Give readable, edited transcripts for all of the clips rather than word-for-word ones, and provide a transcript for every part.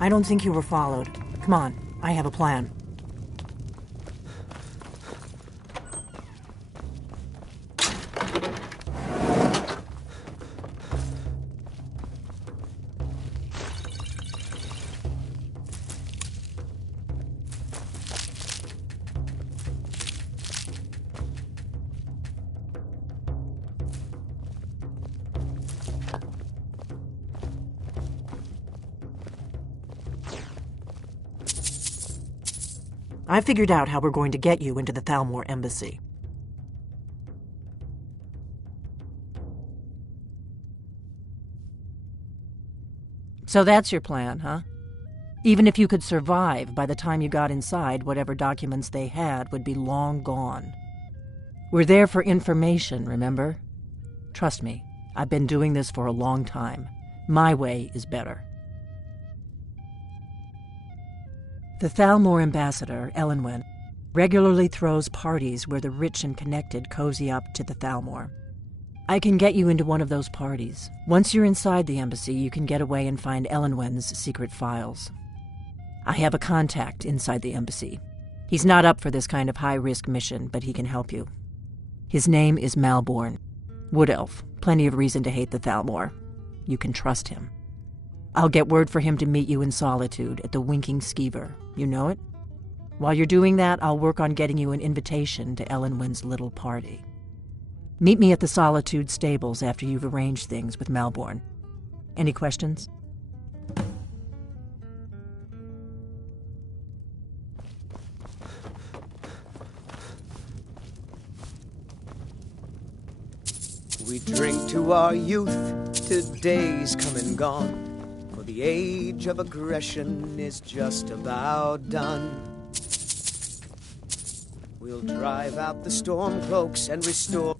I don't think you were followed. Come on, I have a plan. I figured out how we're going to get you into the Thalmor embassy. So that's your plan, huh? Even if you could survive, by the time you got inside, whatever documents they had would be long gone. We're there for information, remember? Trust me, I've been doing this for a long time. My way is better. The Thalmor ambassador, Elenwen, regularly throws parties where the rich and connected cozy up to the Thalmor. I can get you into one of those parties. Once you're inside the embassy, you can get away and find Elenwen's secret files. I have a contact inside the embassy. He's not up for this kind of high-risk mission, but he can help you. His name is Malborn. Wood Elf. Plenty of reason to hate the Thalmor. You can trust him. I'll get word for him to meet you in Solitude at the Winking Skeever. You know it? While you're doing that, I'll work on getting you an invitation to Elenwen's little party. Meet me at the Solitude stables after you've arranged things with Malborn. Any questions? We drink to our youth, today's come and gone. For the age of aggression is just about done. We'll drive out the storm cloaks and restore.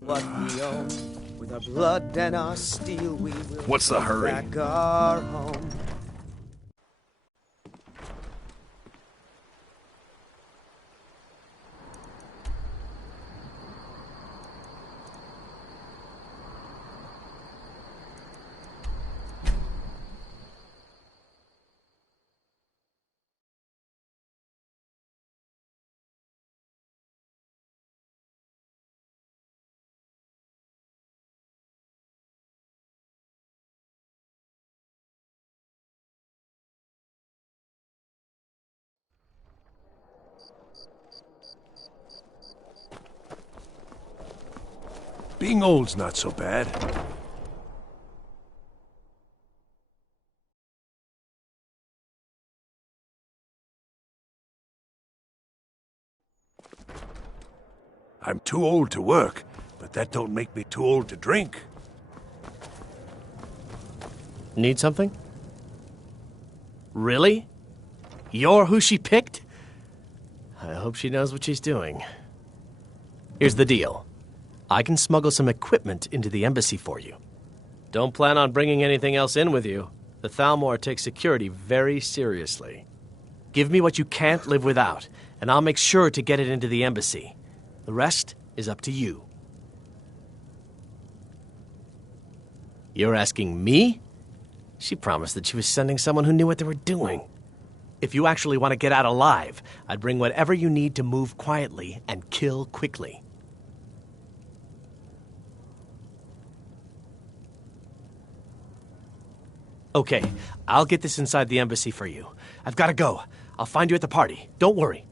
What we own, with our blood and our steel, we will. What's the hurry? Back our home. Being old's not so bad. I'm too old to work, but that don't make me too old to drink. Need something? Really? You're who she picked? I hope she knows what she's doing. Here's the deal. I can smuggle some equipment into the embassy for you. Don't plan on bringing anything else in with you. The Thalmor takes security very seriously. Give me what you can't live without, and I'll make sure to get it into the embassy. The rest is up to you. You're asking me? She promised that she was sending someone who knew what they were doing. If you actually want to get out alive, I'd bring whatever you need to move quietly and kill quickly. Okay, I'll get this inside the embassy for you. I've got to go. I'll find you at the party. Don't worry.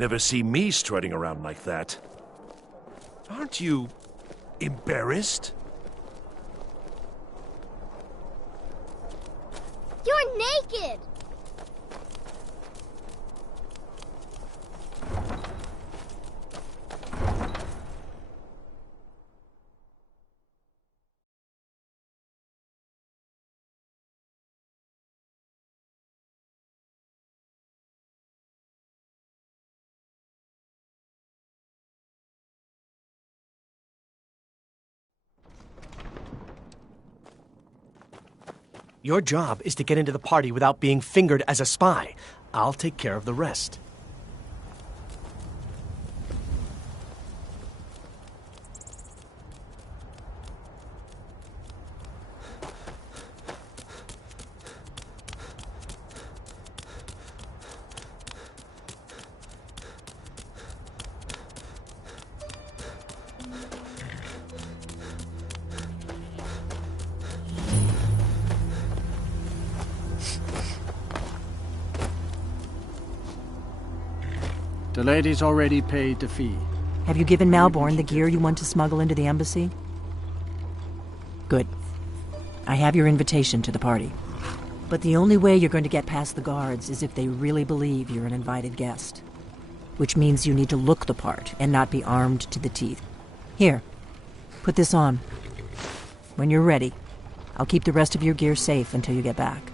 Never see me strutting around like that. Aren't you embarrassed? You're naked! Your job is to get into the party without being fingered as a spy. I'll take care of the rest. The lady's already paid the fee. Have you given Malborn the gear you want to smuggle into the embassy? Good. I have your invitation to the party. But the only way you're going to get past the guards is if they really believe you're an invited guest. Which means you need to look the part and not be armed to the teeth. Here, put this on. When you're ready, I'll keep the rest of your gear safe until you get back.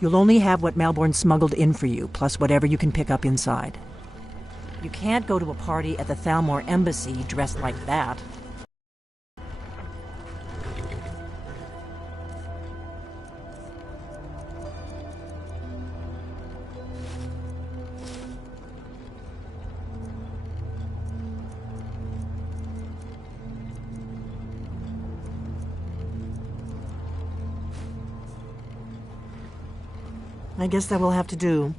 You'll only have what Malborn smuggled in for you, plus whatever you can pick up inside. You can't go to a party at the Thalmor embassy dressed like that. I guess that will have to do.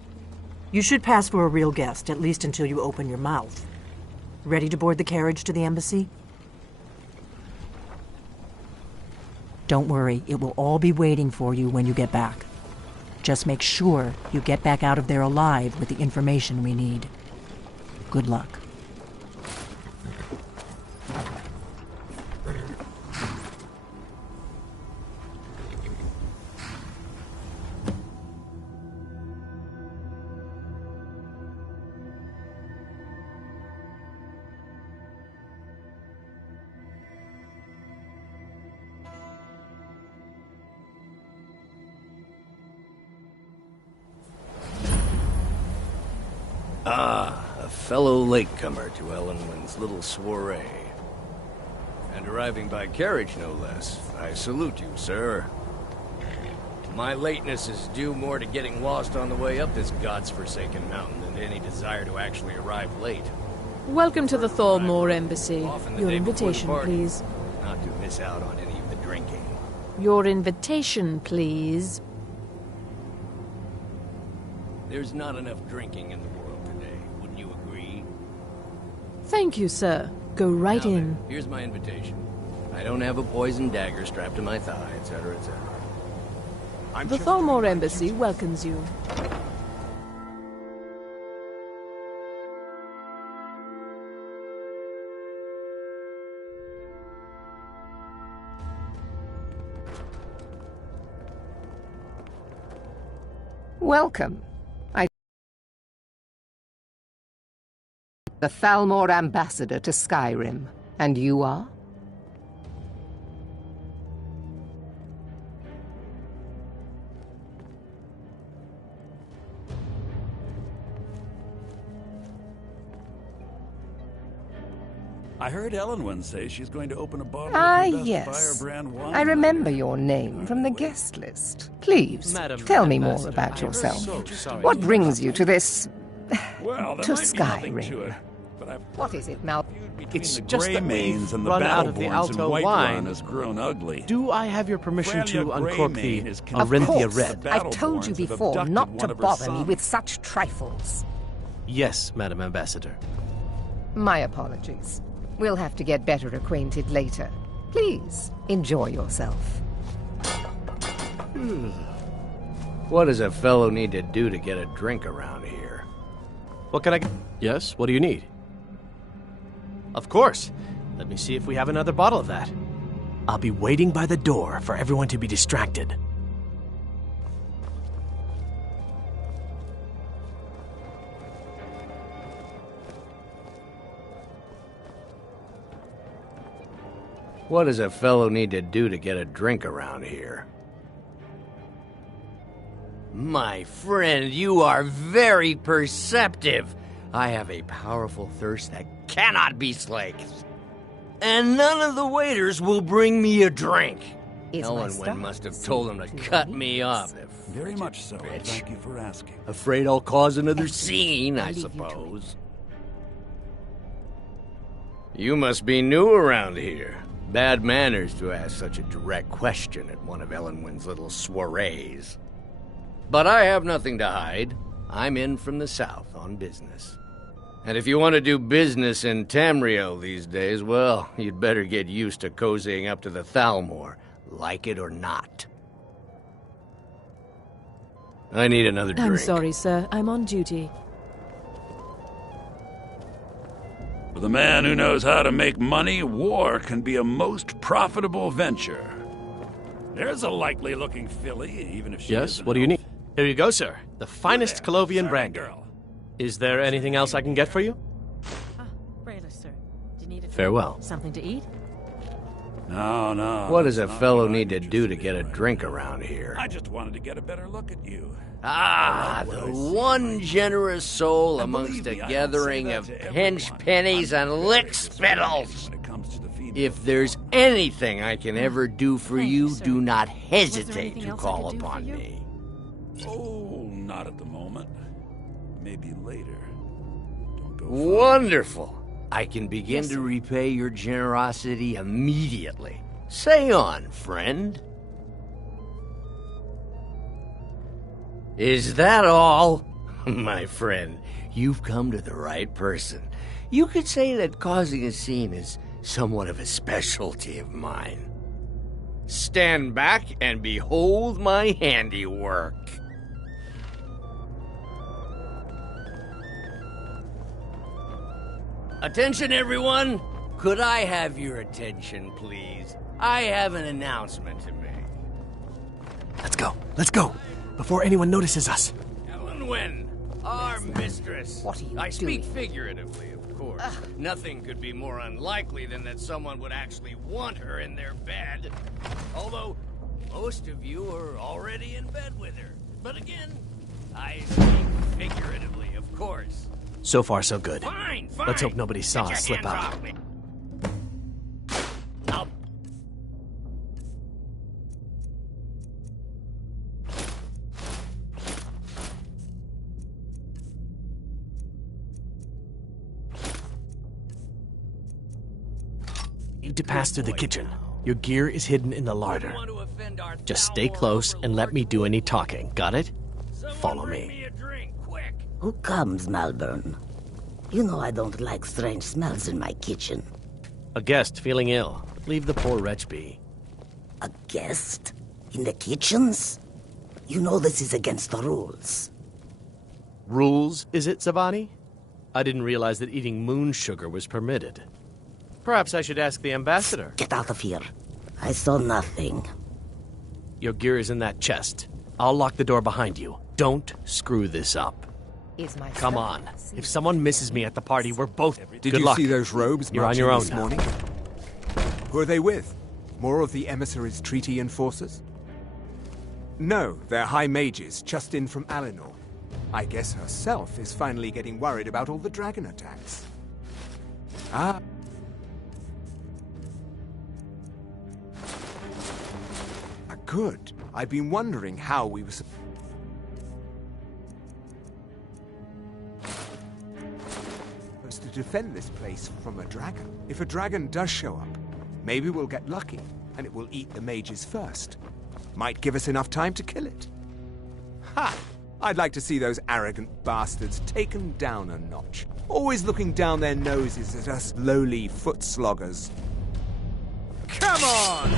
You should pass for a real guest, at least until you open your mouth. Ready to board the carriage to the embassy? Don't worry, it will all be waiting for you when you get back. Just make sure you get back out of there alive with the information we need. Good luck. A fellow latecomer to Ellenwyn's little soiree. And arriving by carriage, no less. I salute you, sir. My lateness is due more to getting lost on the way up this god's-forsaken mountain than to any desire to actually arrive late. Welcome to the Thalmor Embassy. Often the Your day before the invitation, party. please. Not to miss out on any of the drinking. Your invitation, please. There's not enough drinking in the world today, wouldn't you agree? Thank you, sir. Go right Now in. then, here's my invitation. I don't have a poison dagger strapped to my thigh, etc., etc. The Thalmor Embassy welcomes you. Welcome. The Thalmor ambassador to Skyrim. And you are? I heard Ellenwyn say she's going to open a bottle Ah, of her best yes. Firebrand wine. I remember your name from the guest list. Please, tell me more about yourself. What brings you to this... Well, there to might be nothing to Skyrim? it, but I've What is it, Mal? It's the just that Greymanes we've and the run out of the Battleborns Alto and Whiterun wine. has grown ugly. Do I have your permission to Freya uncork the Greymane is Of convinced Arinthia course. Red? the I've told you Battleborns have before abducted not one to of her bother me sons. with such trifles. Yes, Madam Ambassador. My apologies. We'll have to get better acquainted later. Please, enjoy yourself. What does a fellow need to do to get a drink around here? What can I... Yes, what do you need? Of course. Let me see if we have another bottle of that. I'll be waiting by the door for everyone to be distracted. What does a fellow need to do to get a drink around here? My friend, you are very perceptive. I have a powerful thirst that cannot be slaked. And none of the waiters will bring me a drink. Ellenwen must have told them to cut me off. Very much so. Bitch. Thank you for asking. Afraid I'll cause another scene, I suppose. You must be new around here. Bad manners to ask such a direct question at one of Ellenwen's little soirees. But I have nothing to hide. I'm in from the south on business. And if you want to do business in Tamriel these days, well, you'd better get used to cozying up to the Thalmor, like it or not. I need another drink. I'm sorry, sir. I'm on duty. For the man who knows how to make money, war can be a most profitable venture. There's a likely-looking filly, even if she Yes, isn't what do you an need? Here you go, sir. The finest Colovian brandy. girl. Is there anything else I can get for you? Brayler, sir. Do you need Farewell. something to eat? No. What does a that's not fellow what I'm need to do to interested get a in right drink now. around here? I just wanted to get a better look at you. Ah, the one generous soul amongst a gathering of pinch pennies and lick spittles. When it comes to the female. If there's anything I can ever do for Thank you, you, sir. do not Was there hesitate anything to else I call could do for upon you? me. Oh, not at the moment. Maybe later. Don't go far. Wonderful. I can begin to repay your generosity immediately. Say on, friend. Is that all? My friend, you've come to the right person. You could say that causing a scene is somewhat of a specialty of mine. Stand back and behold my handiwork. Attention, everyone! Could I have your attention, please? I have an announcement to make. Let's go. Before anyone notices us. Ellenwen, our mistress. What are you I speak doing? figuratively, of course. Nothing could be more unlikely than that someone would actually want her in their bed. Although, most of you are already in bed with her. But again, I speak figuratively, of course. So far, so good. Fine. Let's hope nobody saw Get us your slip hands out. off me. I'll Need to pass through the kitchen. Your gear is hidden in the larder. want to offend our Just stay Thalmor close and let me do any overlords. talking. Got it? Someone Follow bring me. me a drink, quick. Who comes, Malvern? You know I don't like strange smells in my kitchen. A guest feeling ill. Leave the poor wretch be. A guest? In the kitchens? You know this is against the rules. Rules, is it, Zavani? I didn't realize that eating moon sugar was permitted. Perhaps I should ask the ambassador. Get out of here. I saw nothing. Your gear is in that chest. I'll lock the door behind you. Don't screw this up. Come on. If someone misses me at the party, we're both... Did Good you luck. see those robes You're on marching your own this now. morning? Who are they with? More of the emissaries' treaty enforcers? No, they're high mages, just in from Alinor. I guess herself is finally getting worried about all the dragon attacks. Ah. Good. I've been wondering how we were supposed to defend this place from a dragon. If a dragon does show up, maybe we'll get lucky, and it will eat the mages first. Might give us enough time to kill it. Ha! I'd like to see those arrogant bastards taken down a notch. Always looking down their noses at us lowly foot sloggers. Come on!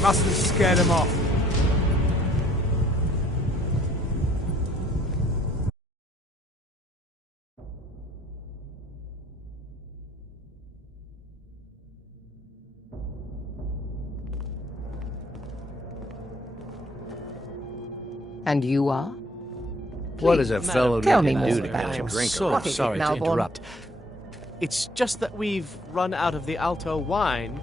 Mustn't scare them off. And you are? What does a fellow tell need me to more do to about get a yourself. drink? So What is it sorry now, to Vaughn? interrupt. It's just that we've run out of the Alto wine.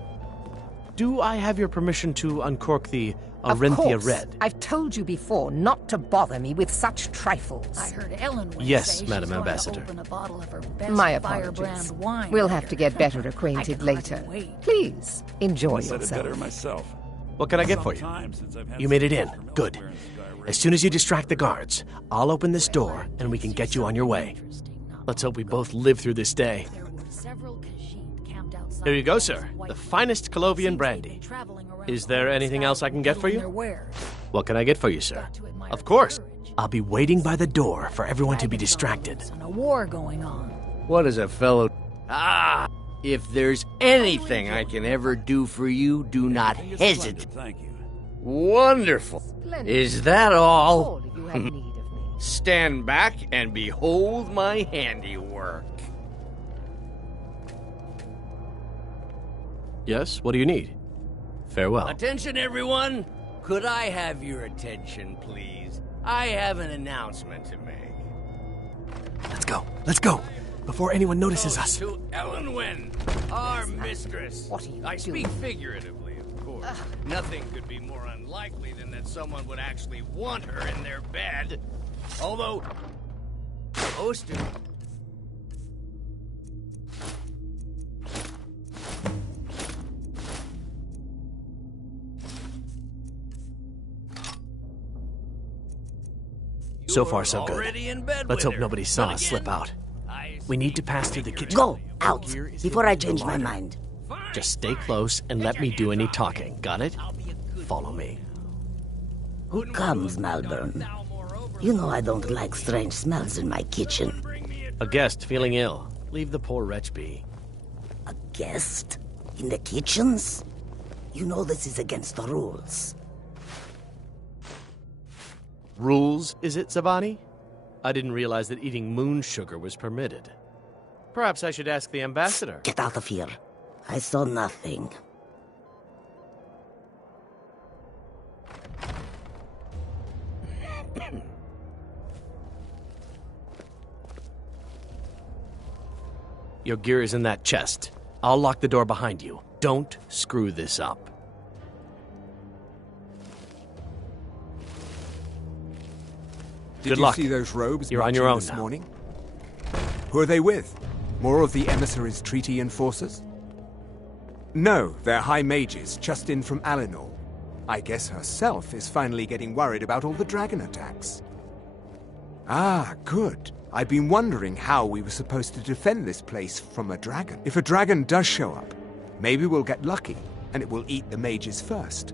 Do I have your permission to uncork the Of Arinthia course. Red? I've told you before not to bother me with such trifles. I heard Ellenwood Yes, say Madam she's going to Ambassador. open a bottle of her best My Firebrand apologies. wine We'll later. have to get better acquainted later. Please, enjoy I said it yourself. better myself. What can I get for you? Sometime since I've had You made it in. some Good. elsewhere in Skyrim. As soon as you distract the guards, I'll open this door and we can get you on your way. Let's hope we both live through this day. There were several Khajiit camped outside Here you go, the sir. White The Fort. finest Colovian Seems they've brandy. been traveling around Is the there whole anything Skyrim else I can get for peddling you? their wares. What can I get for you, sir? Got to admire Of the course. courage. I'll be waiting by the door for everyone to be Dragon distracted. tunnels and a war going on. What is a fellow... Ah! If there's anything I can ever do for you, do not hesitate. Thank you. Wonderful. Splendid. Is that all? Call if you have need of me. Stand back and behold my handiwork. Yes, what do you need? Farewell. Attention, everyone! Could I have your attention, please? I have an announcement to make. Let's go. Let's go. Before anyone notices us. To Ellenwen, our mistress. What are you I doing? speak figuratively, of course. Nothing could be more unlikely than that someone would actually want her in their bed. Although, most of... So far, so good. Already in bed Let's with hope her. nobody saw But us slip again, out. I We need to pass through the kitchen. Go, out, before I change my mind. Just stay close and let me do any talking. Got it? Follow me. Who comes, Malvern? You know I don't like strange smells in my kitchen. A guest feeling ill. Leave the poor wretch be. A guest? In the kitchens? You know this is against the rules. Rules, is it, Zabani? I didn't realize that eating moon sugar was permitted. Perhaps I should ask the ambassador. Get out of here. I saw nothing. Your gear is in that chest. I'll lock the door behind you. Don't screw this up. Did Good you luck. see those robes You're on marching your own this now. morning? Who are they with? More of the emissaries' treaty enforcers? No, they're high mages, just in from Alinor. I guess herself is finally getting worried about all the dragon attacks. Ah, good. I've been wondering how we were supposed to defend this place from a dragon. If a dragon does show up, maybe we'll get lucky, and it will eat the mages first.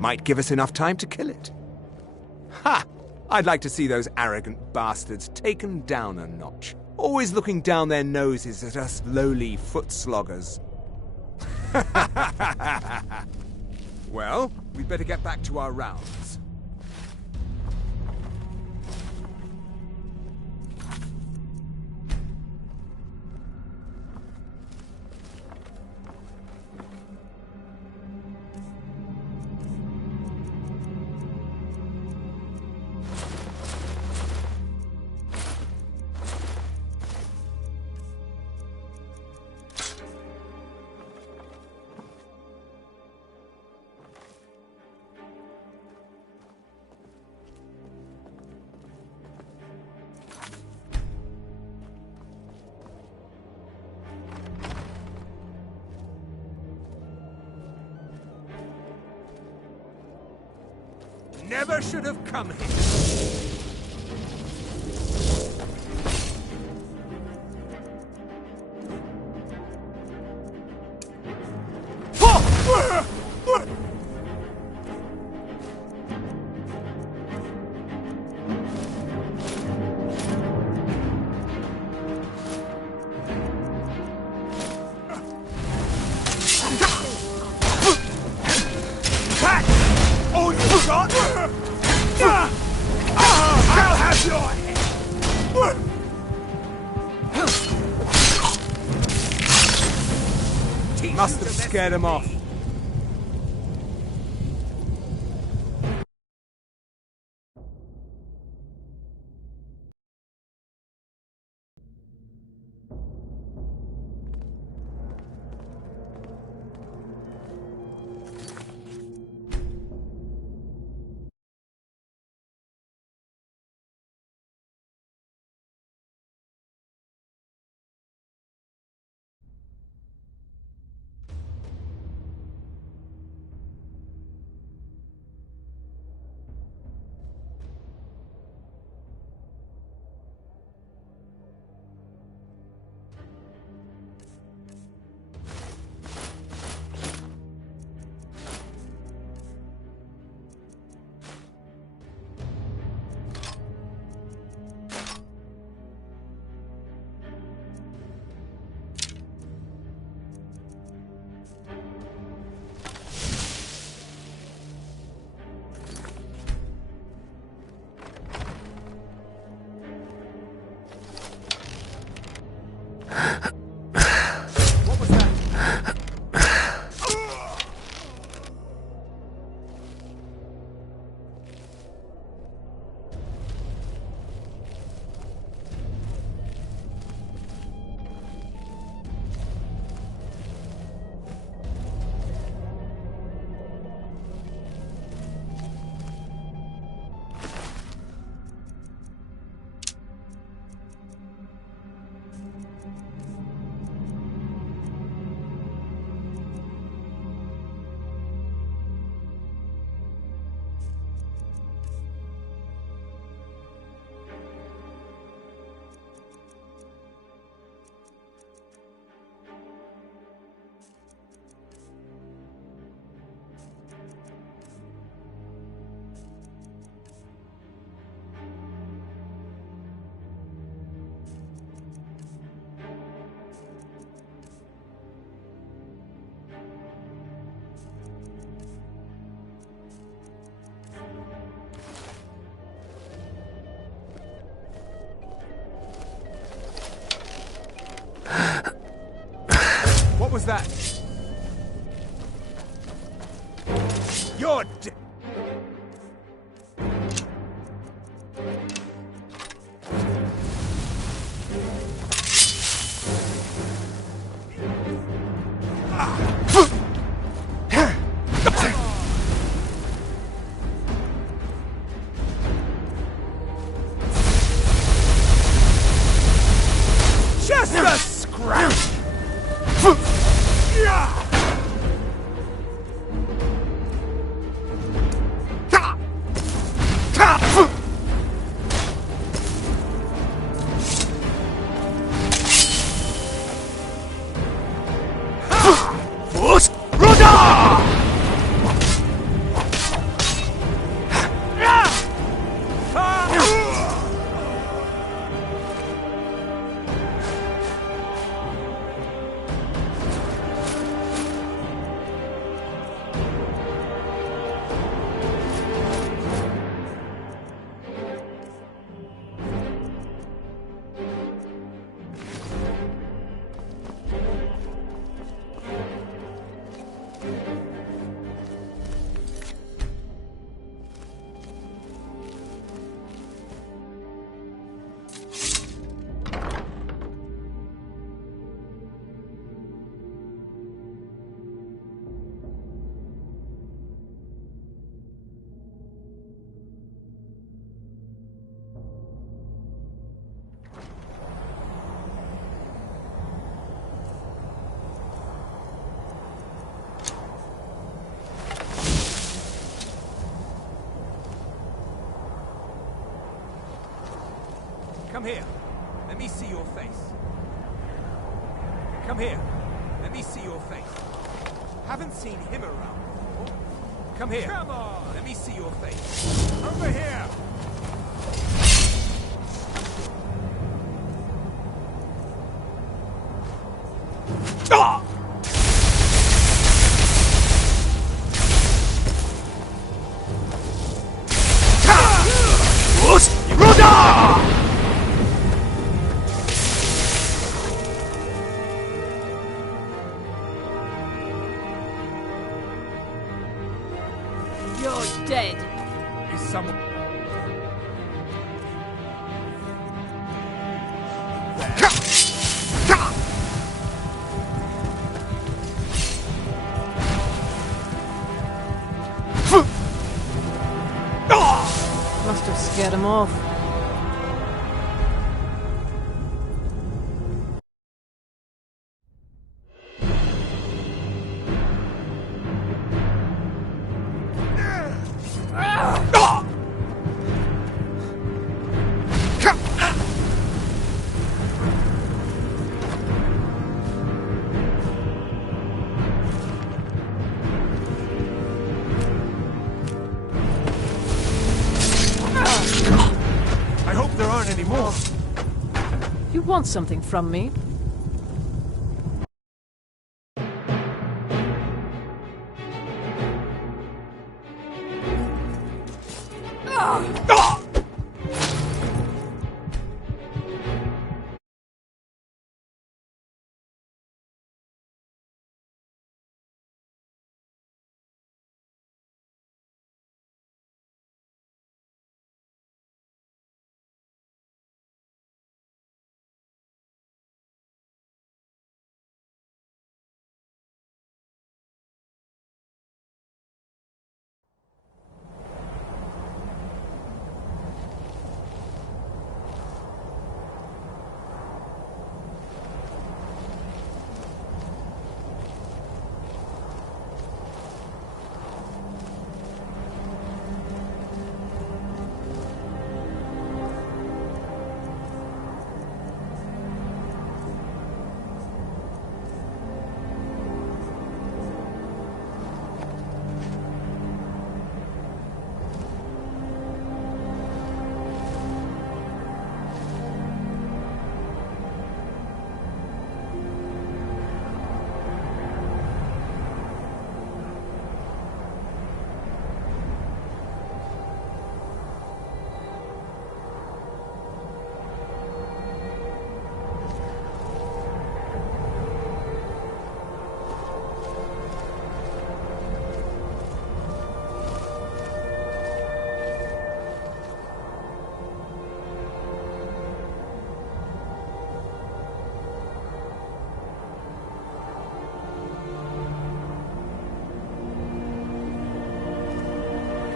Might give us enough time to kill it. Ha! I'd like to see those arrogant bastards taken down a notch. Always looking down their noses at us lowly foot sloggers. Well, we'd better get back to our rounds. Never should have come here. Must have scared him off. What was that? You're dead. Just a scratch! Come here. Let me see your face. Come here. Let me see your face. Haven't seen him around before. Come here. Come on. Let me see your face. Over here. Ah! dead. Is someone... Must have scared him off. I hope there aren't any more. You want something from me?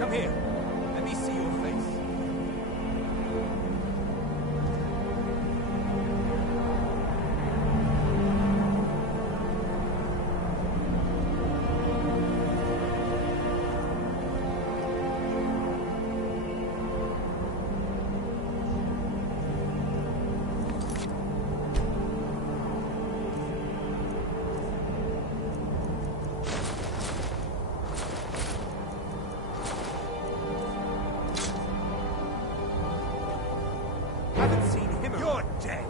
Come here. Let me see your face. Haven't seen him. You're dead.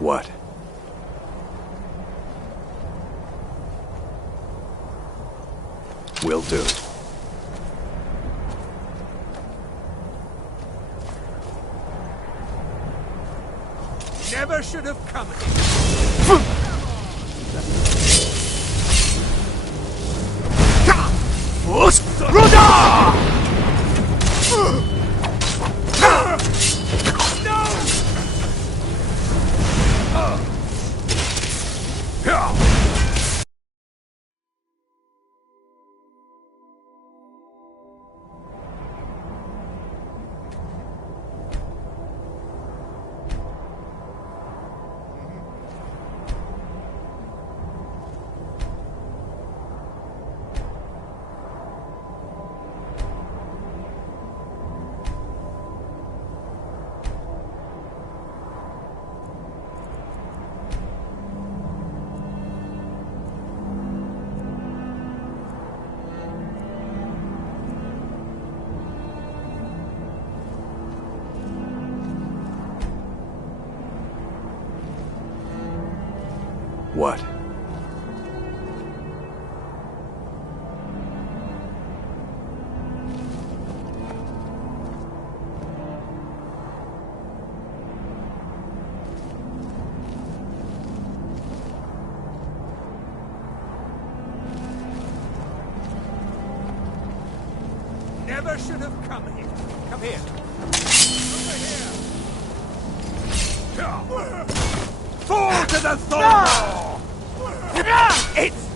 What? Will do. Never should have come here. What? Never should have come here. Come here. Over here. Fall to the Thor! It's...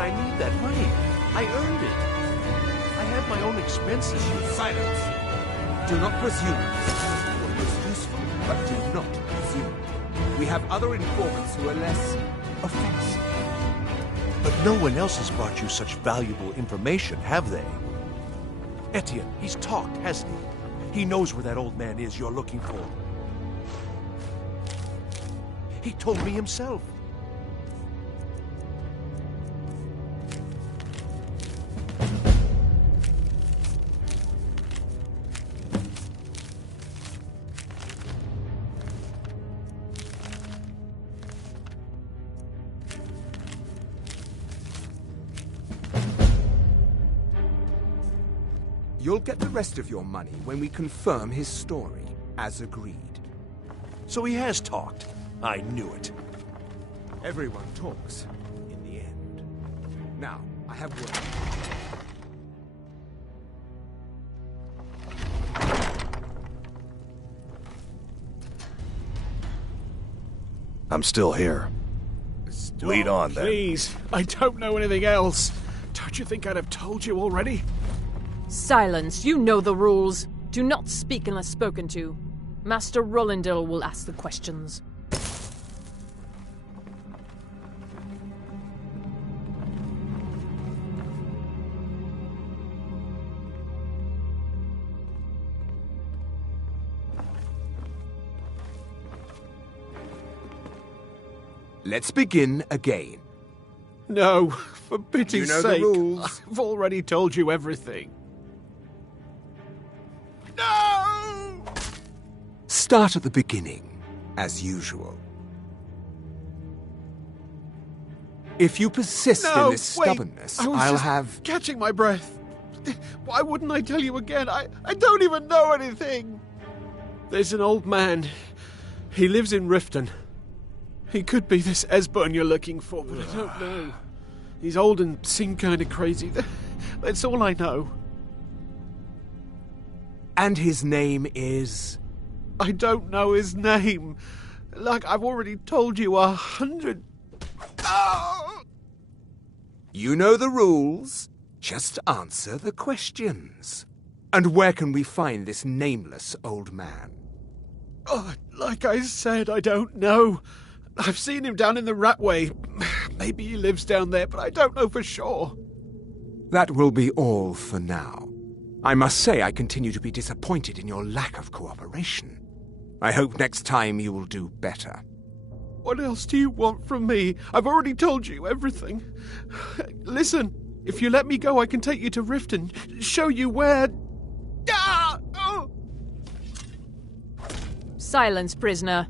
I need that money. I earned it. I have my own expenses. Silence. Do not presume. It is useful, but do not presume. We have other informants who are less offensive. But no one else has brought you such valuable information, have they? Etienne, he's talked, hasn't he? He knows where that old man is you're looking for. He told me himself. You'll get the rest of your money when we confirm his story, as agreed. So he has talked. I knew it. Everyone talks, in the end. Now, I have word. I'm still here. Lead on, then. Please, I don't know anything else. Don't you think I'd have told you already? Silence, you know the rules. Do not speak unless spoken to. Master Rollindil will ask the questions. Let's begin again. No, for pity's You know sake. the rules. I've already told you everything. No! Start at the beginning, as usual. If you persist in this stubbornness, I'll have... catching my breath. Why wouldn't I tell you again? I don't even know anything. There's an old man. He lives in Riften. He could be this Esbern you're looking for, but I don't know. He's old and seemed kind of crazy. That's all I know. And his name is... I don't know his name. Like I've already told you 100... Oh! You know the rules. Just answer the questions. And where can we find this nameless old man? Oh, like I said, I don't know. I've seen him down in the Ratway. Maybe he lives down there, but I don't know for sure. That will be all for now. I must say I continue to be disappointed in your lack of cooperation. I hope next time you will do better. What else do you want from me? I've already told you everything. Listen, if you let me go, I can take you to Riften, show you where... Ah! Oh! Silence, prisoner.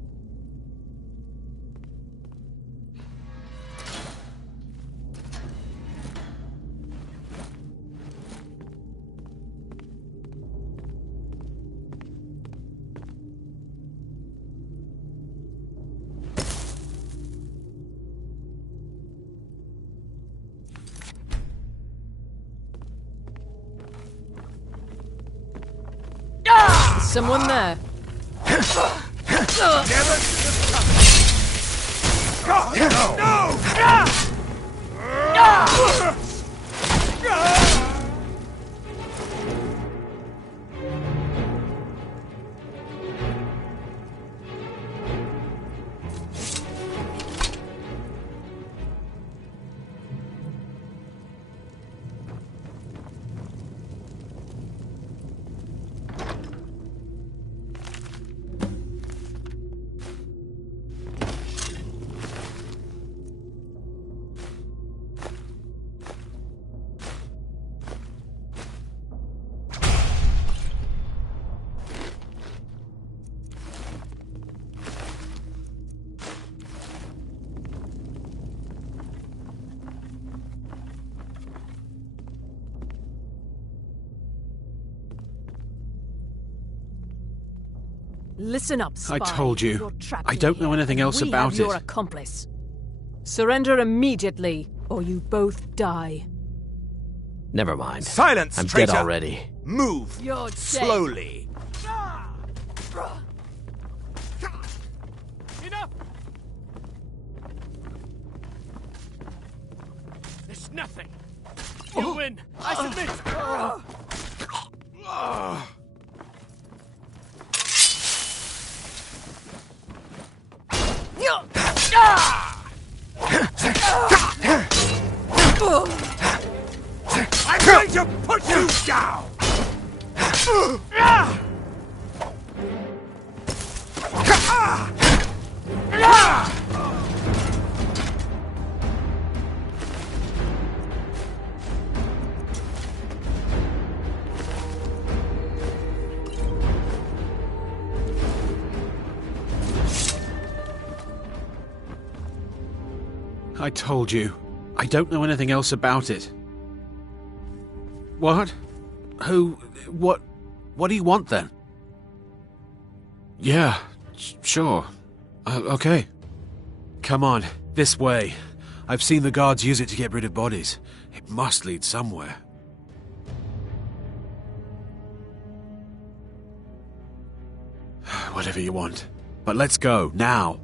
Is someone there? Listen up, spy. I told you. You're trapped I in don't know here, anything and else we about have your it. accomplice. Surrender immediately, or you both die. Never mind. Silence, I'm traitor! dead already. Move You're dead. slowly. Enough! It's nothing. You win. I submit. I'm going to put you down! I told you. I don't know anything else about it. What? Who? What do you want then? Yeah, sure. Okay. Come on, this way. I've seen the guards use it to get rid of bodies. It must lead somewhere. Whatever you want. But let's go, now.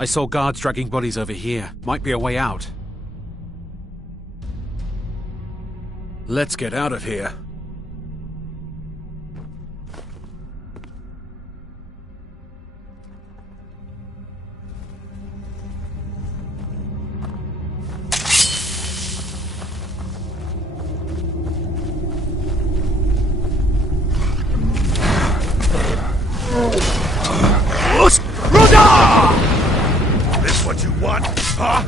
I saw guards dragging bodies over here. Might be a way out. Let's get out of here. This what you want, huh?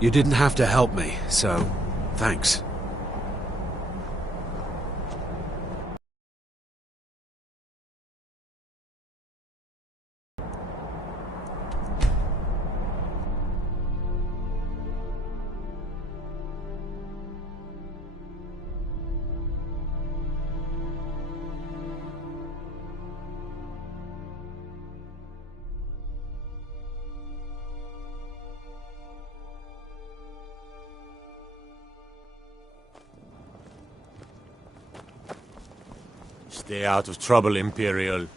You didn't have to help me, so thanks. Stay out of trouble, Imperial.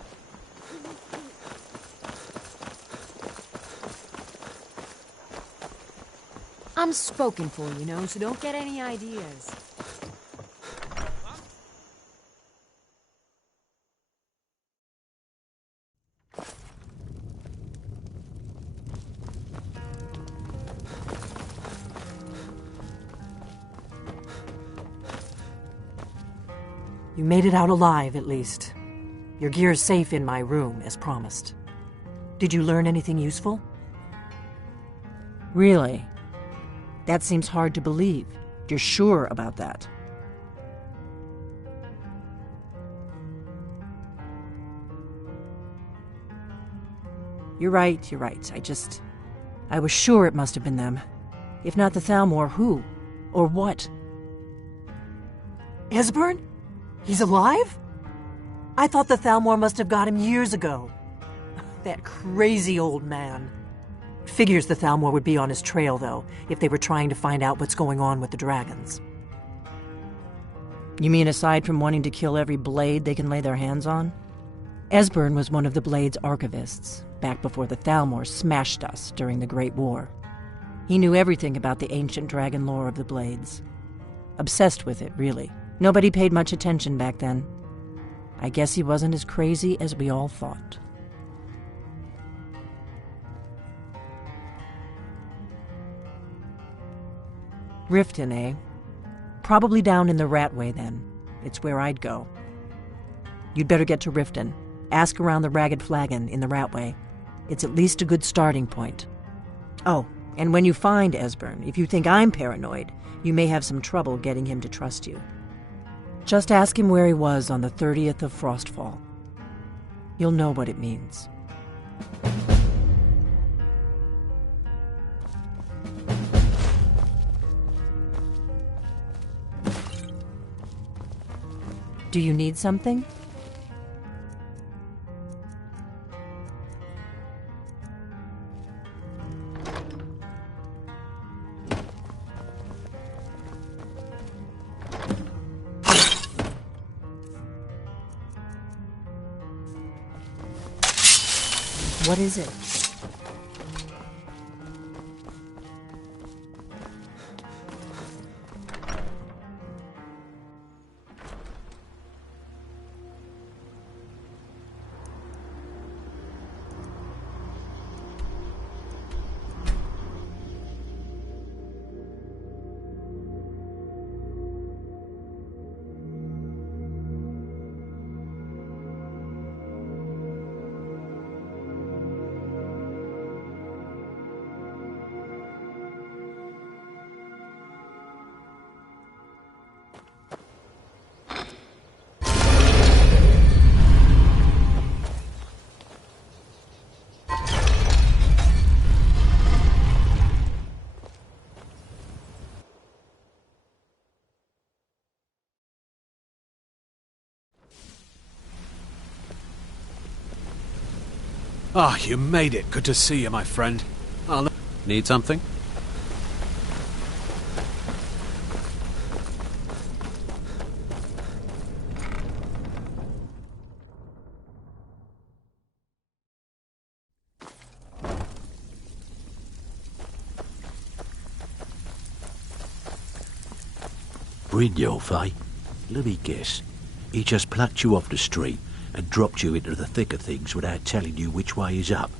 I'm spoken for, you know, so don't get any ideas. You made it out alive, at least. Your gear's safe in my room, as promised. Did you learn anything useful? Really? That seems hard to believe. You're sure about that? You're right. I was sure it must have been them. If not the Thalmor, who? Or what? Esbern? He's alive? I thought the Thalmor must have got him years ago. That crazy old man. Figures the Thalmor would be on his trail, though, if they were trying to find out what's going on with the dragons. You mean aside from wanting to kill every blade they can lay their hands on? Esbern was one of the Blade's archivists, back before the Thalmor smashed us during the Great War. He knew everything about the ancient dragon lore of the Blades. Obsessed with it, really. Nobody paid much attention back then. I guess he wasn't as crazy as we all thought. Riften, eh? Probably down in the Ratway, then. It's where I'd go. You'd better get to Riften. Ask around the Ragged Flagon in the Ratway. It's at least a good starting point. Oh, and when you find Esbern, if you think I'm paranoid, you may have some trouble getting him to trust you. Just ask him where he was on the 30th of Frostfall. You'll know what it means. Do you need something? What is it? Ah, you made it. Good to see you, my friend. I'll... Need something? Brynjolf, eh? Let me guess. He just plucked you off the street and dropped you into the thick of things without telling you which way is up.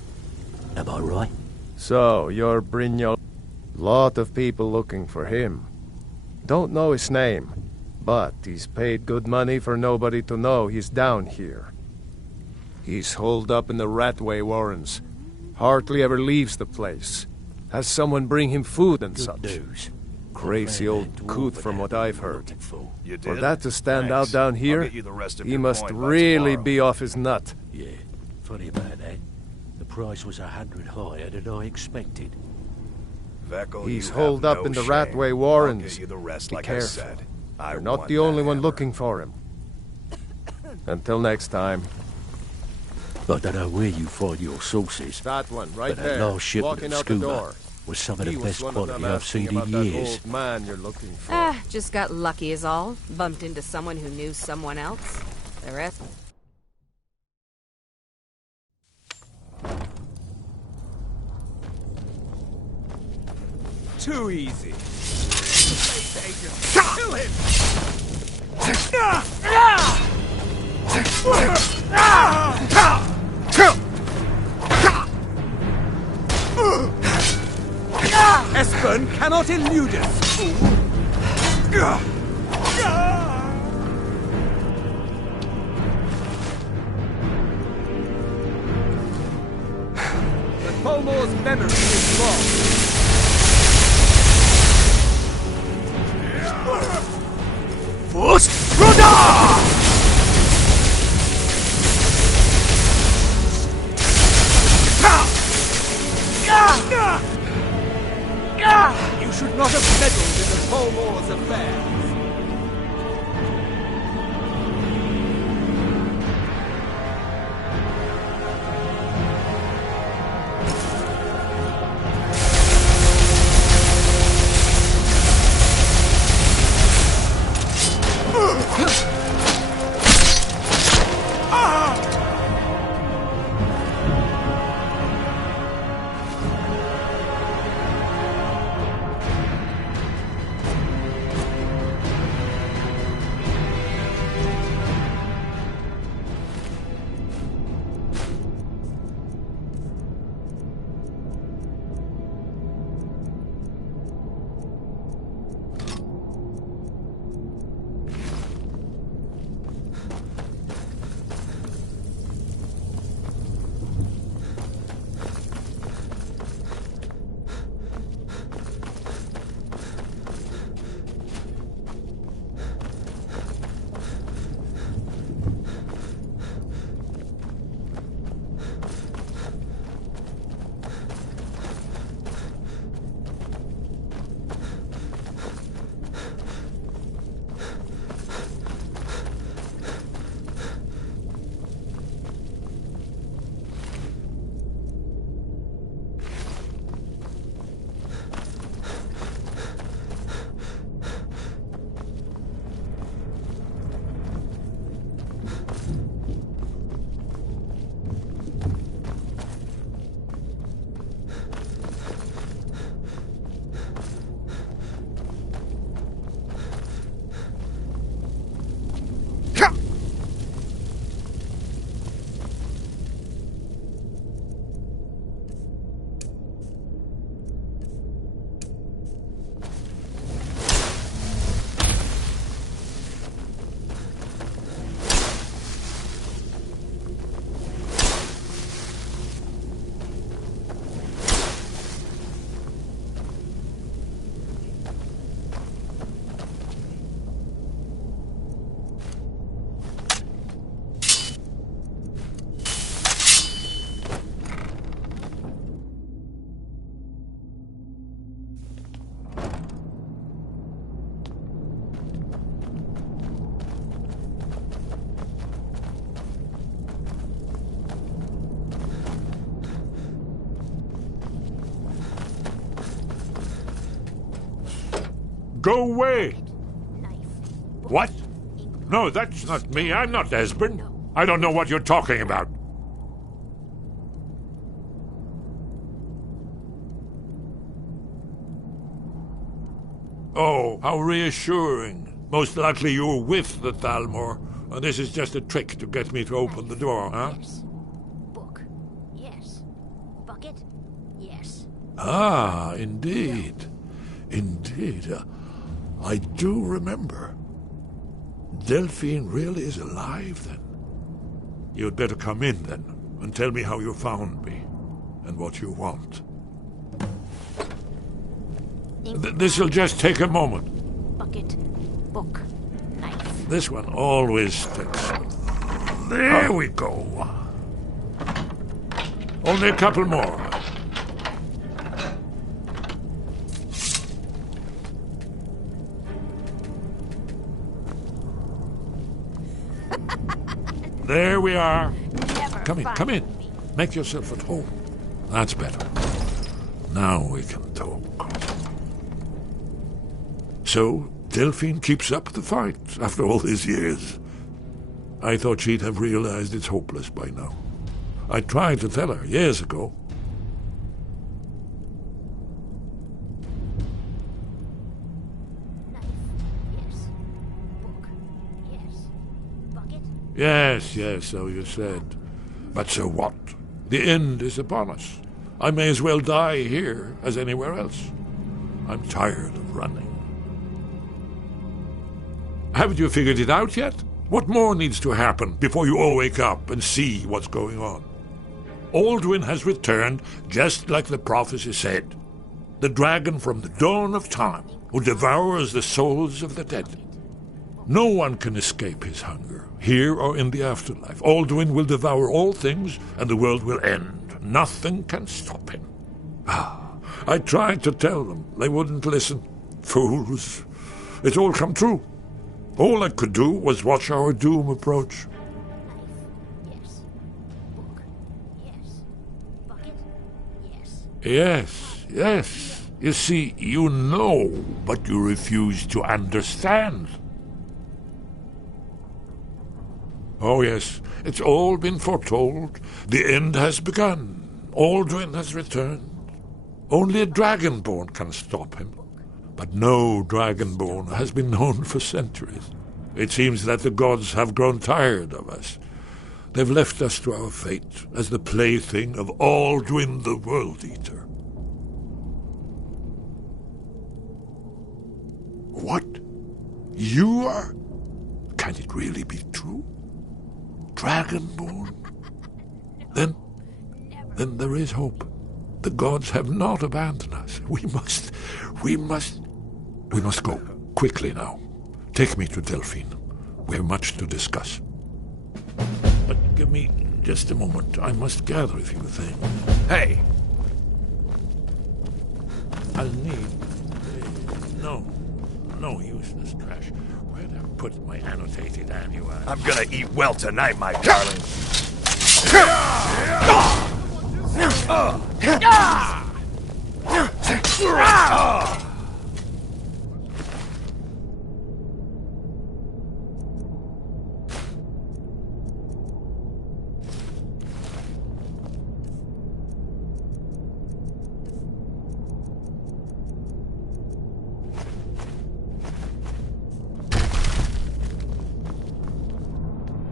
Am I right? So, you're Brynjolf. Lot of people looking for him. Don't know his name, but he's paid good money for nobody to know he's down here. He's holed up in the Ratway Warrens. Hardly ever leaves the place. Has someone bring him food and such. News. Crazy old coot from what I've heard. You For did? that to stand out Thanks. down I'll here, get you the rest of he your must coin by really tomorrow. be off his nut. Yeah, funny about that. The price was 100 higher than I expected. Veckel, He's you holed have up no in the shame. Ratway I'll Warrens. get you the rest, Be like careful. I said. I You're not want the only that one hammer. looking for him. Until next time. I don't know where you find your sources. That one, right but there, that last shipment walking of out the scuba door. was some of He the was best one of quality them I've asking seen in about that years. old man you're looking for. Ah, just got lucky is all. Bumped into someone who knew someone else. The rest... Too easy. Kill him! Esbern cannot elude us! The Colmore's memory is lost. Fust Runner! You should not have meddled in the Colmore's affairs. Go away! What? No, that's not me. I'm not Esbern. I don't know what you're talking about. Oh, how reassuring. Most likely you're with the Thalmor, and this is just a trick to get me to open the door, huh? Yes. Book. Yes. Bucket. Yes. Ah, indeed. Indeed. I do remember. Delphine really is alive, then? You'd better come in, then, and tell me how you found me, and what you want. This'll just take a moment. Bucket. Book. Knife. This one always takes... There we go. Only a couple more. There we are. Come in, come in. Make yourself at home. That's better. Now we can talk. So, Delphine keeps up the fight after all these years. I thought she'd have realized it's hopeless by now. I tried to tell her years ago. Yes, so you said. But so what? The end is upon us. I may as well die here as anywhere else. I'm tired of running. Haven't you figured it out yet? What more needs to happen before you all wake up and see what's going on? Alduin has returned just like the prophecy said. The dragon from the dawn of time who devours the souls of the dead. No one can escape his hunger, here or in the afterlife. Alduin will devour all things, and the world will end. Nothing can stop him. I tried to tell them. They wouldn't listen. Fools. It's all come true. All I could do was watch our doom approach. Yes. You see, you know, but you refuse to understand. Oh, yes, it's all been foretold. The end has begun. Alduin has returned. Only a dragonborn can stop him. But no dragonborn has been known for centuries. It seems that the gods have grown tired of us. They've left us to our fate as the plaything of Alduin the World Eater. What? You are? Can it really be true? Dragonborn? Then there is hope. The gods have not abandoned us. We must go quickly now. Take me to Delphine. We have much to discuss. But give me just a moment. I must gather a few things. Hey! I'll need... No useless trash. Where'd I put my annotated annual? I'm gonna eat well tonight, my darling.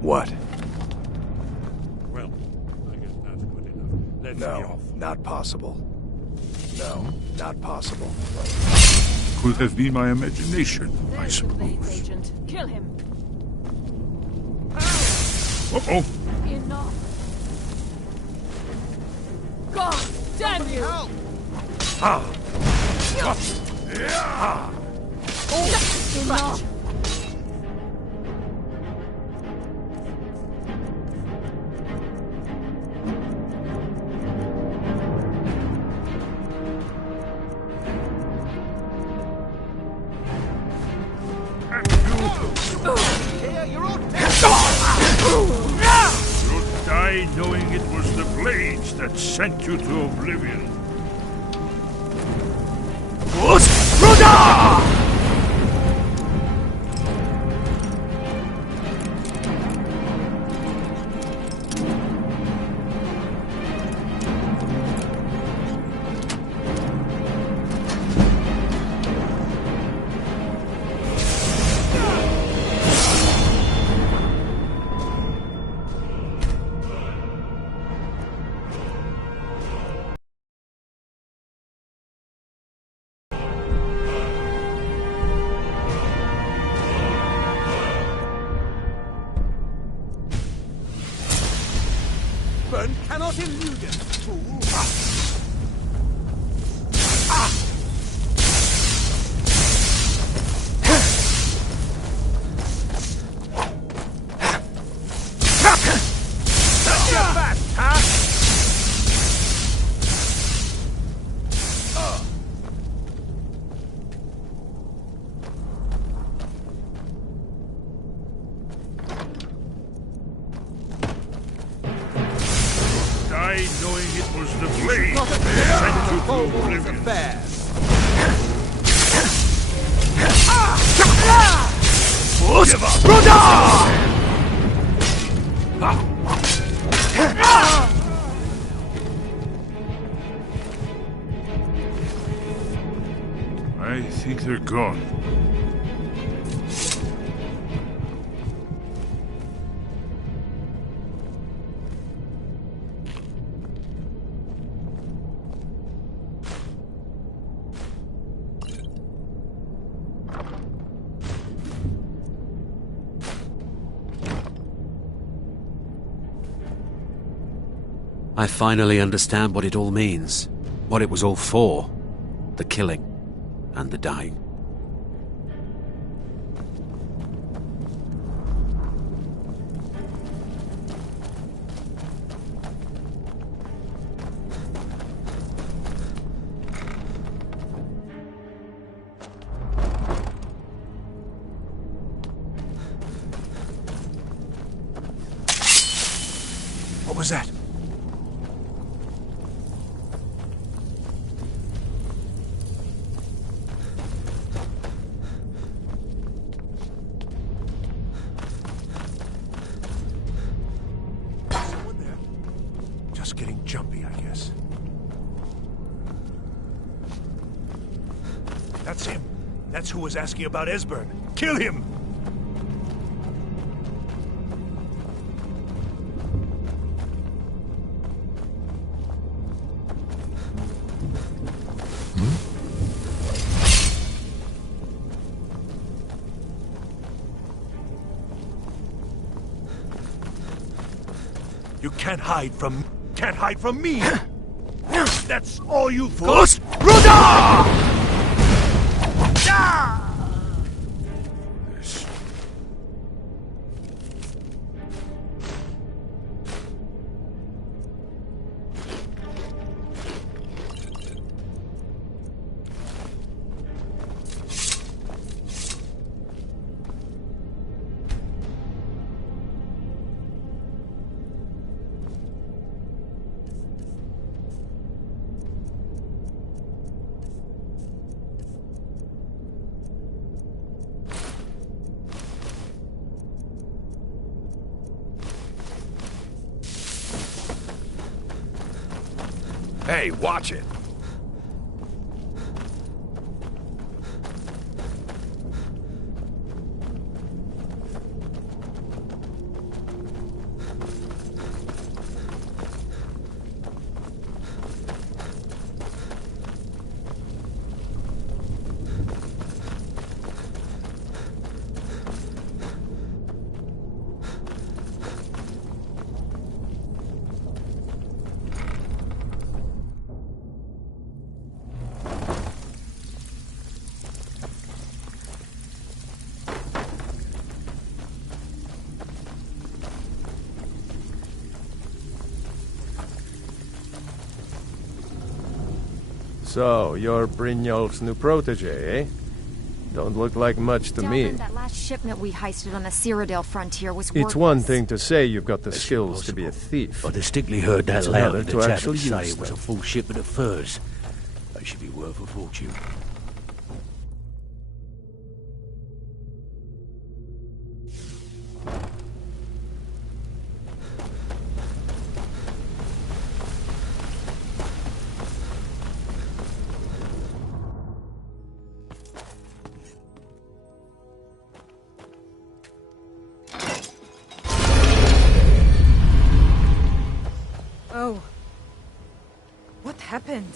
What? Well, I guess that's good enough. No, not possible. No, not possible. Could have been my imagination, I suppose. Agent, kill him. Uh-oh. Enough. God damn you! Enough. You'll die knowing it was the blades that sent you to oblivion. Esbern cannot elude it, fool! Die knowing it was the blade that sent you to oblivion. Give up! I think they're gone. I finally understand what it all means. What it was all for. The killing. And the dying. What was that? Someone there? Just getting jumpy, I guess. That's him. That's who was asking about Esbern. Kill him! You can't hide from me! That's all you've got! Ruda! Hey, watch it! So, you're Brynjolf's new protege, eh? Don't look like much to me. That last shipment we heisted on the Cyrodiil frontier was It's worthless. one thing to say you've got the skills to be a thief. I distinctly heard that It's loud another at the to tavern actually say use it was a them. full shipment of furs. They should be worth a fortune. Oh. What happened?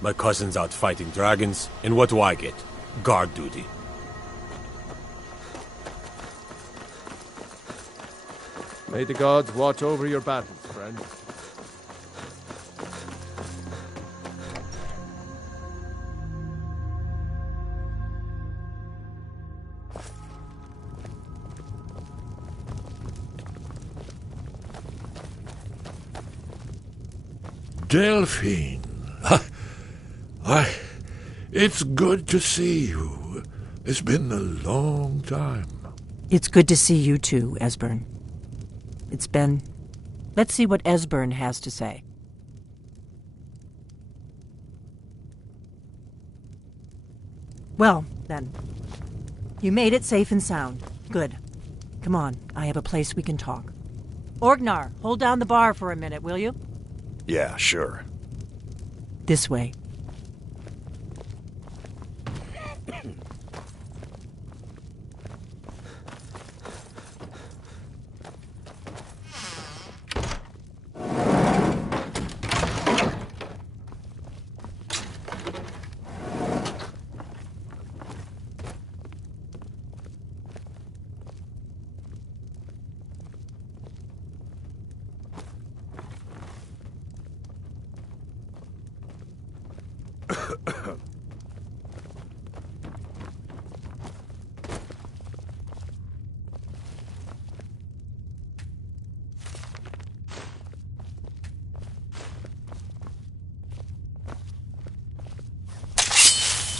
My cousin's out fighting dragons, and what do I get? Guard duty. May the gods watch over your battles, friend. Delphine. It's good to see you. It's been a long time. It's good to see you too, Esbern. It's been... Let's see what Esbern has to say. Well, then. You made it safe and sound. Good. Come on, I have a place we can talk. Orgnar, hold down the bar for a minute, will you? Yeah, sure. This way.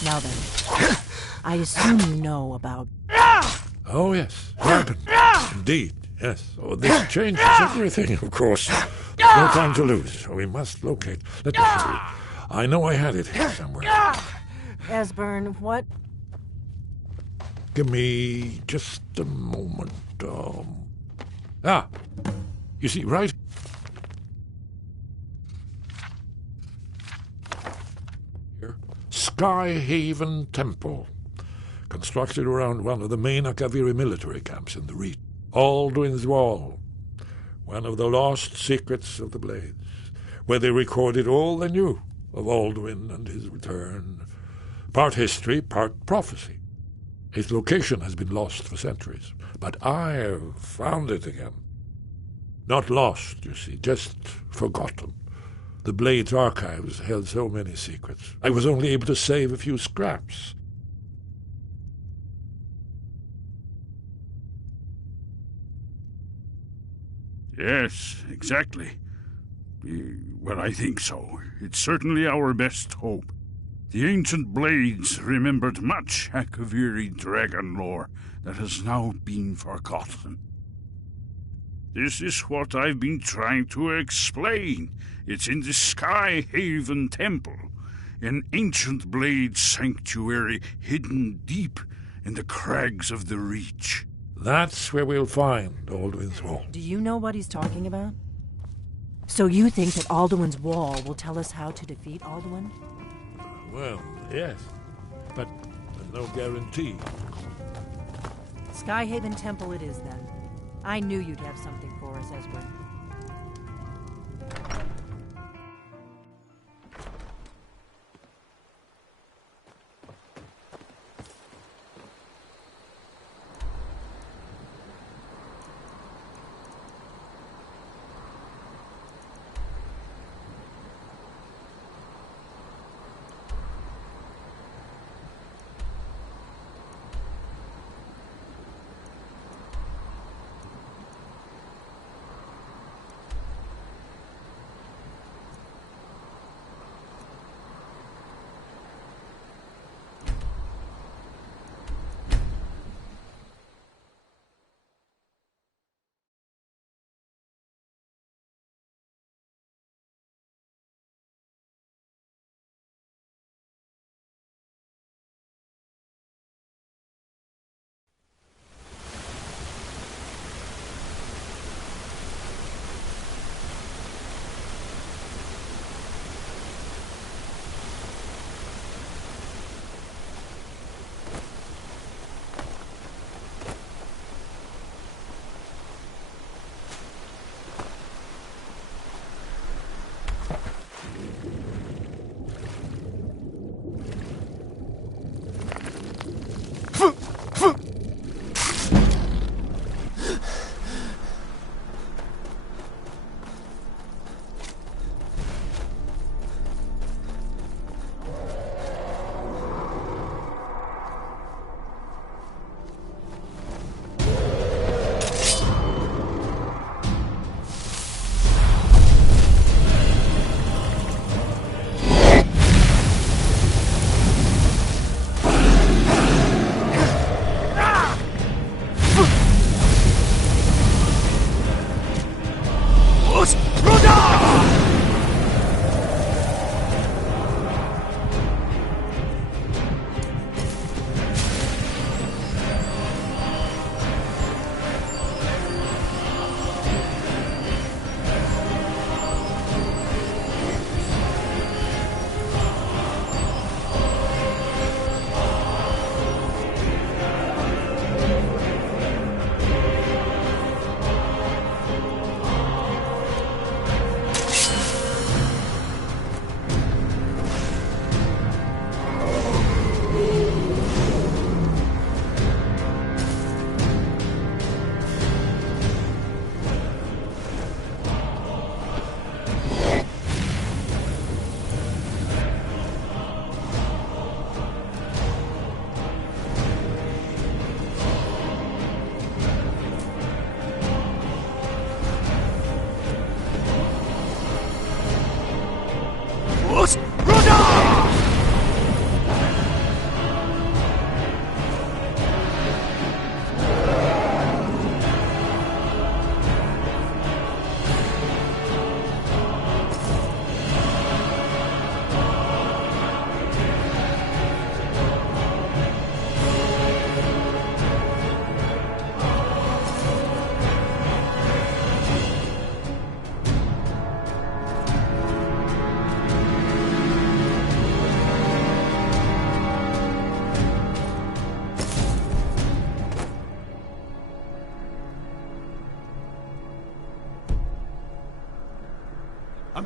Now then, I assume you know about... Oh, yes. Rampant. Indeed, yes. Oh, this changes everything, of course. There's no time to lose. We must locate. Let me show you. I know I had it here somewhere. Esbern, what? Give me just a moment. You see, right? Here. Skyhaven Temple. Constructed around one of the main Akaviri military camps in the Reach. Alduin's Wall. One of the lost secrets of the Blades. Where they recorded all they knew of Alduin and his return. Part history, part prophecy. Its location has been lost for centuries, but I have found it again. Not lost, you see, just forgotten. The Blade's archives held so many secrets. I was only able to save a few scraps. Yes, exactly. Well, I think so. It's certainly our best hope. The ancient Blades remembered much Akaviri dragon lore that has now been forgotten. This is what I've been trying to explain. It's in the Skyhaven Temple, an ancient Blade sanctuary hidden deep in the crags of the Reach. That's where we'll find Alduin's Wall. Do you know what he's talking about? So you think that Alduin's Wall will tell us how to defeat Alduin? Well, yes, but no guarantee. Skyhaven Temple it is, then. I knew you'd have something for us, Esbern.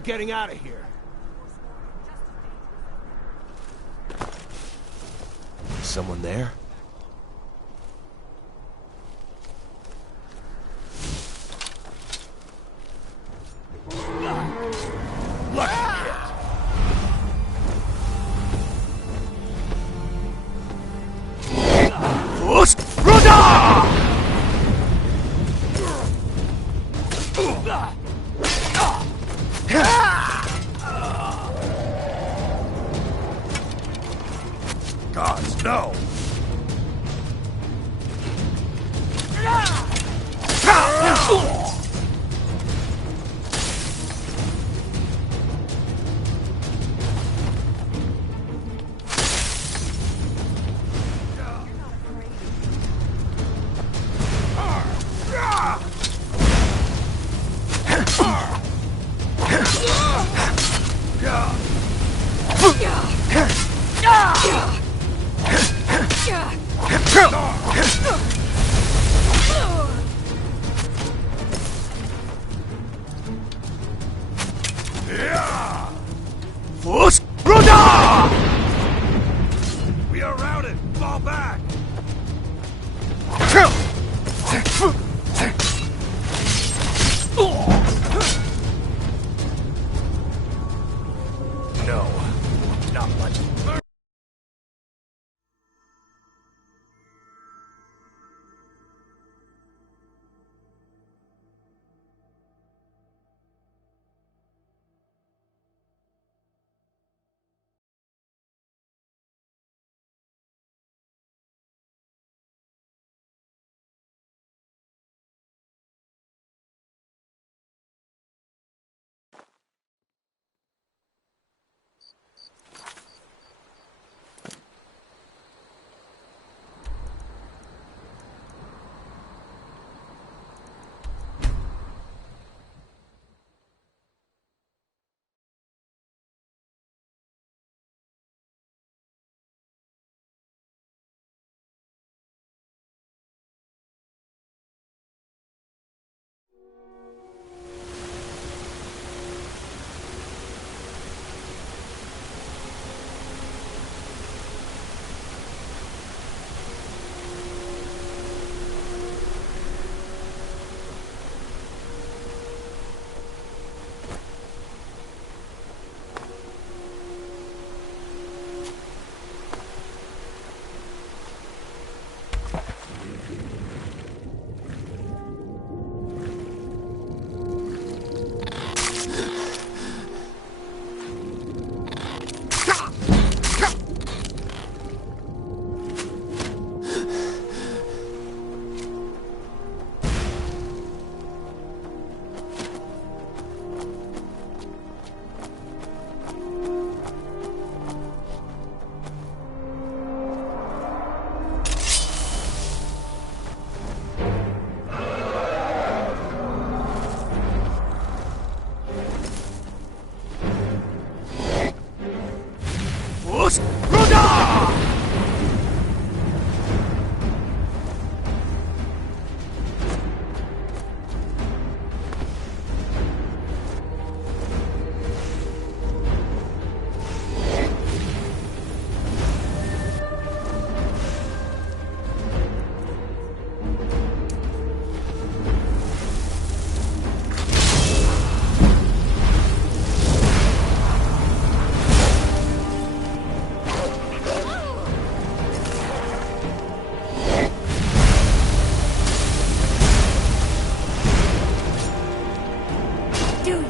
getting out of here. Someone there? Gods, no! We are routed! Fall back! No, not much.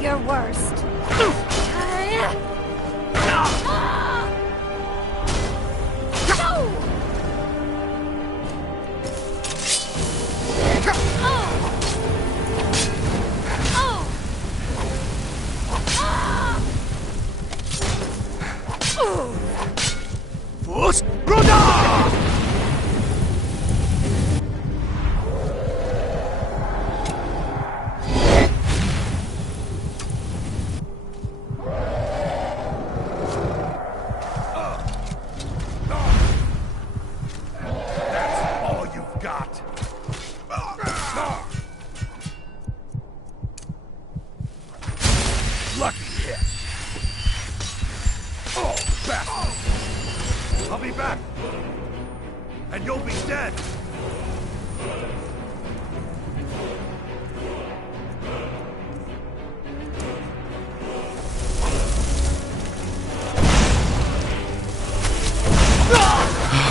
Your worst. and you'll be dead!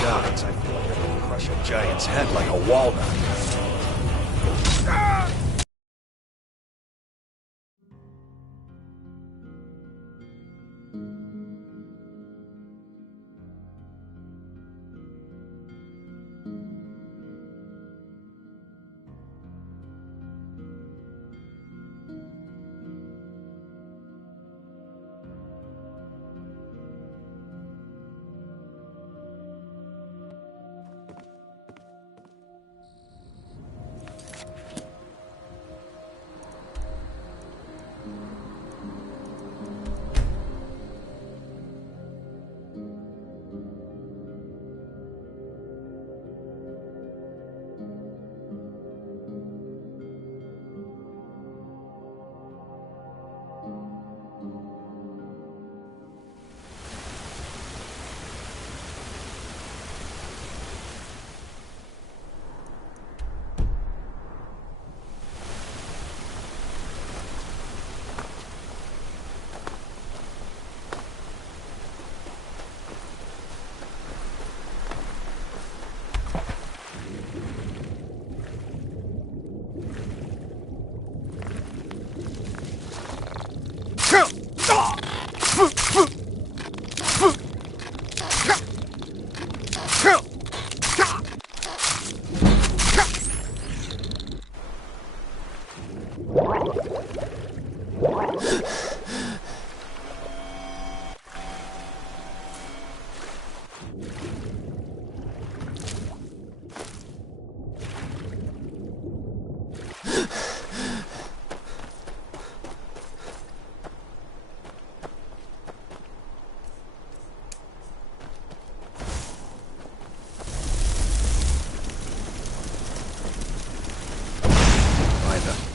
Gods, I feel like I can crush a giant's head like a walnut.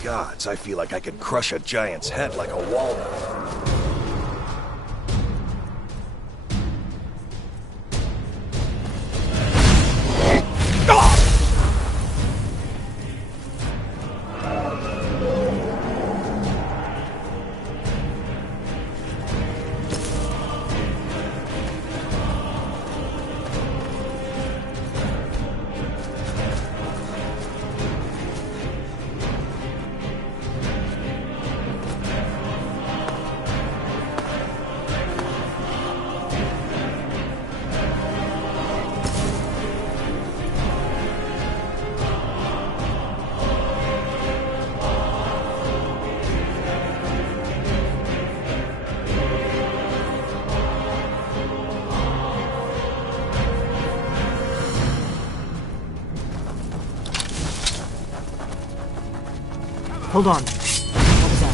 Gods, I feel like I could crush a giant's head like a walnut. Hold on. What was that?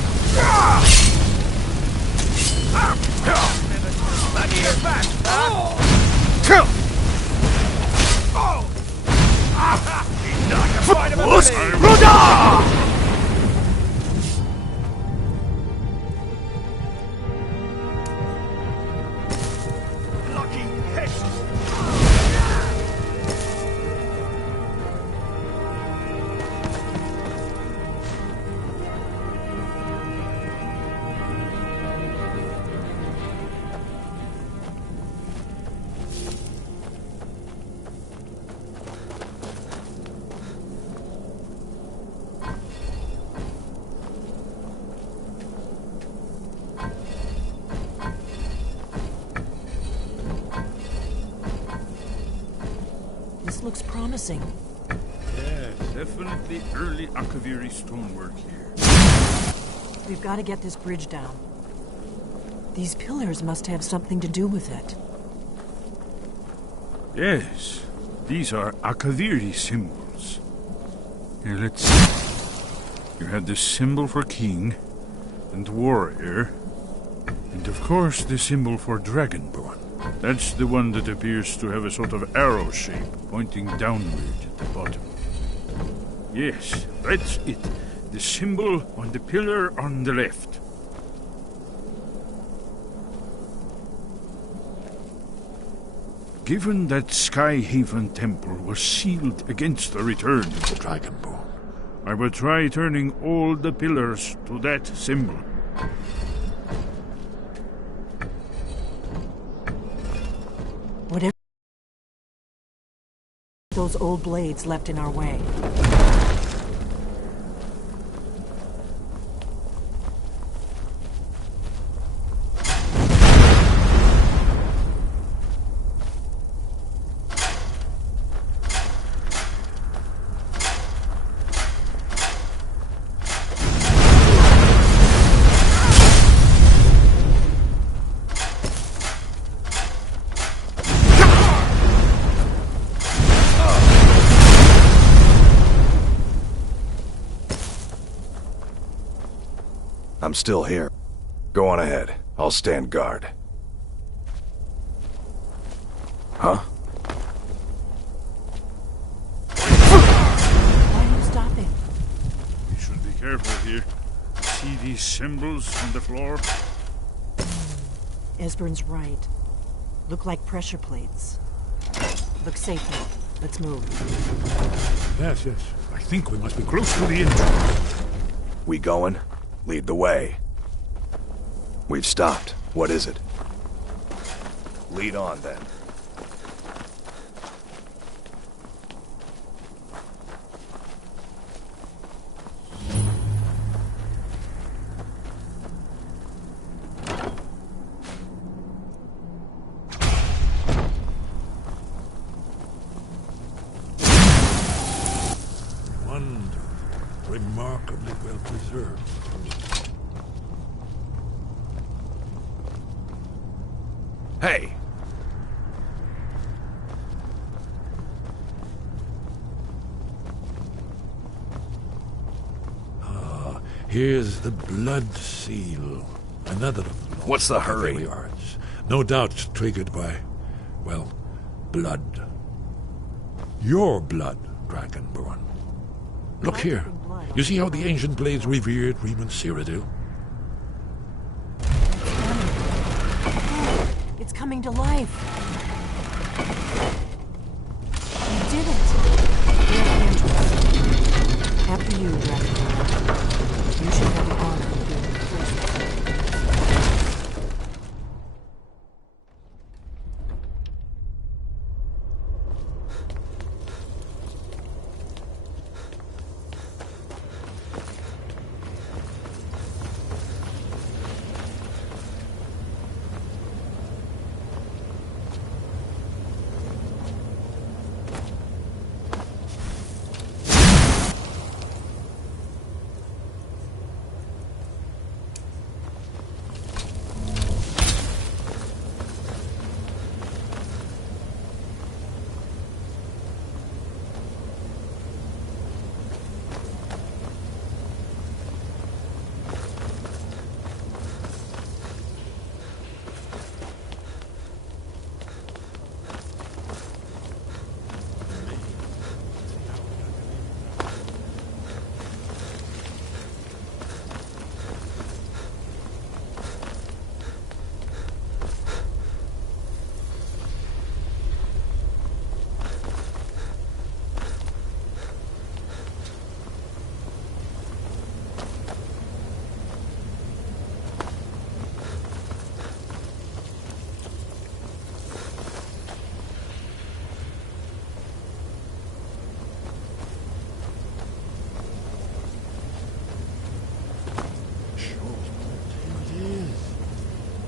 This looks promising. Yes, definitely early Akaviri stonework here. We've got to get this bridge down. These pillars must have something to do with it. Yes, these are Akaviri symbols. Here, let's see. You have the symbol for king and warrior, and of course the symbol for dragonborn. That's the one that appears to have a sort of arrow shape pointing downward at the bottom. Yes, that's it. The symbol on the pillar on the left. Given that Skyhaven Temple was sealed against the return of the Dragonborn, I will try turning all the pillars to that symbol. Whatever those old blades left in our way. I'm still here. Go on ahead. I'll stand guard. Huh? Why are you stopping? We should be careful here. See these symbols on the floor? Esbern's right. Look like pressure plates. Look safe now. Let's move. Yes. I think we must be close to the entrance. We going? Lead the way. We've stopped. What is it? Lead on, then. Remarkably well preserved. Hey! Here's the blood seal. Another of them. What's the hurry? There we are. No doubt triggered by, well, blood. Your blood, Dragonborn. Look here. You see how the ancient blades revered Reman Cyrodiil? It's coming to life. You did it. After you, Dragonborn. You should have the honor of being the first.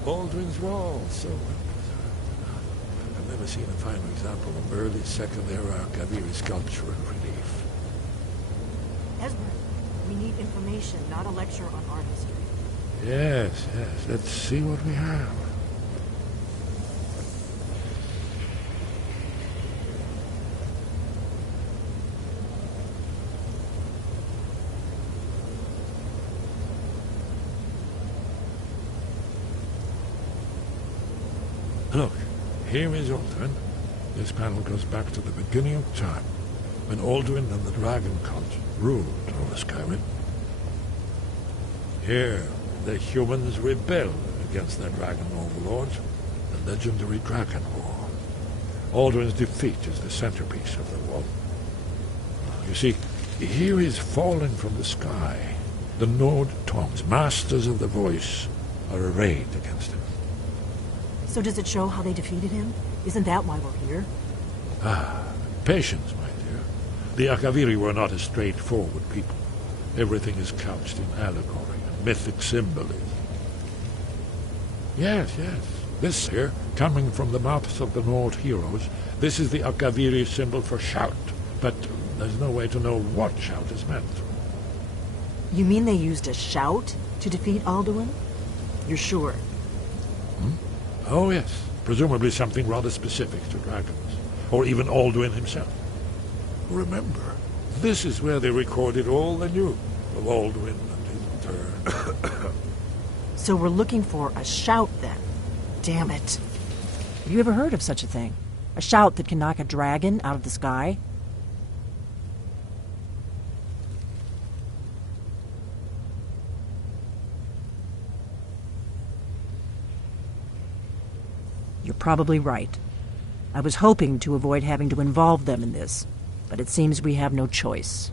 Baldwin's Wall, so well preserved. I've never seen a finer example of early Second Era Kaviri sculpture and relief. Esbern, we need information, not a lecture on art history. Yes. Let's see what we have. Look, here is Alduin. This panel goes back to the beginning of time, when Alduin and the Dragon Cult ruled over Skyrim. Here, the humans rebelled against their dragon overlords, the legendary Dragon War. Alduin's defeat is the centerpiece of the wall. You see, here is fallen from the sky. The Nord Tongs, masters of the voice, are arrayed against him. So does it show how they defeated him? Isn't that why we're here? Patience, my dear. The Akaviri were not a straightforward people. Everything is couched in allegory and mythic symbolism. Yes. This here, coming from the mouths of the Nord heroes, this is the Akaviri symbol for shout. But there's no way to know what shout is meant. You mean they used a shout to defeat Alduin? You're sure? Oh, yes. Presumably something rather specific to dragons. Or even Alduin himself. Remember, this is where they recorded all they knew of Alduin and his return. So we're looking for a shout, then. Damn it. Have you ever heard of such a thing? A shout that can knock a dragon out of the sky? You're probably right. I was hoping to avoid having to involve them in this, but it seems we have no choice.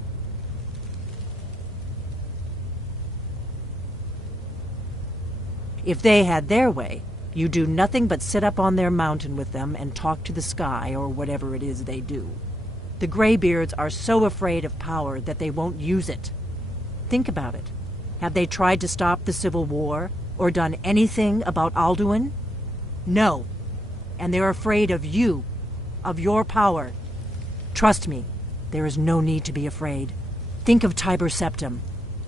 If they had their way, you do nothing but sit up on their mountain with them and talk to the sky or whatever it is they do. The Greybeards are so afraid of power that they won't use it. Think about it. Have they tried to stop the Civil War or done anything about Alduin? No. And they're afraid of you, of your power. Trust me, there is no need to be afraid. Think of Tiber Septim.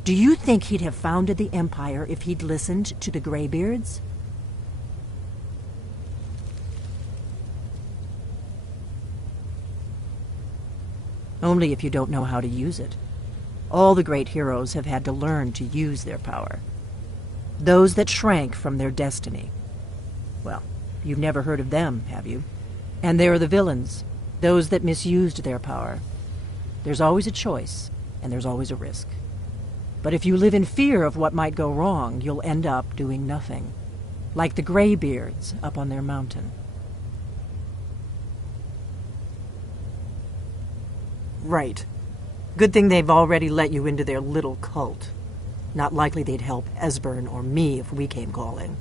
Do you think he'd have founded the Empire if he'd listened to the Greybeards? Only if you don't know how to use it. All the great heroes have had to learn to use their power. Those that shrank from their destiny. Well, you've never heard of them, have you? And there are the villains, those that misused their power. There's always a choice, and there's always a risk. But if you live in fear of what might go wrong, you'll end up doing nothing. Like the Greybeards up on their mountain. Right. Good thing they've already let you into their little cult. Not likely they'd help Esbern or me if we came calling.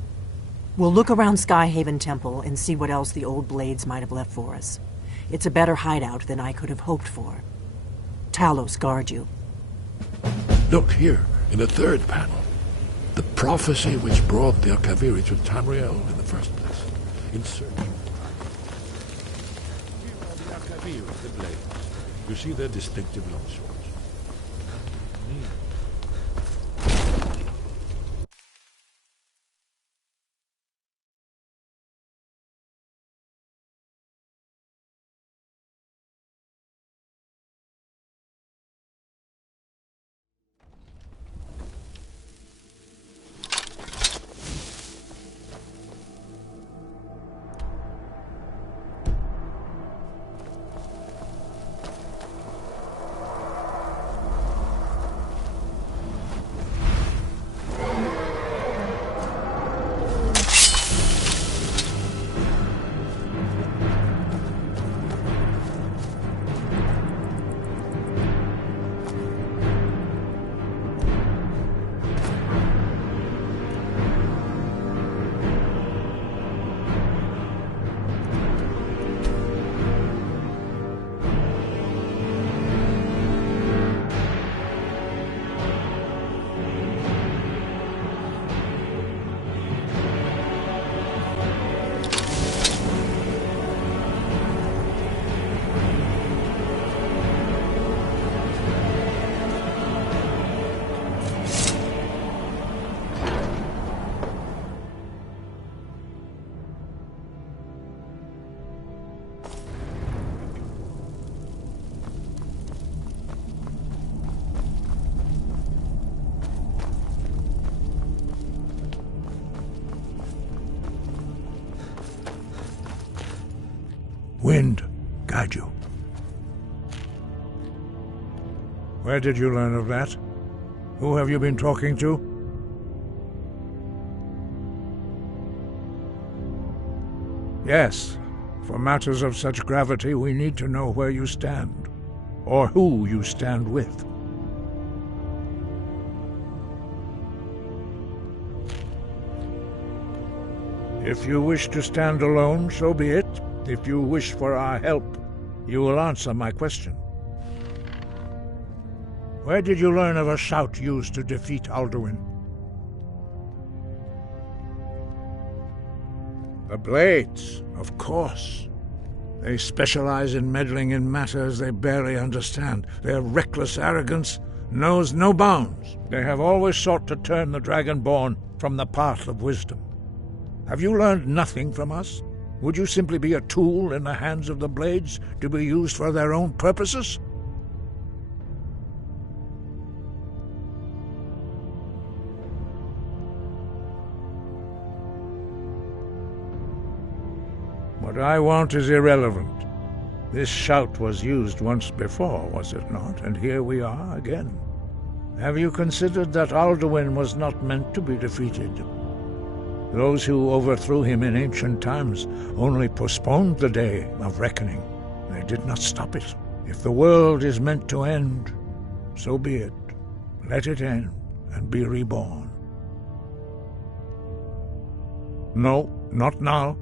We'll look around Skyhaven Temple and see what else the old blades might have left for us. It's a better hideout than I could have hoped for. Talos guard you. Look here, in the third panel. The prophecy which brought the Akaviri to Tamriel in the first place. Insert. Here are the Akaviri, the blades. You see their distinctive long swords. Wind, guide you. Where did you learn of that? Who have you been talking to? Yes, For matters of such gravity, we need to know where you stand, or who you stand with. If you wish to stand alone, so be it. If you wish for our help, you will answer my question. Where did you learn of a shout used to defeat Alduin? The Blades, of course. They specialize in meddling in matters they barely understand. Their reckless arrogance knows no bounds. They have always sought to turn the Dragonborn from the path of wisdom. Have you learned nothing from us? Would you simply be a tool in the hands of the Blades to be used for their own purposes? What I want is irrelevant. This shout was used once before, was it not? And here we are again. Have you considered that Alduin was not meant to be defeated? Those who overthrew him in ancient times only postponed the day of reckoning. They did not stop it. If the world is meant to end, so be it. Let it end and be reborn. No, not now.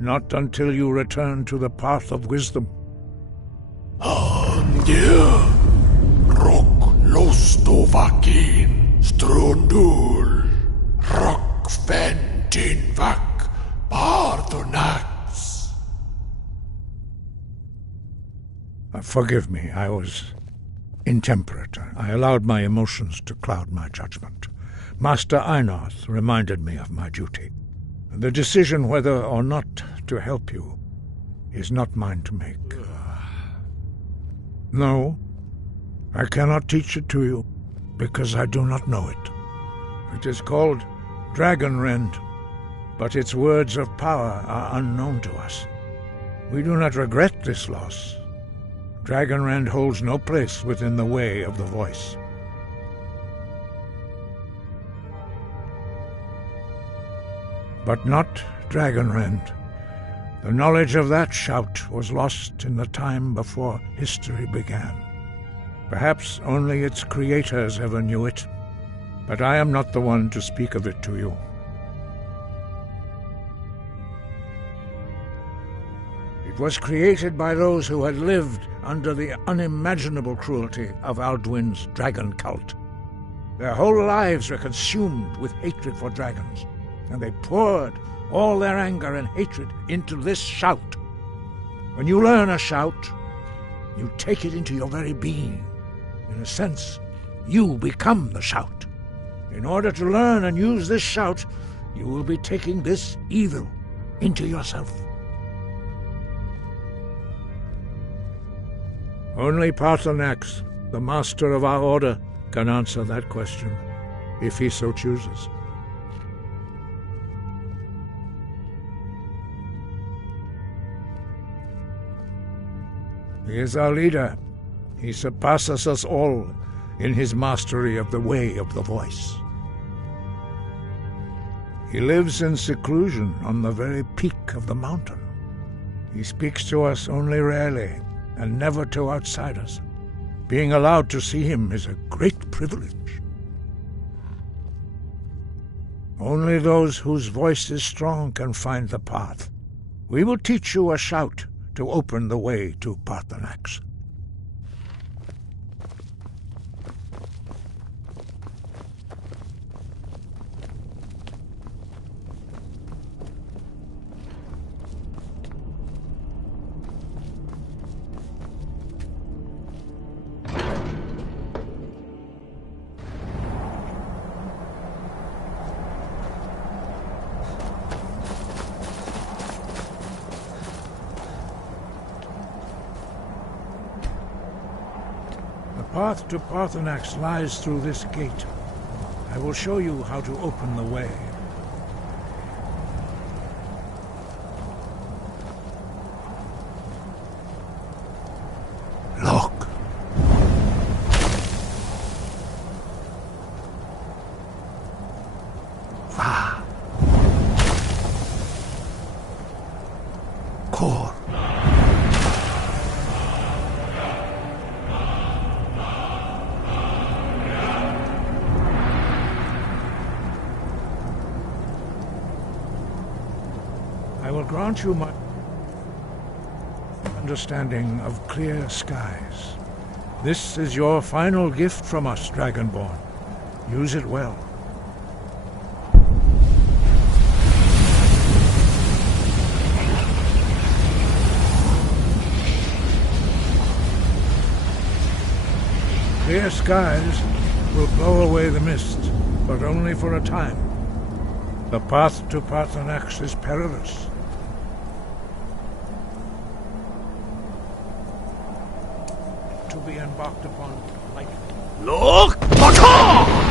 Not until you return to the path of wisdom. Andir, rock lostovakin, strundul, rock ventinvak, pardonax. Forgive me, I was intemperate. I allowed my emotions to cloud my judgment. Master Einarth reminded me of my duty. The decision whether or not to help you is not mine to make. No, I cannot teach it to you, because I do not know it. It is called Dragonrend, but its words of power are unknown to us. We do not regret this loss. Dragonrend holds no place within the way of the voice. But not Dragonrend. The knowledge of that shout was lost in the time before history began. Perhaps only its creators ever knew it, but I am not the one to speak of it to you. It was created by those who had lived under the unimaginable cruelty of Alduin's dragon cult. Their whole lives were consumed with hatred for dragons, and they poured all their anger and hatred into this shout. When you learn a shout, you take it into your very being. In a sense, you become the shout. In order to learn and use this shout, you will be taking this evil into yourself. Only Parthenax, the master of our order, can answer that question, if he so chooses. He is our leader. He surpasses us all in his mastery of the way of the voice. He lives in seclusion on the very peak of the mountain. He speaks to us only rarely, and never to outsiders. Being allowed to see him is a great privilege. Only those whose voice is strong can find the path. We will teach you a shout to open the way to Parthenax. The path to Parthenax lies through this gate. I will show you how to open the way. Look. Va. Cor. grant you my understanding of clear skies. This is your final gift from us, Dragonborn. Use it well. Clear skies will blow away the mist, but only for a time. The path to Paarthurnax is perilous. To be embarked upon lightly. Look! Baka!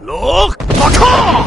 Look! Baka!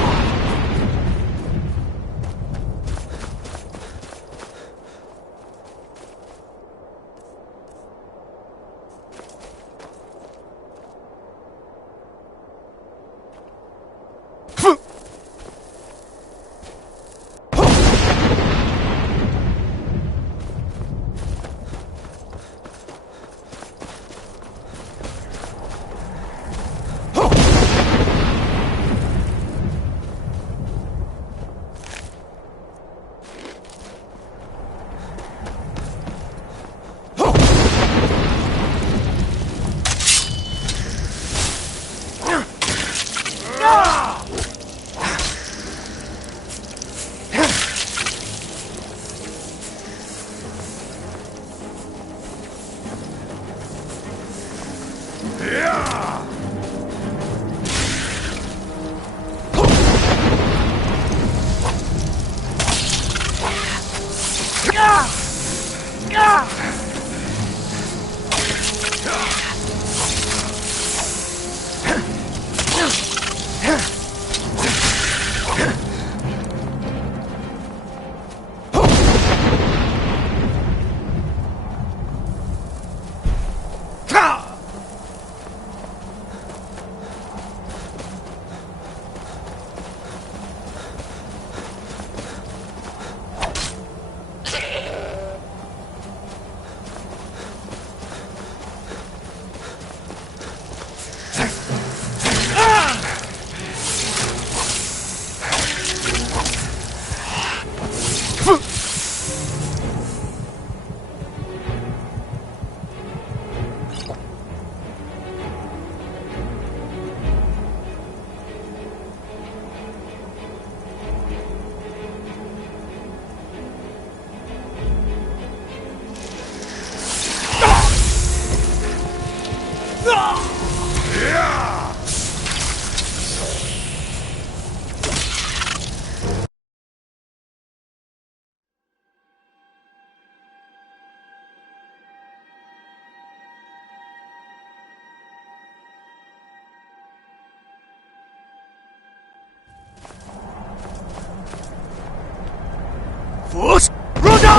Fus Ruda!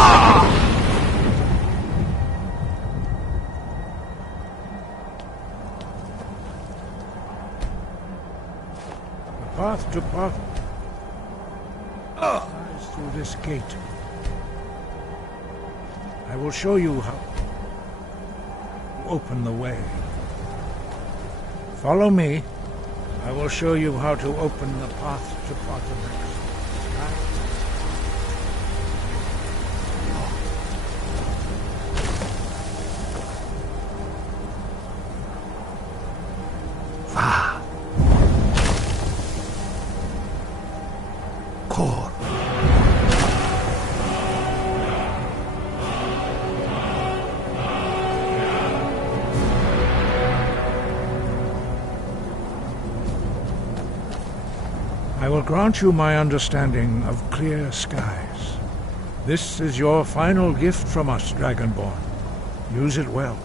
The path to path lies through this gate. I will show you how to open the way. Follow me. I will show you how to open the path to Paarthurnax. I will grant you my understanding of clear skies. This is your final gift from us, Dragonborn. Use it well.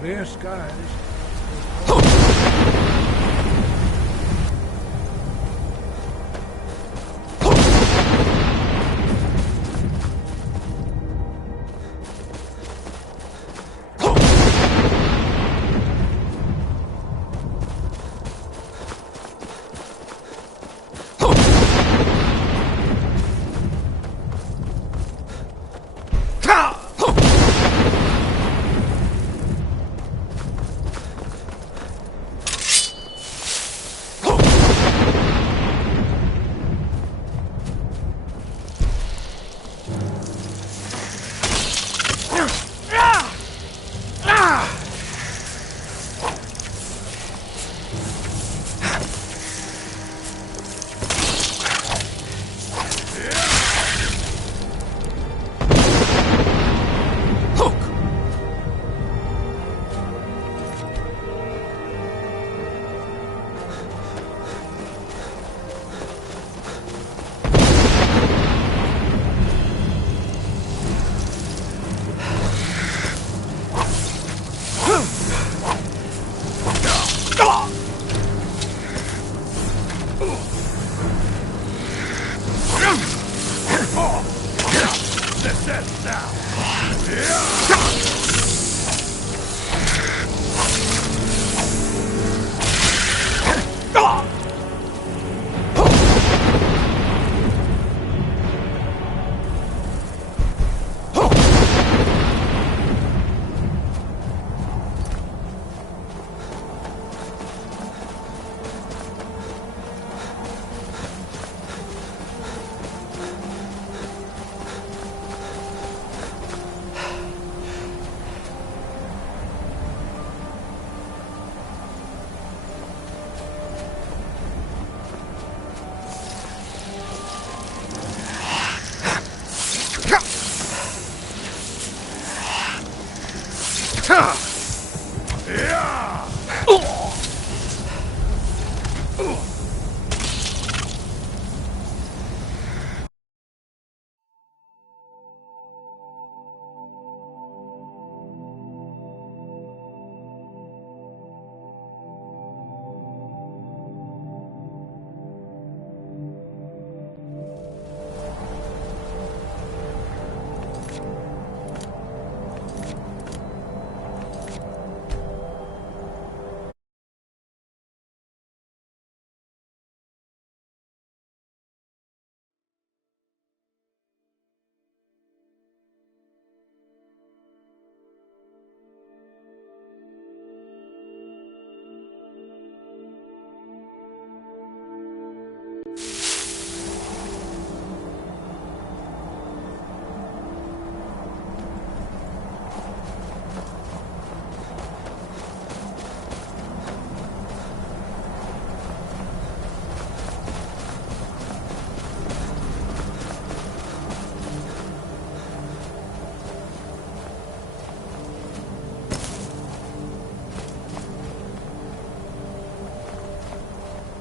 Clear skies. the death now!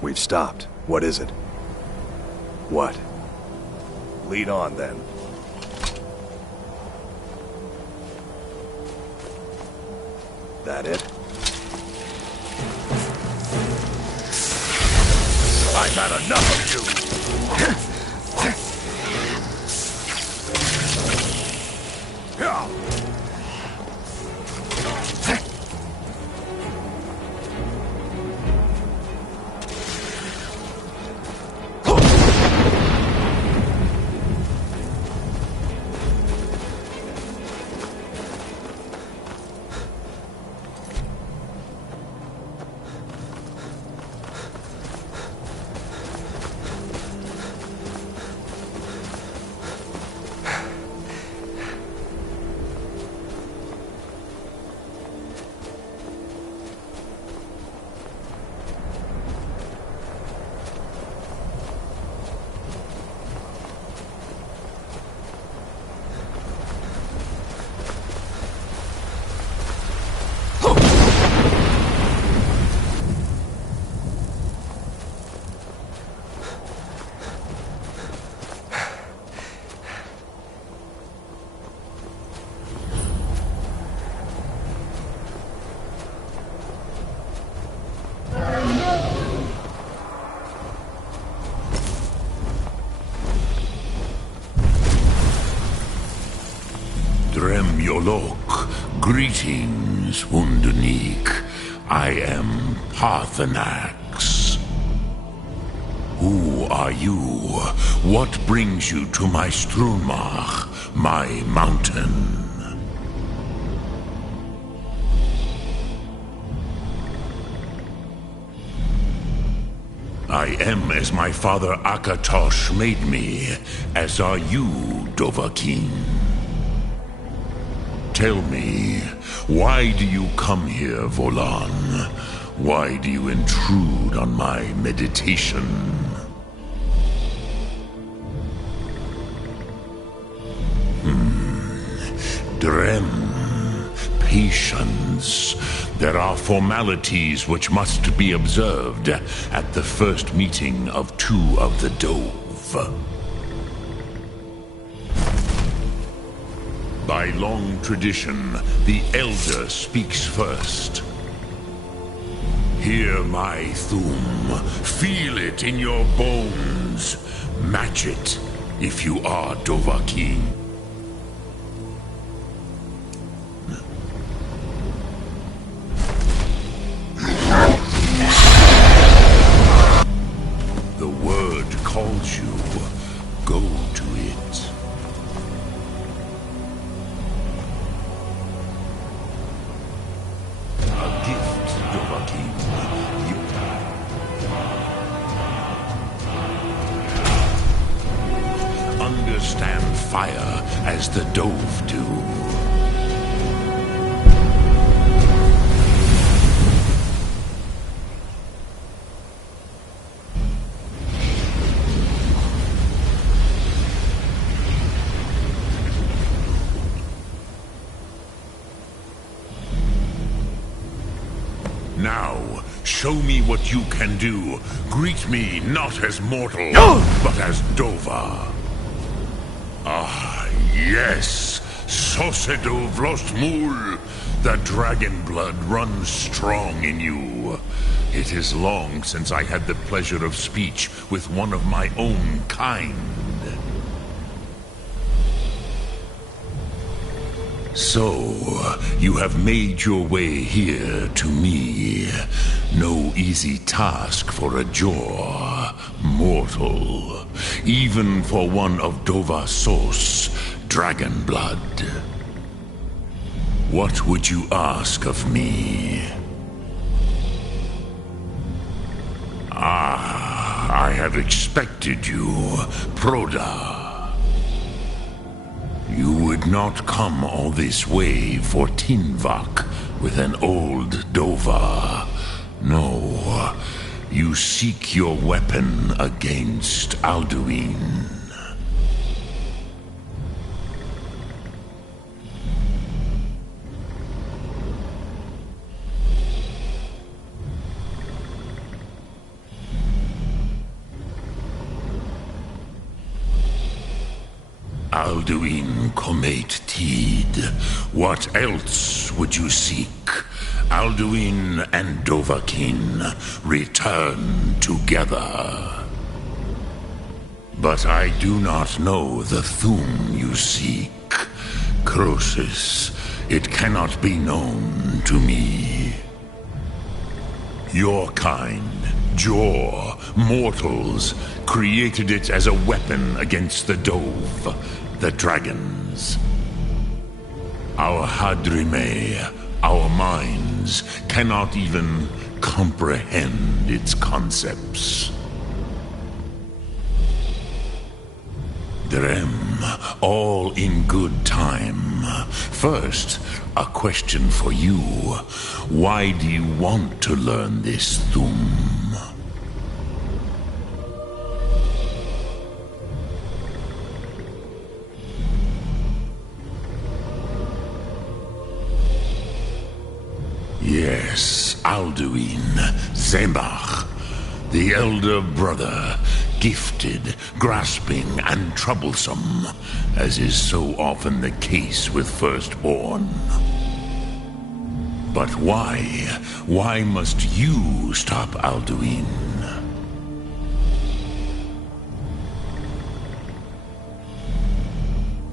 We've stopped. What is it? What? Lead on, then. That it? I've had enough of you! Greetings, Wunderneek. I am Parthenax. Who are you? What brings you to my Strunmach, my mountain? I am as my father Akatosh made me, as are you, Dovahkiin. Tell me, why do you come here, Volan? Why do you intrude on my meditation? Drem, patience. There are formalities which must be observed at the first meeting of two of the Dove. By long tradition, the Elder speaks first. Hear my Thum. Feel it in your bones. Match it if you are Dovahkiin. fire as the Dove do. Now, show me what you can do. Greet me not as mortal, but as Dova. Ah, yes, Sosedo Vlostmul. The dragon blood runs strong in you. It is long since I had the pleasure of speech with one of my own kind. So, you have made your way here to me. No easy task for a jaw, mortal. Even for one of Dova Sos, dragon blood. What would you ask of me? Ah, I have expected you, Proda. You would not come all this way for Tinvak with an old Dova. No, you seek your weapon against Alduin. Alduin Comate Tid. What else would you seek? Alduin and Dovahkiin return together. But I do not know the Thum you seek. Croesus, it cannot be known to me. Your kind, Jor, mortals, created it as a weapon against the Dove, the dragons. Our Hadrime, our minds, cannot even comprehend its concepts. Drem, all in good time. First, a question for you. Why do you want to learn this Thum? Yes, Alduin, Zembach, the elder brother, gifted, grasping, and troublesome, as is so often the case with firstborn. But why? Why must you stop Alduin?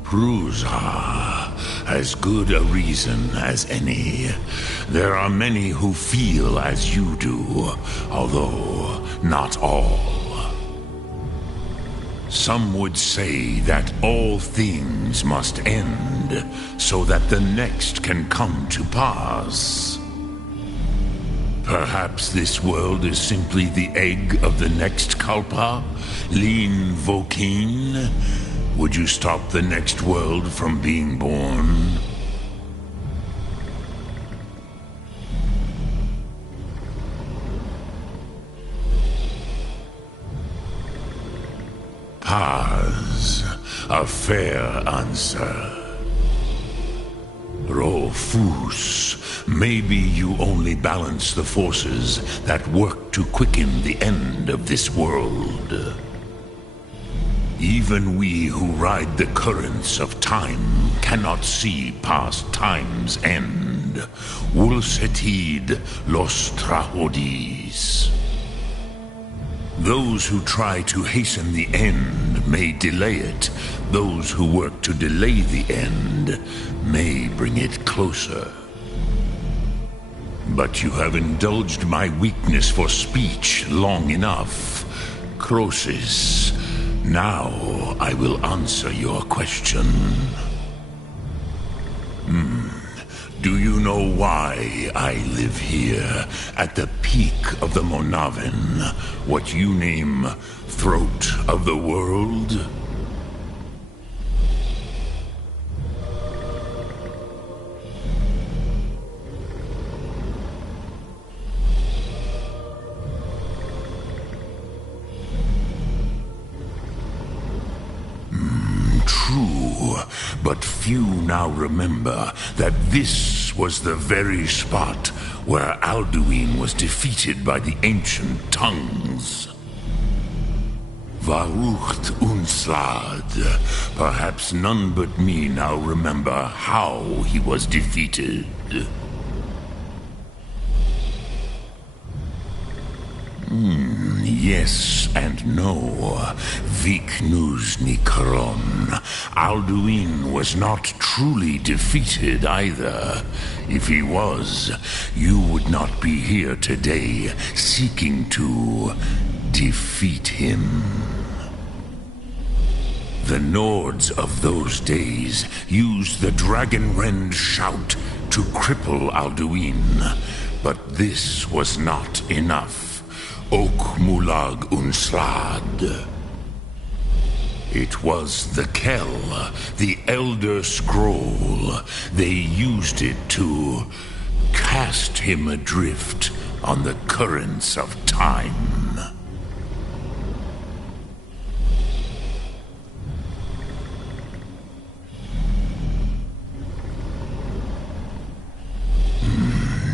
Prusa. As good a reason as any. There are many who feel as you do, although not all. Some would say that all things must end, so that the next can come to pass. Perhaps this world is simply the egg of the next Kalpa, Lin Vokin. Would you stop the next world from being born? Paz, a fair answer. Rofus, maybe you only balance the forces that work to quicken the end of this world. Even we who ride the currents of time cannot see past time's end. Wulsetid los trahodis. Those who try to hasten the end may delay it. Those who work to delay the end may bring it closer. But you have indulged my weakness for speech long enough. Croesus, now I will answer your question. Do you know why I live here, at the peak of the Monavin, what you name Throat of the World? but few now remember that this was the very spot where Alduin was defeated by the ancient tongues. Varucht Unslad. Perhaps none but me now remember how he was defeated. Yes and no. Viknus Nikron. Alduin was not truly defeated either. If he was, you would not be here today seeking to defeat him. The Nords of those days used the Dragonrend shout to cripple Alduin, but this was not enough. Ok Mulag Unslad. It was the Kell, the Elder Scroll. They used it to cast him adrift on the currents of time.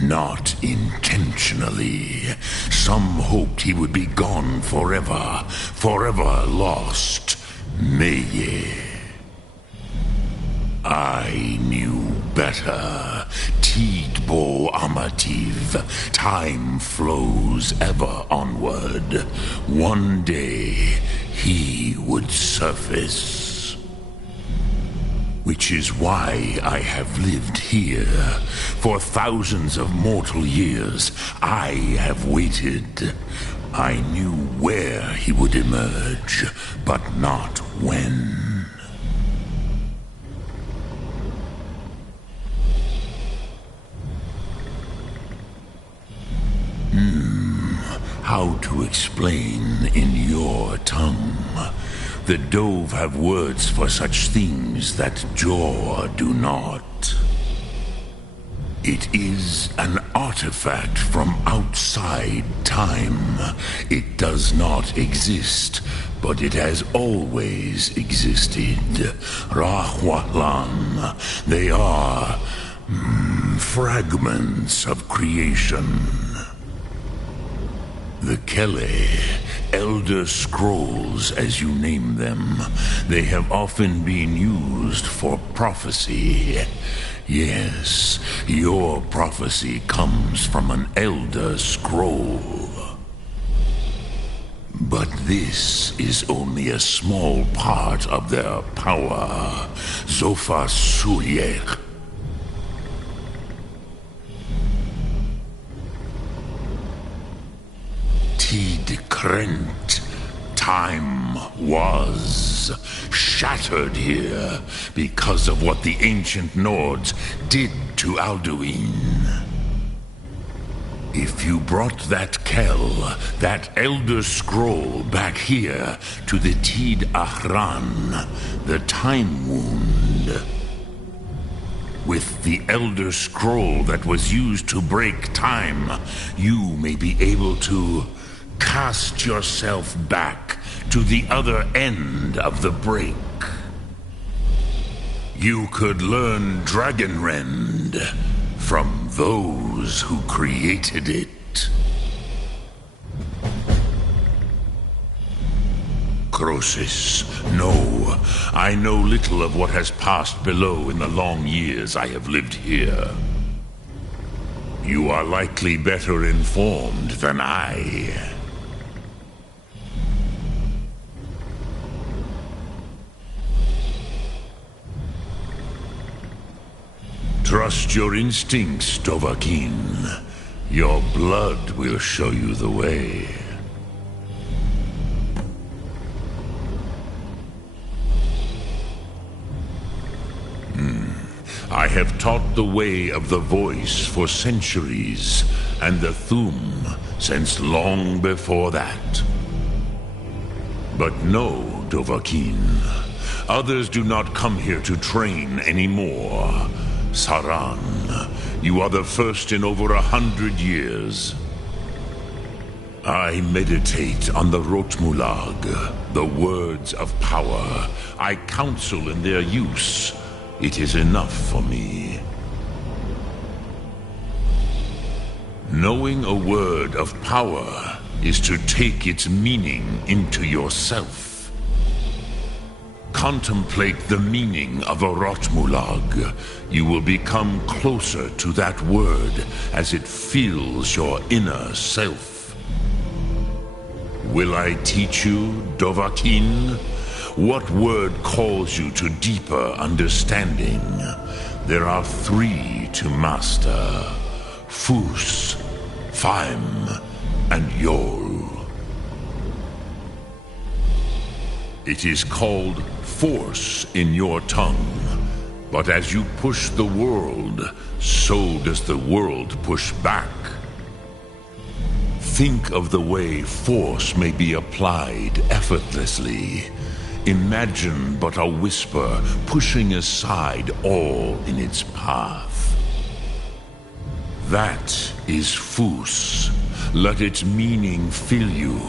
Not intentionally. Some hoped he would be gone forever, forever lost. Meye. I knew better. Tidbo Amativ. Time flows ever onward. One day, he would surface. Which is why I have lived here. For thousands of mortal years, I have waited. I knew where he would emerge, but not when. How to explain in your tongue? The Dove have words for such things that Jor do not. It is an artifact from outside time. It does not exist, but it has always existed. Rahwatlan. They are fragments of creation. The Kele, Elder Scrolls as you name them, they have often been used for prophecy. Yes, your prophecy comes from an Elder Scroll. But this is only a small part of their power. Zofa Suryek. Krent. Time was shattered here because of what the ancient Nords did to Alduin. If you brought that Kell, that Elder Scroll back here to the Tid Ahran, the Time Wound, with the Elder Scroll that was used to break time, you may be able to cast yourself back to the other end of the break. You could learn Dragonrend from those who created it. Croesus, no. I know little of what has passed below in the long years I have lived here. You are likely better informed than I. Trust your instincts, Dovahkiin. Your blood will show you the way. I have taught the way of the voice for centuries, and the Thum since long before that. But no, Dovahkiin. Others do not come here to train anymore. Saran, you are the first in over 100 years. I meditate on the Rotmulag, the words of power. I counsel in their use. it is enough for me. Knowing a word of power is to take its meaning into yourself. Contemplate the meaning of a Rotmulag. You will become closer to that word as it fills your inner self. Will I teach you, Dovahkiin? What word calls you to deeper understanding? There are 3 to master: Fus, Faim, and Yol. It is called force in your tongue, but as you push the world, so does the world push back. Think of the way force may be applied effortlessly. Imagine but a whisper pushing aside all in its path. That is Fus. Let its meaning fill you.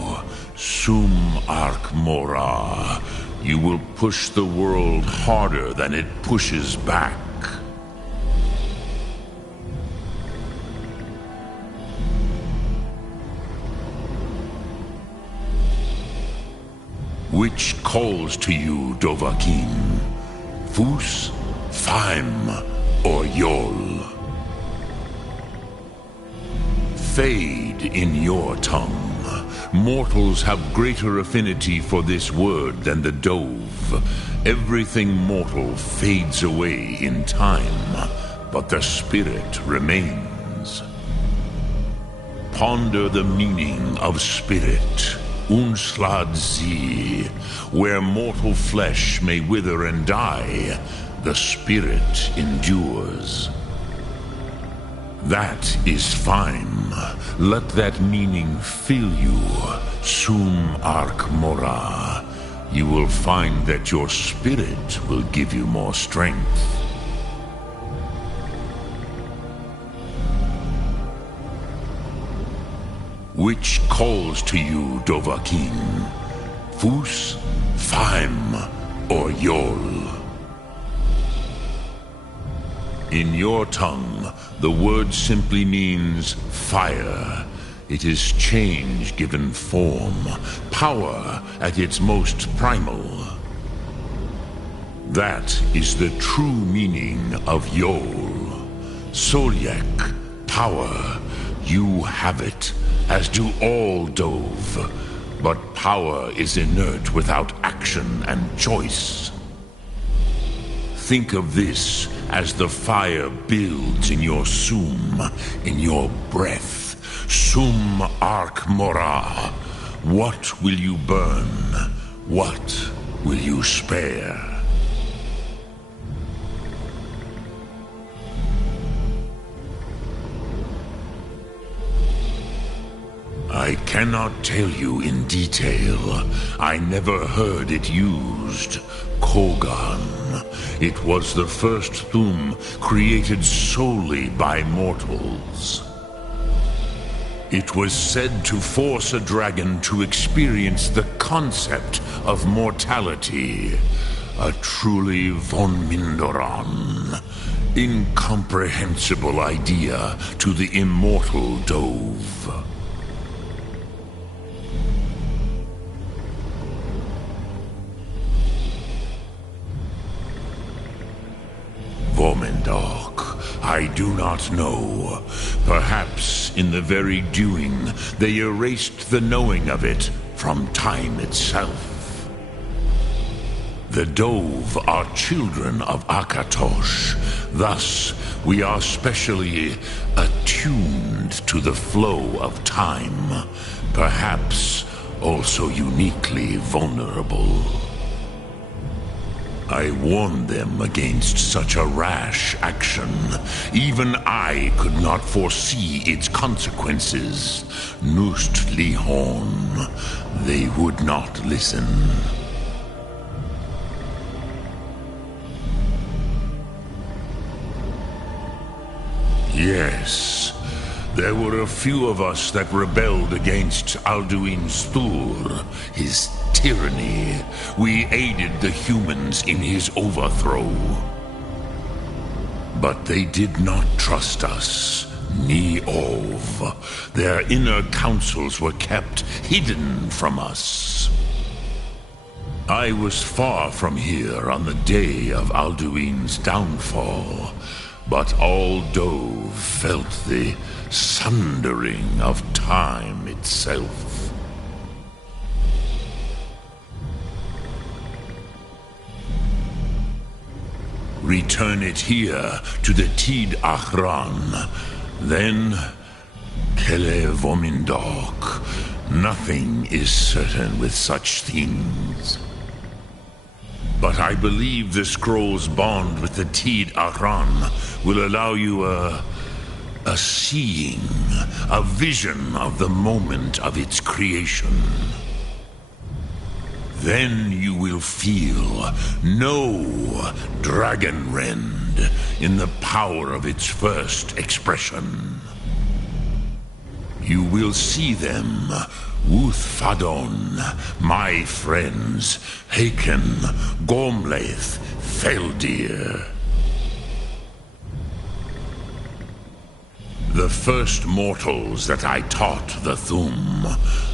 Sum Ark Mora. You will push the world harder than it pushes back. Which calls to you, Dovahkiin? Fus, Faim, or Yol? Fade in your tongue. Mortals have greater affinity for this word than the Dove. Everything mortal fades away in time, but the spirit remains. Ponder the meaning of spirit. Unslad Zi. Where mortal flesh may wither and die, the spirit endures. That is fine. Let that meaning fill you. Sum Ark Mora. You will find that your spirit will give you more strength. Which calls to you, Dovahkiin? Fus, Faim, or Yol? In your tongue, the word simply means fire. It is change given form, power at its most primal. That is the true meaning of Yol. Solyek, power. You have it, as do all Dove. But power is inert without action and choice. Think of this as the fire builds in your Sum, in your breath. Sum Ark Mora. What will you burn? What will you spare? I cannot tell you in detail. I never heard it used. Kogan. It was the first Thum created solely by mortals. It was said to force a dragon to experience the concept of mortality. A truly von Mindoran. Incomprehensible idea to the immortal Dove. Vomendok, I do not know. Perhaps in the very doing, they erased the knowing of it from time itself. The Dove are children of Akatosh. Thus, we are specially attuned to the flow of time. Perhaps also uniquely vulnerable. I warned them against such a rash action. Even I could not foresee its consequences. Nust Lihon. They would not listen. Yes, there were a few of us that rebelled against Alduin Stur, his tyranny. We aided the humans in his overthrow. But they did not trust us. Ni Ov. Their inner counsels were kept hidden from us. I was far from here on the day of Alduin's downfall, but all Dove felt the sundering of time itself. Return it here to the Tid Achran. Then, Kele Vomindok. Nothing is certain with such things. But I believe the scroll's bond with the Tid Achran will allow you a seeing, a vision of the moment of its creation. Then you will feel no dragon rend in the power of its first expression. You will see them, Wuthfadon, my friends, Haken, Gormlaith, Feldir. The first mortals that I taught the Thum,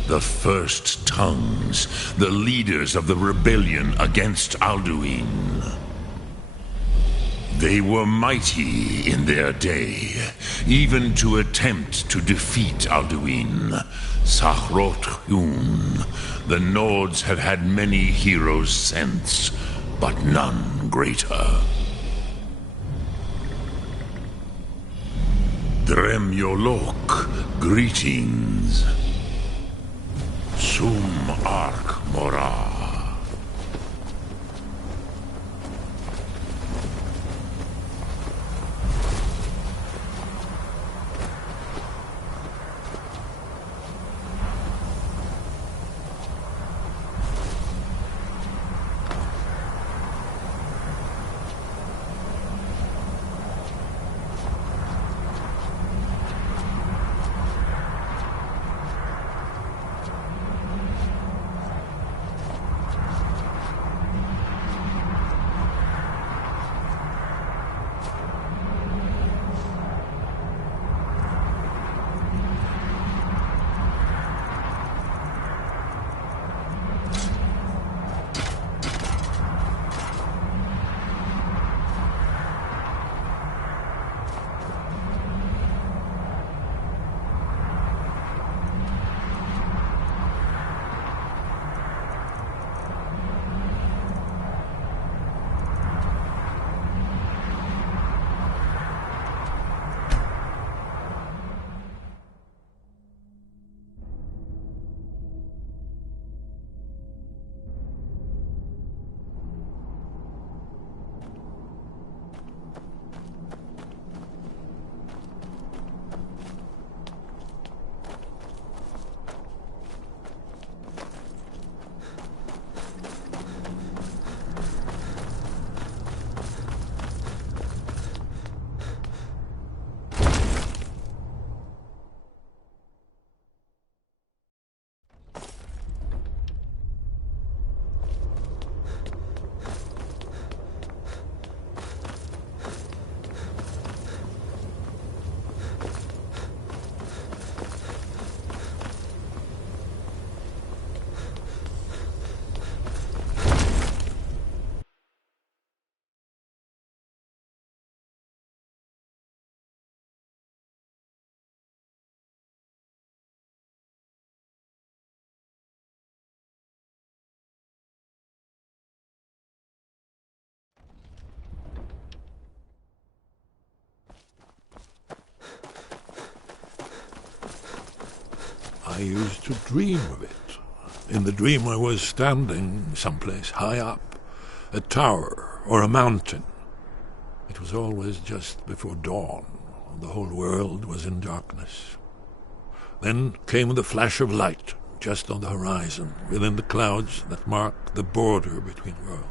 the first tongues, the leaders of the rebellion against Alduin. They were mighty in their day, even to attempt to defeat Alduin. Sahrot Hun, the Nords have had many heroes since, but none greater. Dremyolok, greetings. Sum Ark Mora. I used to dream of it. In the dream I was standing someplace high up, a tower or a mountain. It was always just before dawn. The whole world was in darkness. Then came the flash of light, just on the horizon, within the clouds that mark the border between worlds.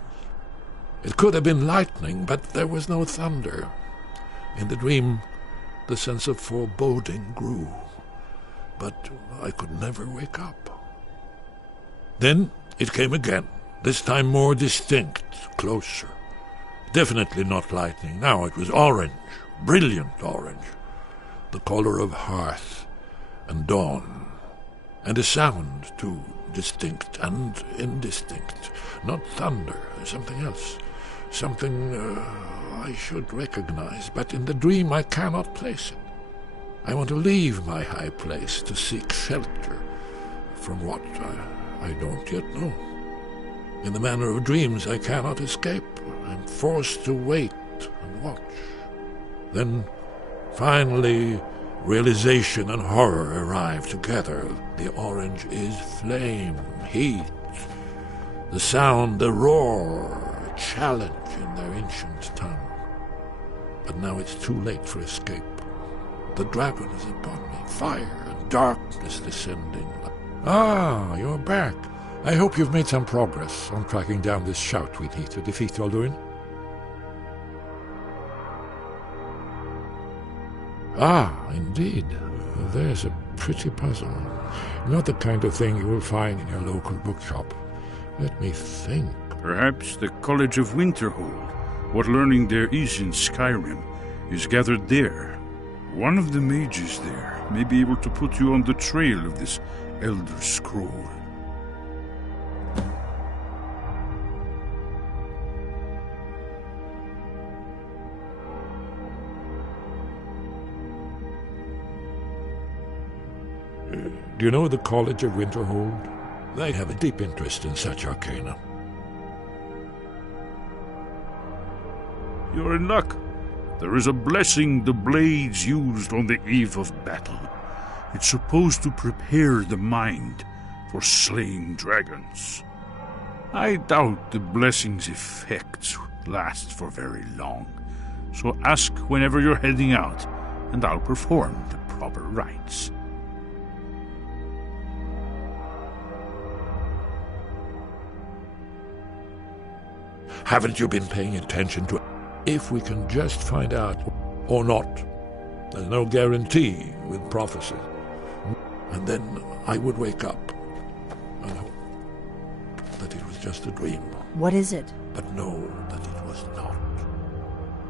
It could have been lightning, but there was no thunder. In the dream, the sense of foreboding grew, but I could never wake up. Then it came again, this time more distinct, closer. Definitely not lightning. Now it was orange, brilliant orange. The color of hearth and dawn. And a sound, too, distinct and indistinct. Not thunder, something else. Something I should recognize, but in the dream I cannot place it. I want to leave my high place to seek shelter from what I don't yet know. In the manner of dreams I cannot escape. I'm forced to wait and watch. Then, finally, realization and horror arrive together. The orange is flame, heat, the sound, the roar, a challenge in their ancient tongue. But now it's too late for escape. The dragon is upon me, fire and darkness descending. Ah, you're back. I hope you've made some progress on tracking down this shout we need to defeat Alduin. Ah, indeed. There's a pretty puzzle. Not the kind of thing you will find in your local bookshop. Let me think. Perhaps the College of Winterhold, what learning there is in Skyrim, is gathered there. One of the mages there may be able to put you on the trail of this Elder Scroll. Do you know the College of Winterhold? They have a deep interest in such arcana. You're in luck. There is a blessing the blades used on the eve of battle. It's supposed to prepare the mind for slaying dragons. I doubt the blessing's effects last for very long, so ask whenever you're heading out, and I'll perform the proper rites. Haven't you been paying attention to it? If we can just find out, or not, there's no guarantee with prophecy. And then I would wake up and hope that it was just a dream. What is it? But know that it was not.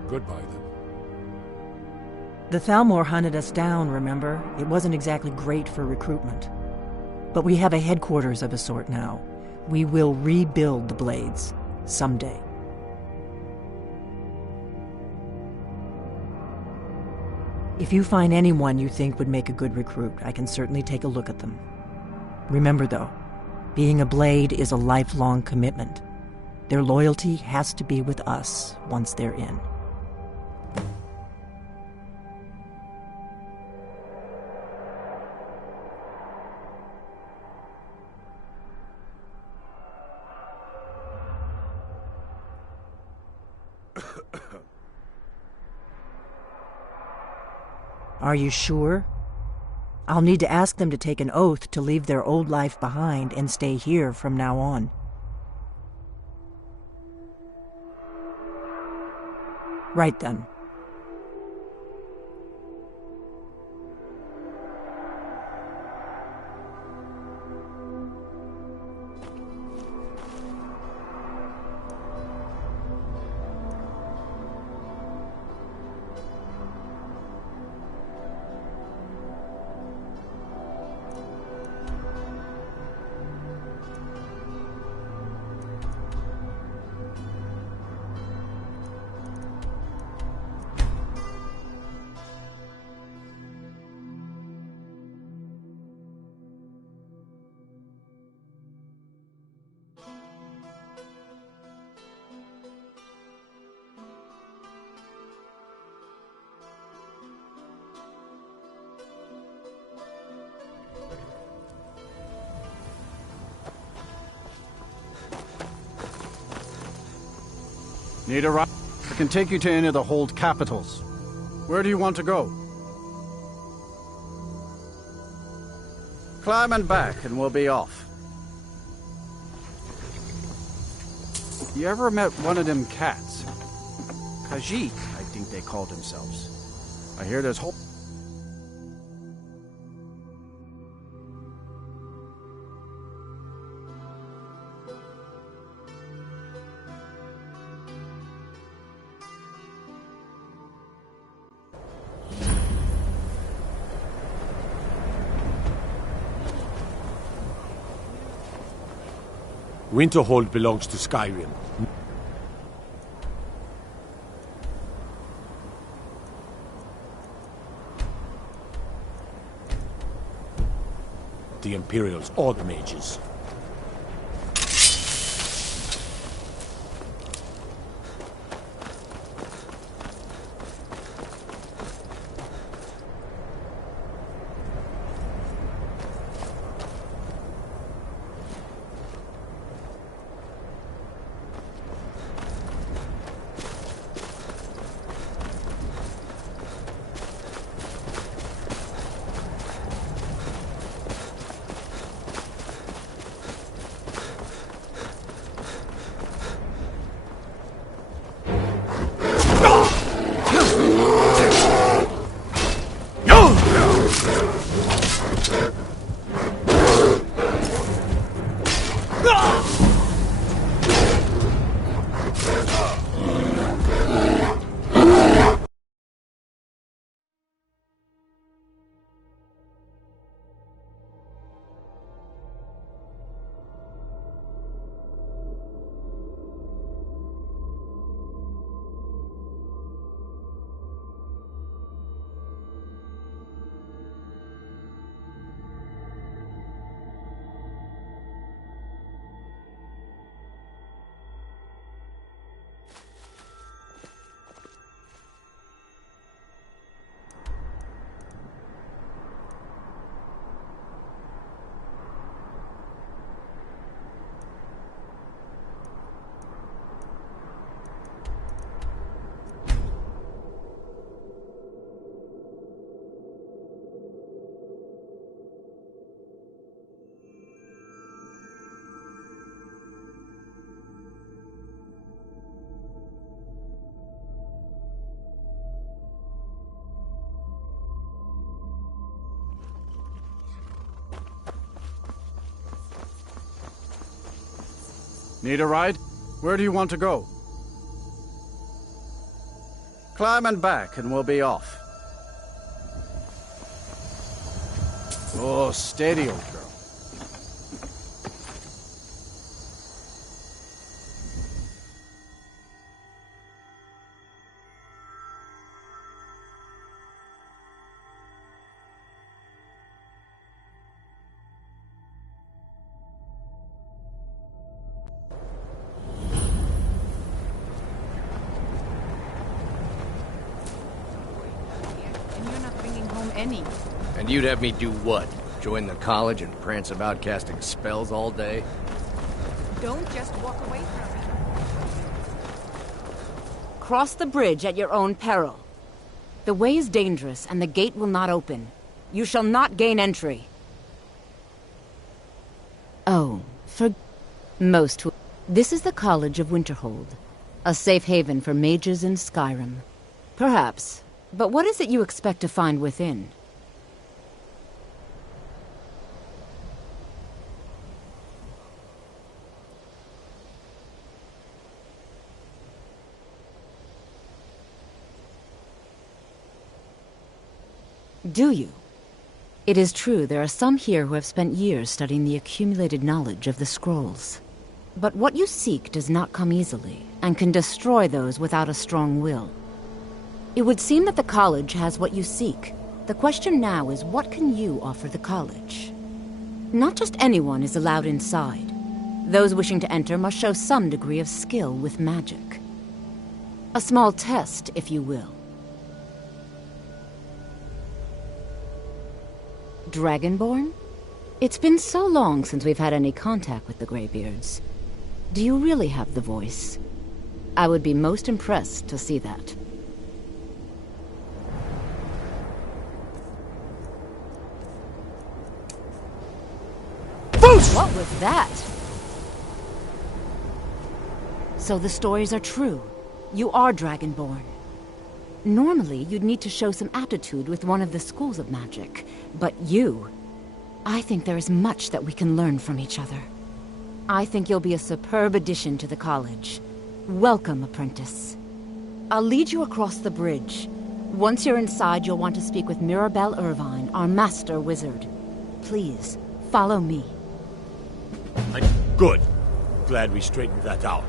Goodbye, then. The Thalmor hunted us down, remember? It wasn't exactly great for recruitment. But we have a headquarters of a sort now. We will rebuild the Blades. Someday. If you find anyone you think would make a good recruit, I can certainly take a look at them. Remember, though, being a Blade is a lifelong commitment. Their loyalty has to be with us once they're in. Are you sure? I'll need to ask them to take an oath to leave their old life behind and stay here from now on. Right then. Need a ride? I can take you to any of the hold capitals. Where do you want to go? Climb and back, and we'll be off. You ever met one of them cats? Khajiit, I think they called themselves. I hear there's whole... Winterhold belongs to Skyrim. The Imperials or the mages. Need a ride? Where do you want to go? Climb and back and we'll be off. Oh, steady, old girl. And you'd have me do what? Join the college and prance about casting spells all day? Don't just walk away from it. Cross the bridge at your own peril. The way is dangerous and the gate will not open. You shall not gain entry. Oh, for most who... This is the College of Winterhold, a safe haven for mages in Skyrim. Perhaps. But what is it you expect to find within? Do you? It is true there are some here who have spent years studying the accumulated knowledge of the scrolls. But what you seek does not come easily, and can destroy those without a strong will. It would seem that the college has what you seek. The question now is, what can you offer the college? Not just anyone is allowed inside. Those wishing to enter must show some degree of skill with magic. A small test, if you will. Dragonborn? It's been so long since we've had any contact with the Greybeards. Do you really have the voice? I would be most impressed to see that. What was that? So the stories are true. You are Dragonborn. Normally, you'd need to show some aptitude with one of the schools of magic. But you... I think there is much that we can learn from each other. I think you'll be a superb addition to the college. Welcome, apprentice. I'll lead you across the bridge. Once you're inside, you'll want to speak with Mirabelle Irvine, our master wizard. Please, follow me. Good. glad we straightened that out.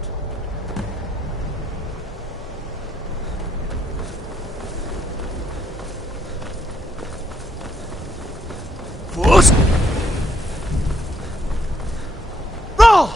Force! Roll!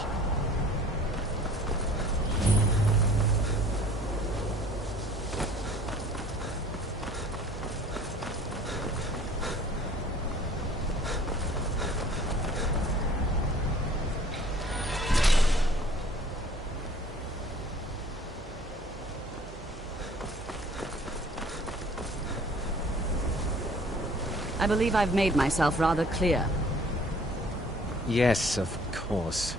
I believe I've made myself rather clear. Yes, of course.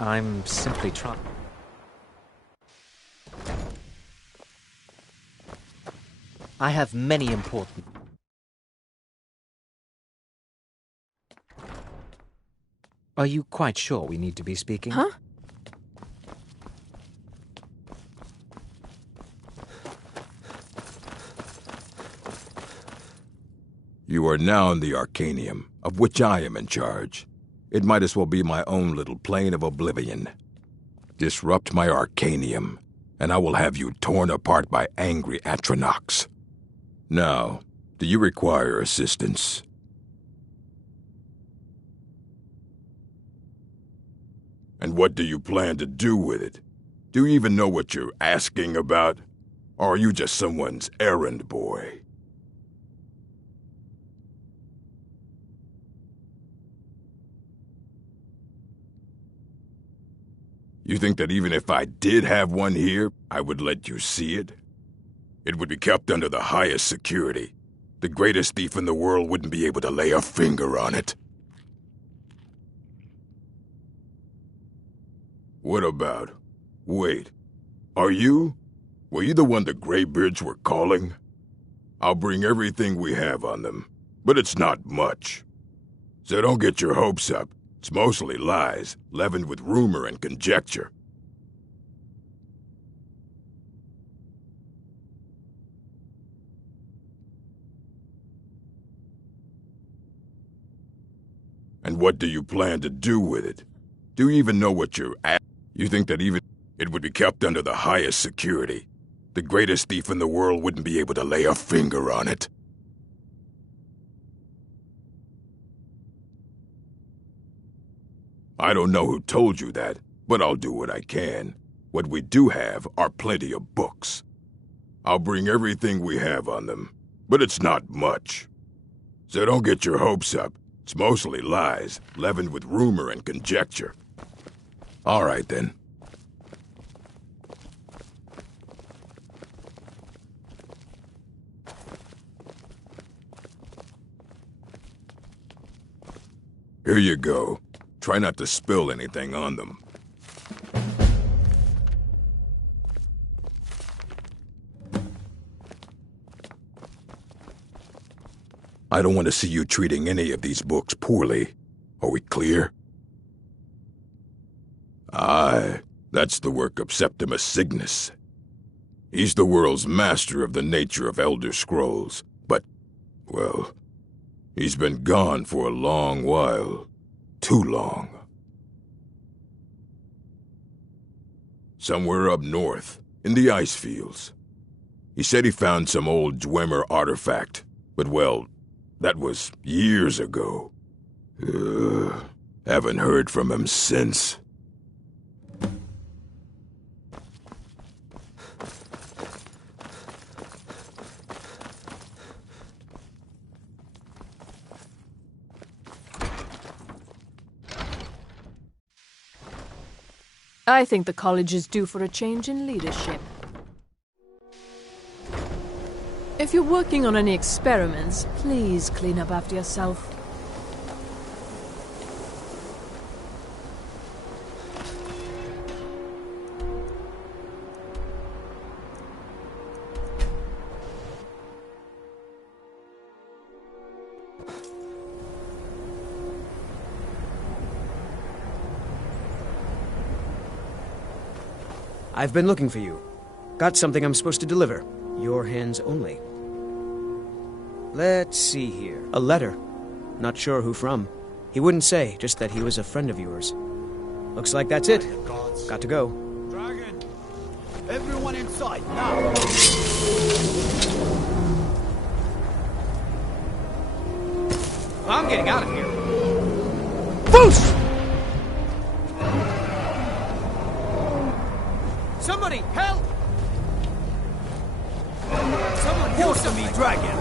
I'm simply trying... I have many important... Are you quite sure we need to be speaking? Huh? You are now in the Arcanium, of which I am in charge. It might as well be my own little plane of oblivion. Disrupt my Arcanium, and I will have you torn apart by angry Atronachs. Now, do you require assistance? And what do you plan to do with it? Do you even know what you're asking about? Or are you just someone's errand boy? You think that even if I did have one here, I would let you see it? It would be kept under the highest security. The greatest thief in the world wouldn't be able to lay a finger on it. What about? Wait. Are you? Were you the one the Greybeards were calling? I'll bring everything we have on them, but it's not much. So don't get your hopes up. It's mostly lies, leavened with rumor and conjecture. And what do you plan to do with it? Do you even know what you're at? You think that even it would be kept under the highest security? The greatest thief in the world wouldn't be able to lay a finger on it. I don't know who told you that, but I'll do what I can. What we do have are plenty of books. I'll bring everything we have on them, but it's not much. So don't get your hopes up. It's mostly lies, leavened with rumor and conjecture. All right, then. Here you go. Try not to spill anything on them. I don't want to see you treating any of these books poorly. Are we clear? Aye, that's the work of Septimus Cygnus. He's the world's master of the nature of Elder Scrolls, but, well, he's been gone for a long while. Too long. Somewhere up north, in the ice fields. He said he found some old Dwemer artifact, but well, that was years ago. Haven't heard from him since. I think the college is due for a change in leadership. If you're working on any experiments, please clean up after yourself. I've been looking for you. Got something I'm supposed to deliver. Your hands only. Let's see here. A letter. Not sure who from. He wouldn't say, just that he was a friend of yours. Looks like that's it. Got to go. Dragon! Everyone inside, now! I'm getting out of here. Boost! Somebody, help! Someone do something, dragon!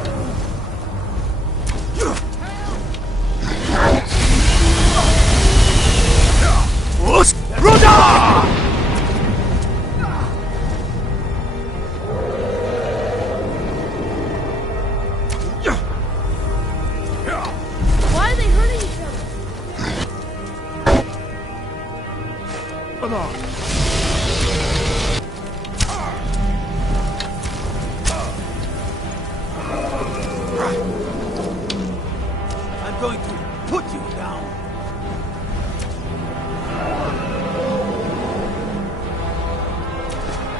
Why are they hurting each other? Come on. I'm going to put you down.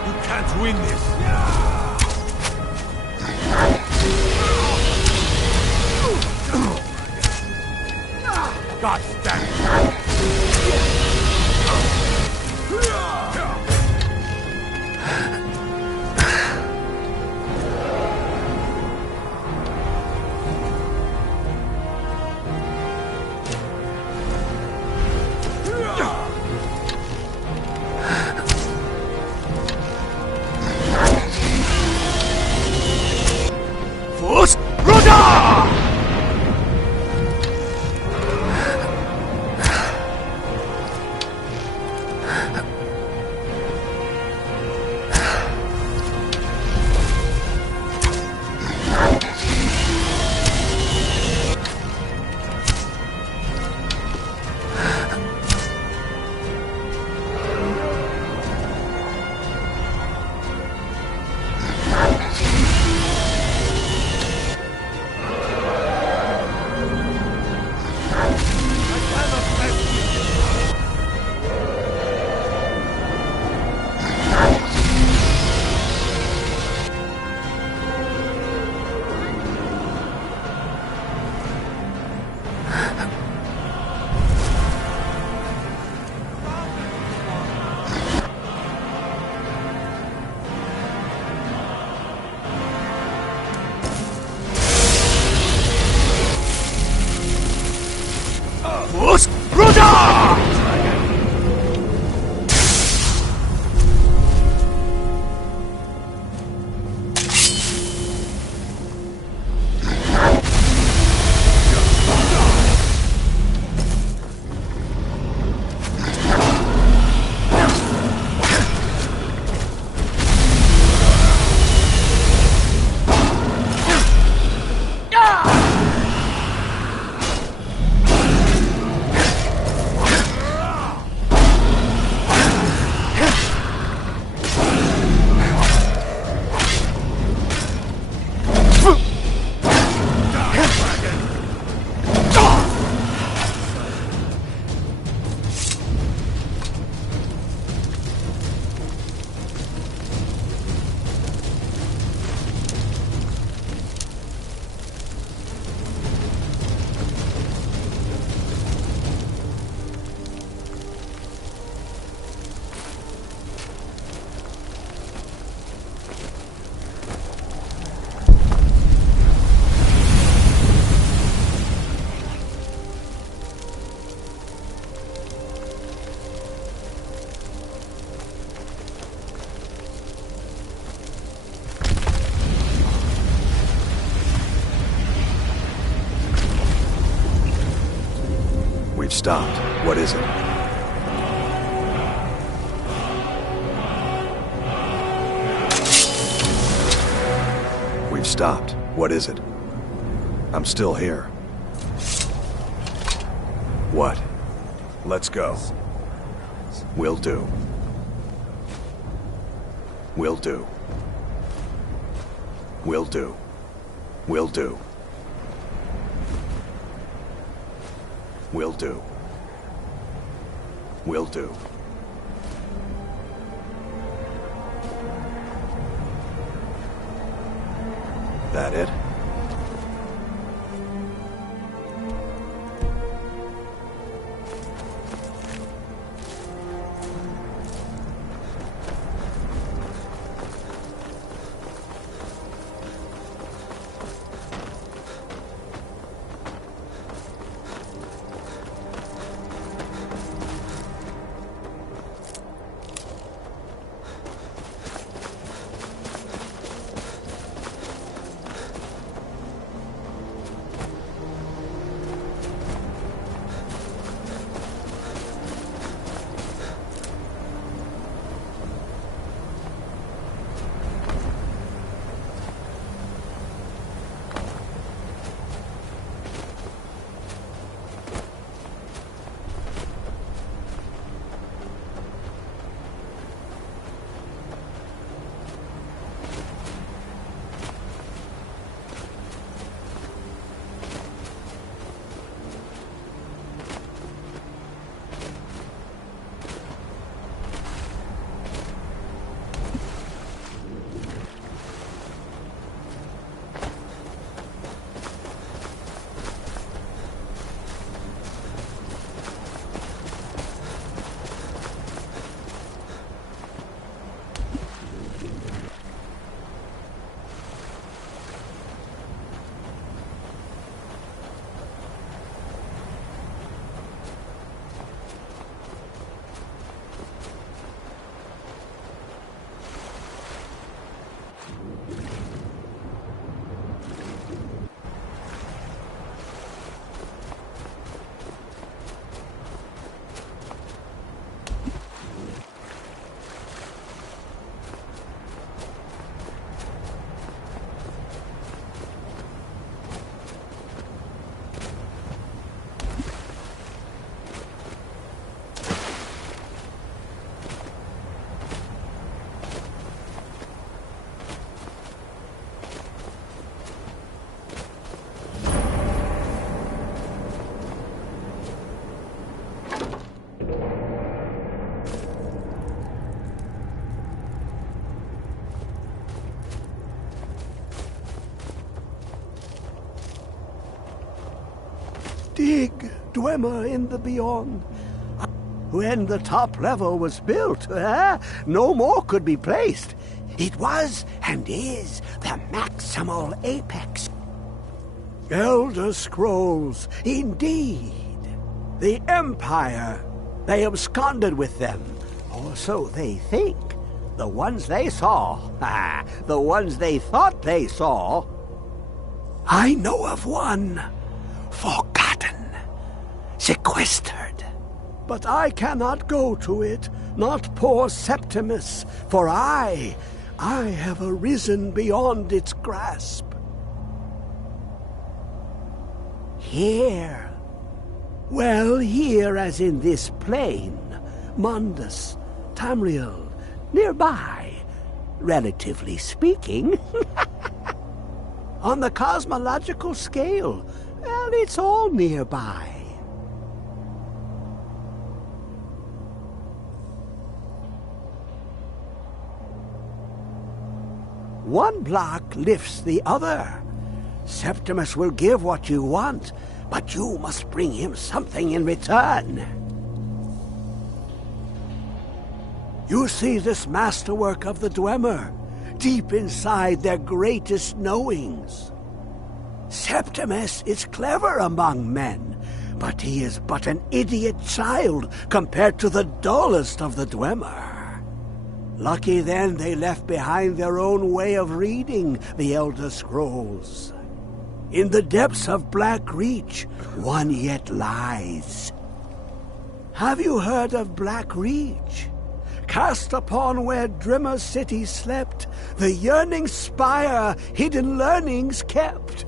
You can't win this. God damn it. We've stopped. What is it? We've stopped. What is it? I'm still here. What? Let's go. Will do. Will do. Will do. Will do. Will do. Will do. That it? Dig, Dwemer in the beyond. When the top level was built, no more could be placed. It was and is the maximal apex. Elder Scrolls, indeed. The Empire. They absconded with them, or so they think. The ones they saw, the ones they thought they saw. I know of one, forgotten, sequestered. But I cannot go to it, not poor Septimus, for I have arisen beyond its grasp. Here. Well, here as in this plain, Mundus, Tamriel, nearby, relatively speaking. On the cosmological scale, well, it's all nearby. One block lifts the other. Septimus will give what you want, but you must bring him something in return. You see this masterwork of the Dwemer, deep inside their greatest knowings. Septimus is clever among men, but he is but an idiot child compared to the dullest of the Dwemer. Lucky then they left behind their own way of reading the Elder Scrolls. In the depths of Black Reach, one yet lies. Have you heard of Black Reach? Cast upon where Drimmer City slept, the yearning spire hidden learnings kept.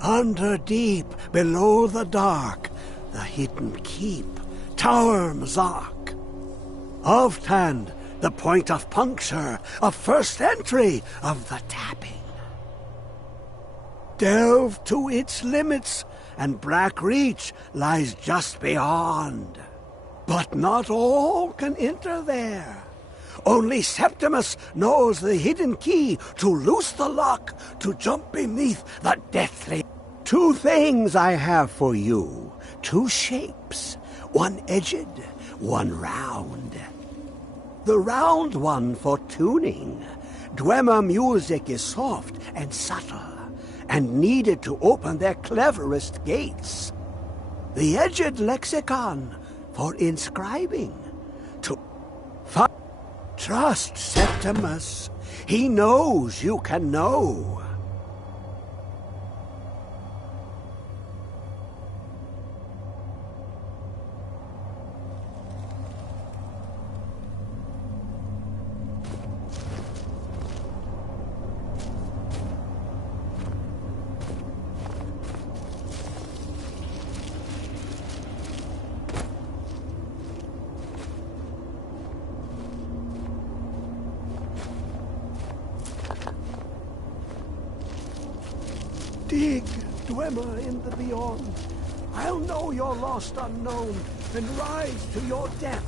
Under deep, below the dark, the hidden keep, Tower Mzark. Oftand, the point of puncture, of first entry of the tapping. Delve to its limits, and Black Reach lies just beyond. But not all can enter there. Only Septimus knows the hidden key to loose the lock, to jump beneath the deathly. 2 things I have for you. 2 shapes, one edged, one round. The round one for tuning. Dwemer music is soft and subtle, and needed to open their cleverest gates. The edged lexicon for inscribing. Trust Septimus. He knows you can know. Dig, Dwemer in the beyond. I'll know your lost unknown and rise to your depth.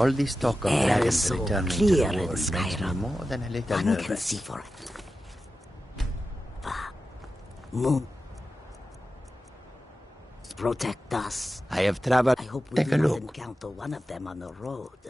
All this talk of Air is dragons so returning to clear the in world makes me Skyrim. more than a little One nervous. can see for moon protect us. I have traveled. I hope we Take do a not look. encounter one of them on the road.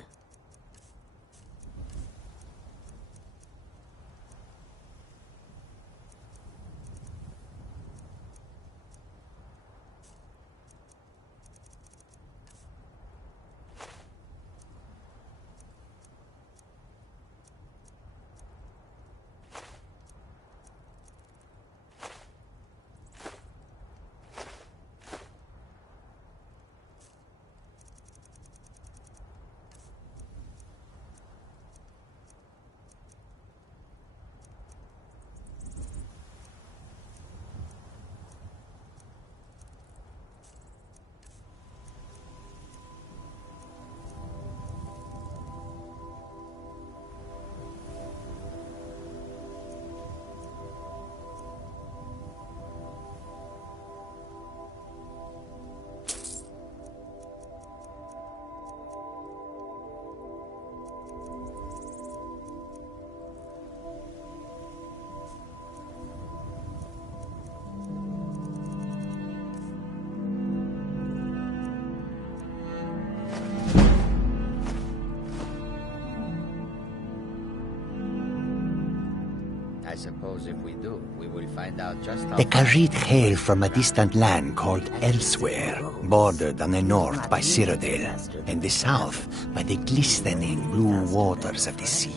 I suppose if we do, we will find out just how... The Khajiit hail from a distant land called Elsewhere, bordered on the north by Cyrodiil, and the south by the glistening blue waters of the sea.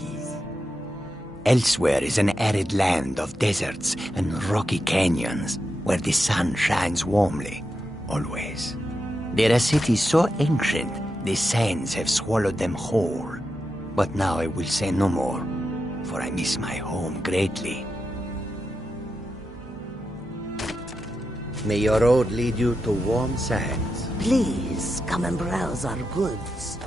Elsewhere is an arid land of deserts and rocky canyons, where the sun shines warmly, always. There are cities so ancient, the sands have swallowed them whole. But now I will say no more, for I miss my home greatly. May your road lead you to warm sands. Please, come and browse our goods.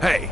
Hey!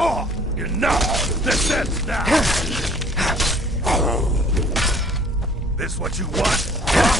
Oh, enough! This ends now! This what you want? Huh?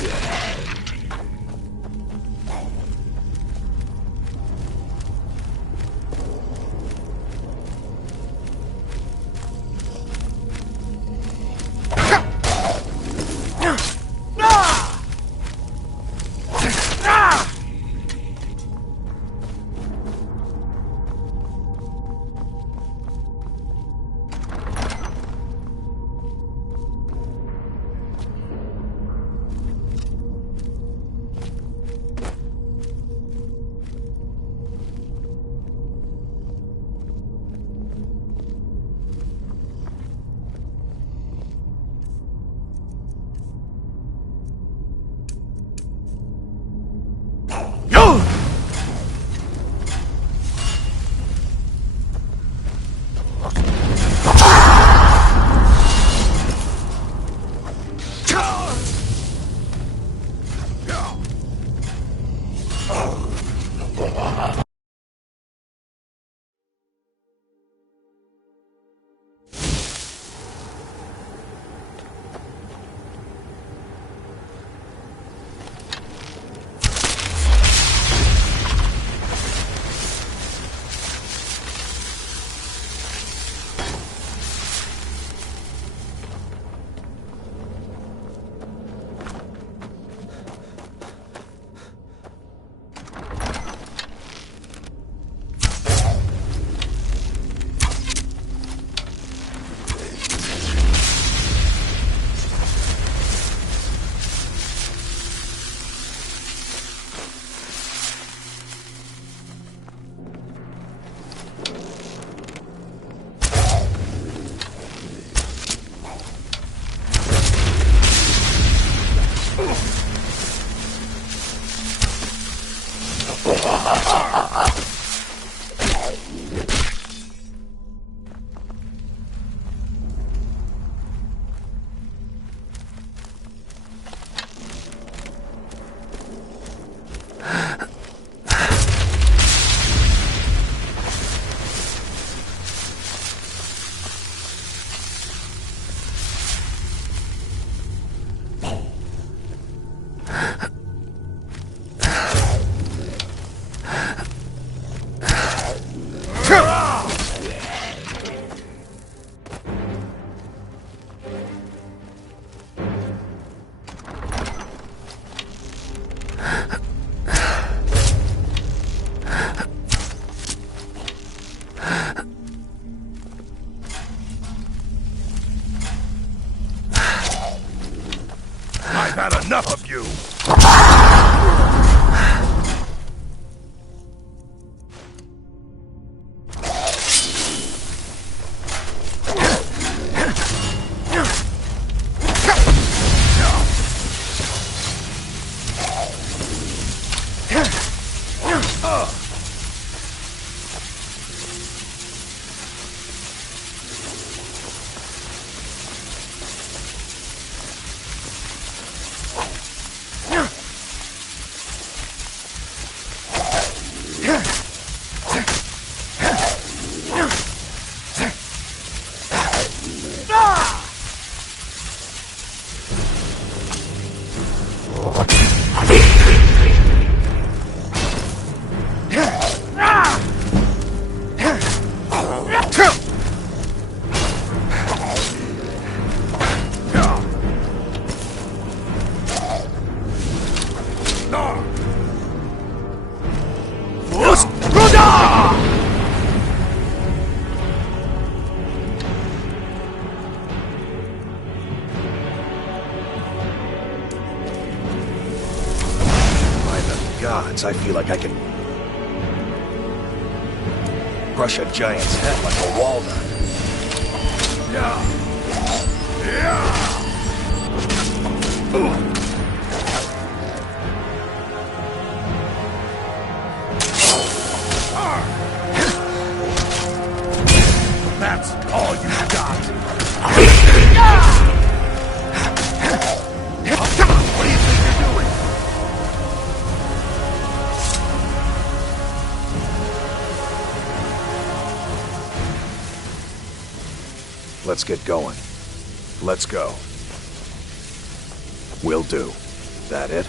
I've had enough of you! once I feel like I can crush a giant's head like a walnut. That's all you got. What do you think you're doing? Let's get going. Let's go. Will do. That it?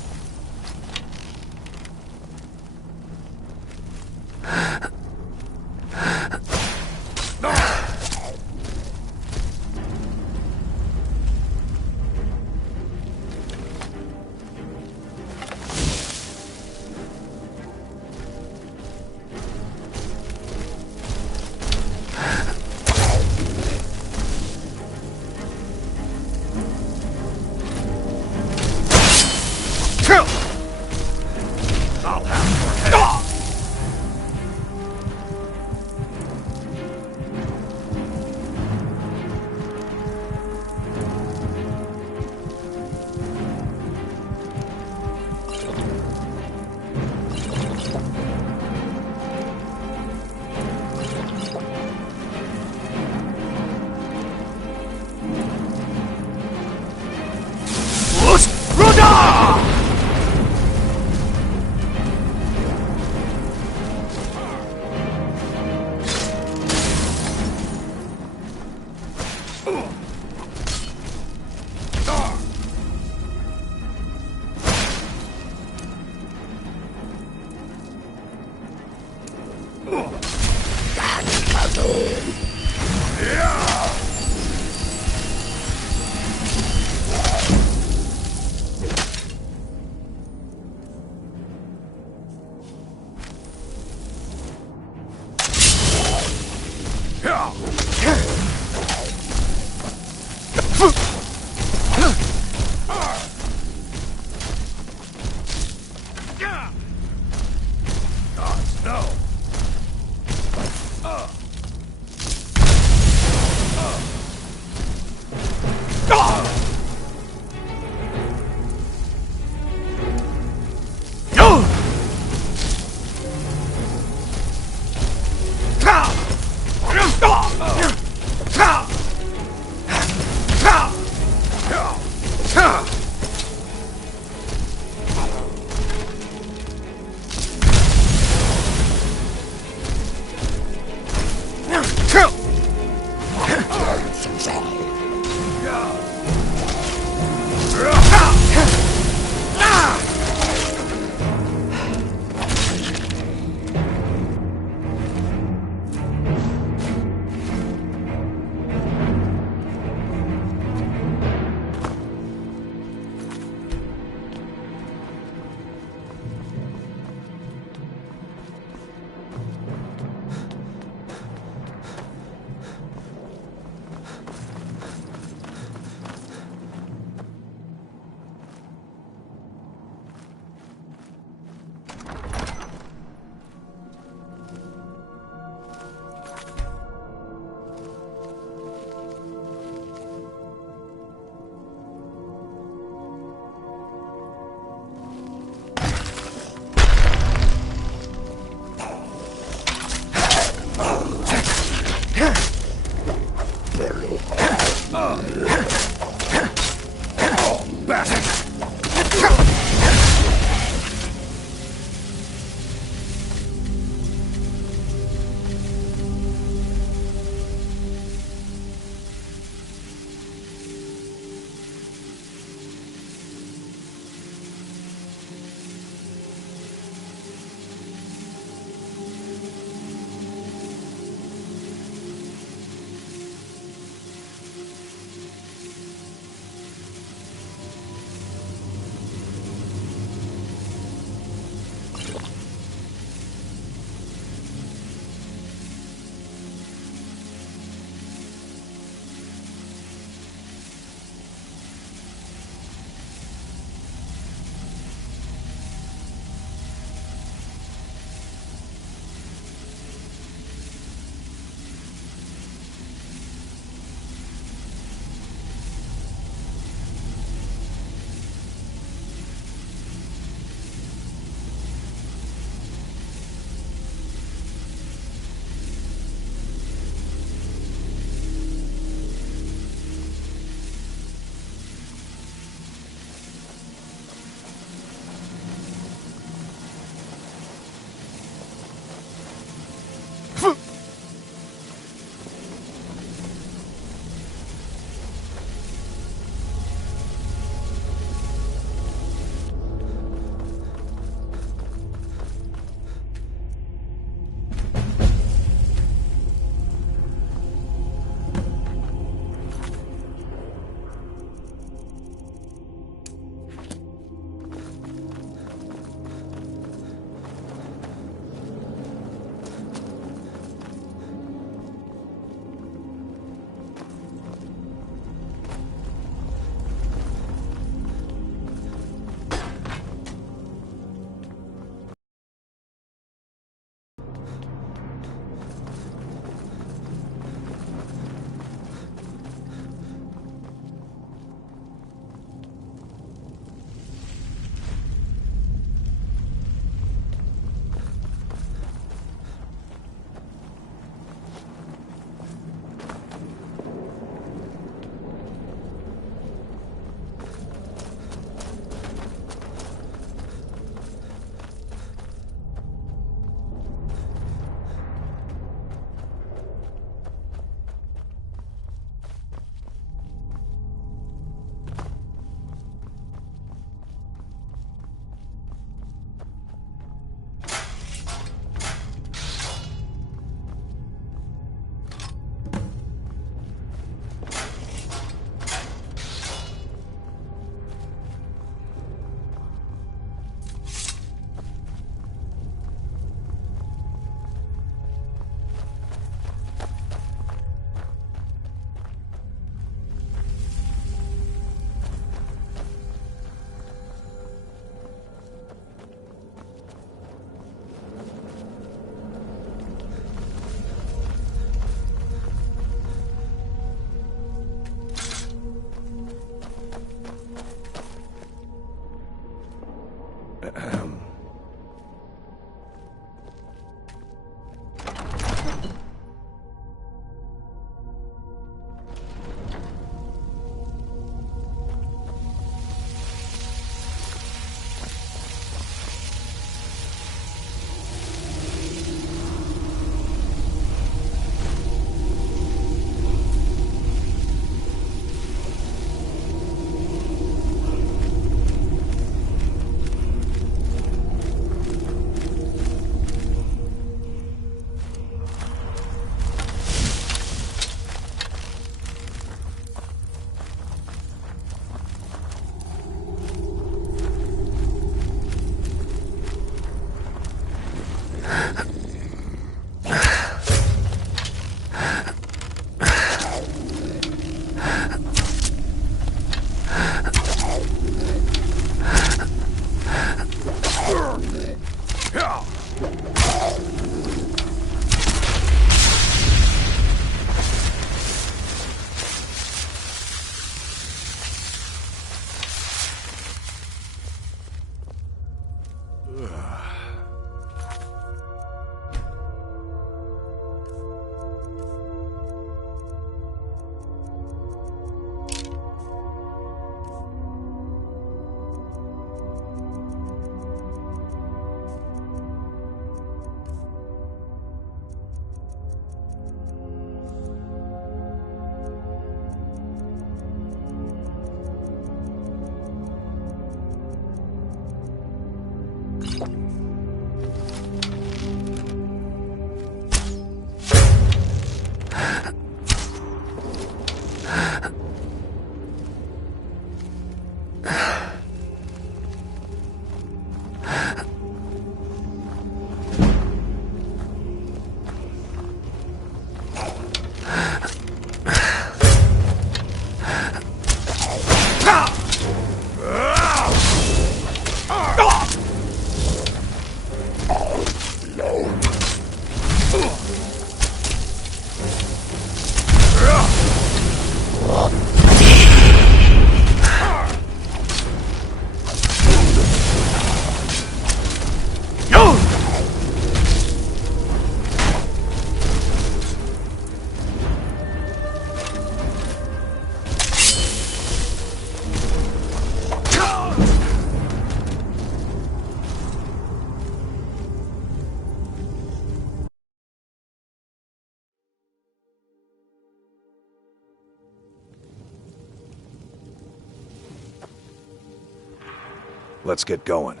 Let's get going.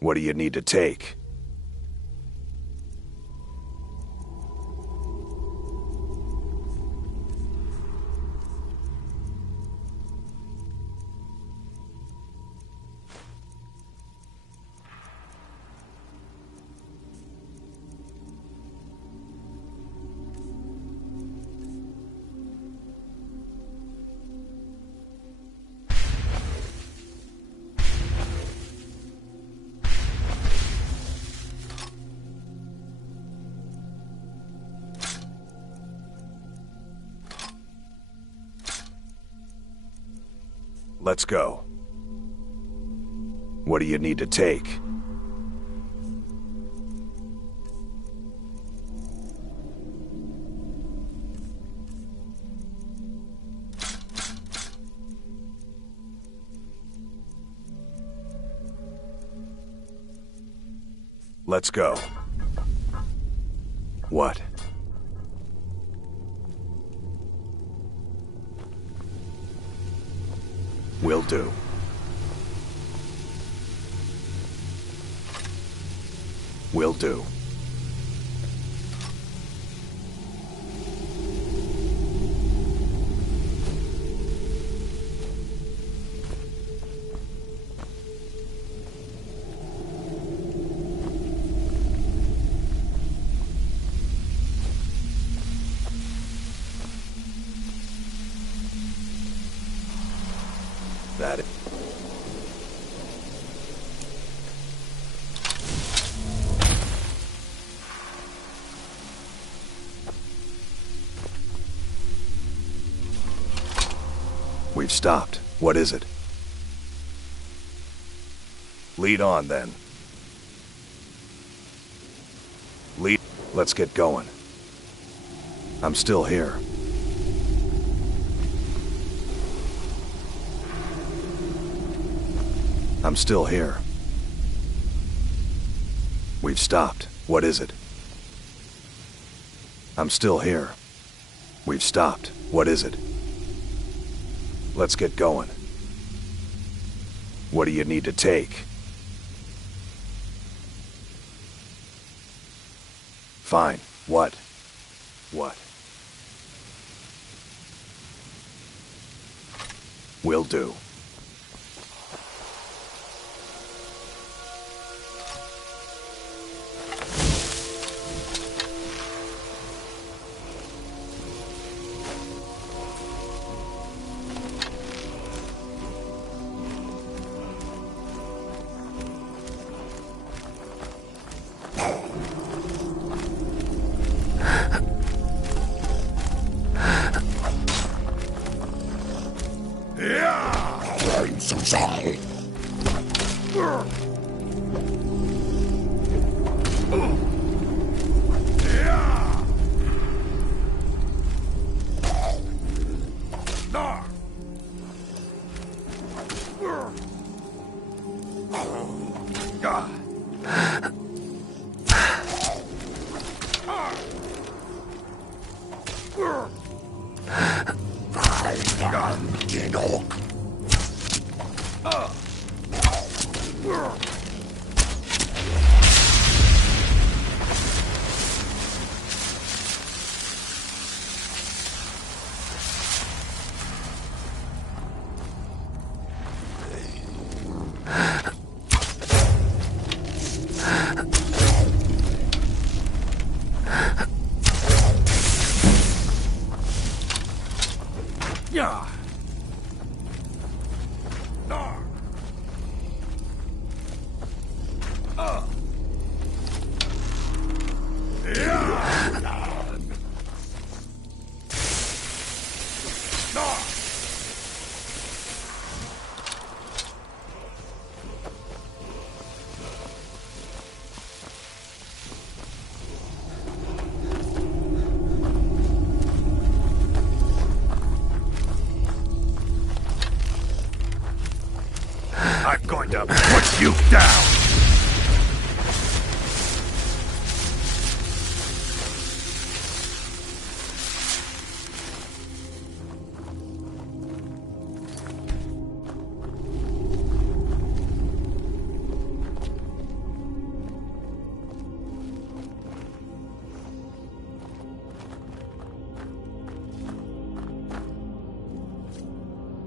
What do you need to take? Let's go. What do you need to take? Let's go. What? Will do. Will do. That is. We've stopped. What is it? Lead on, then. Lead. Let's get going. I'm still here. I'm still here. We've stopped. What is it? I'm still here. We've stopped. What is it? Let's get going. What do you need to take? Fine. What? What? Will do.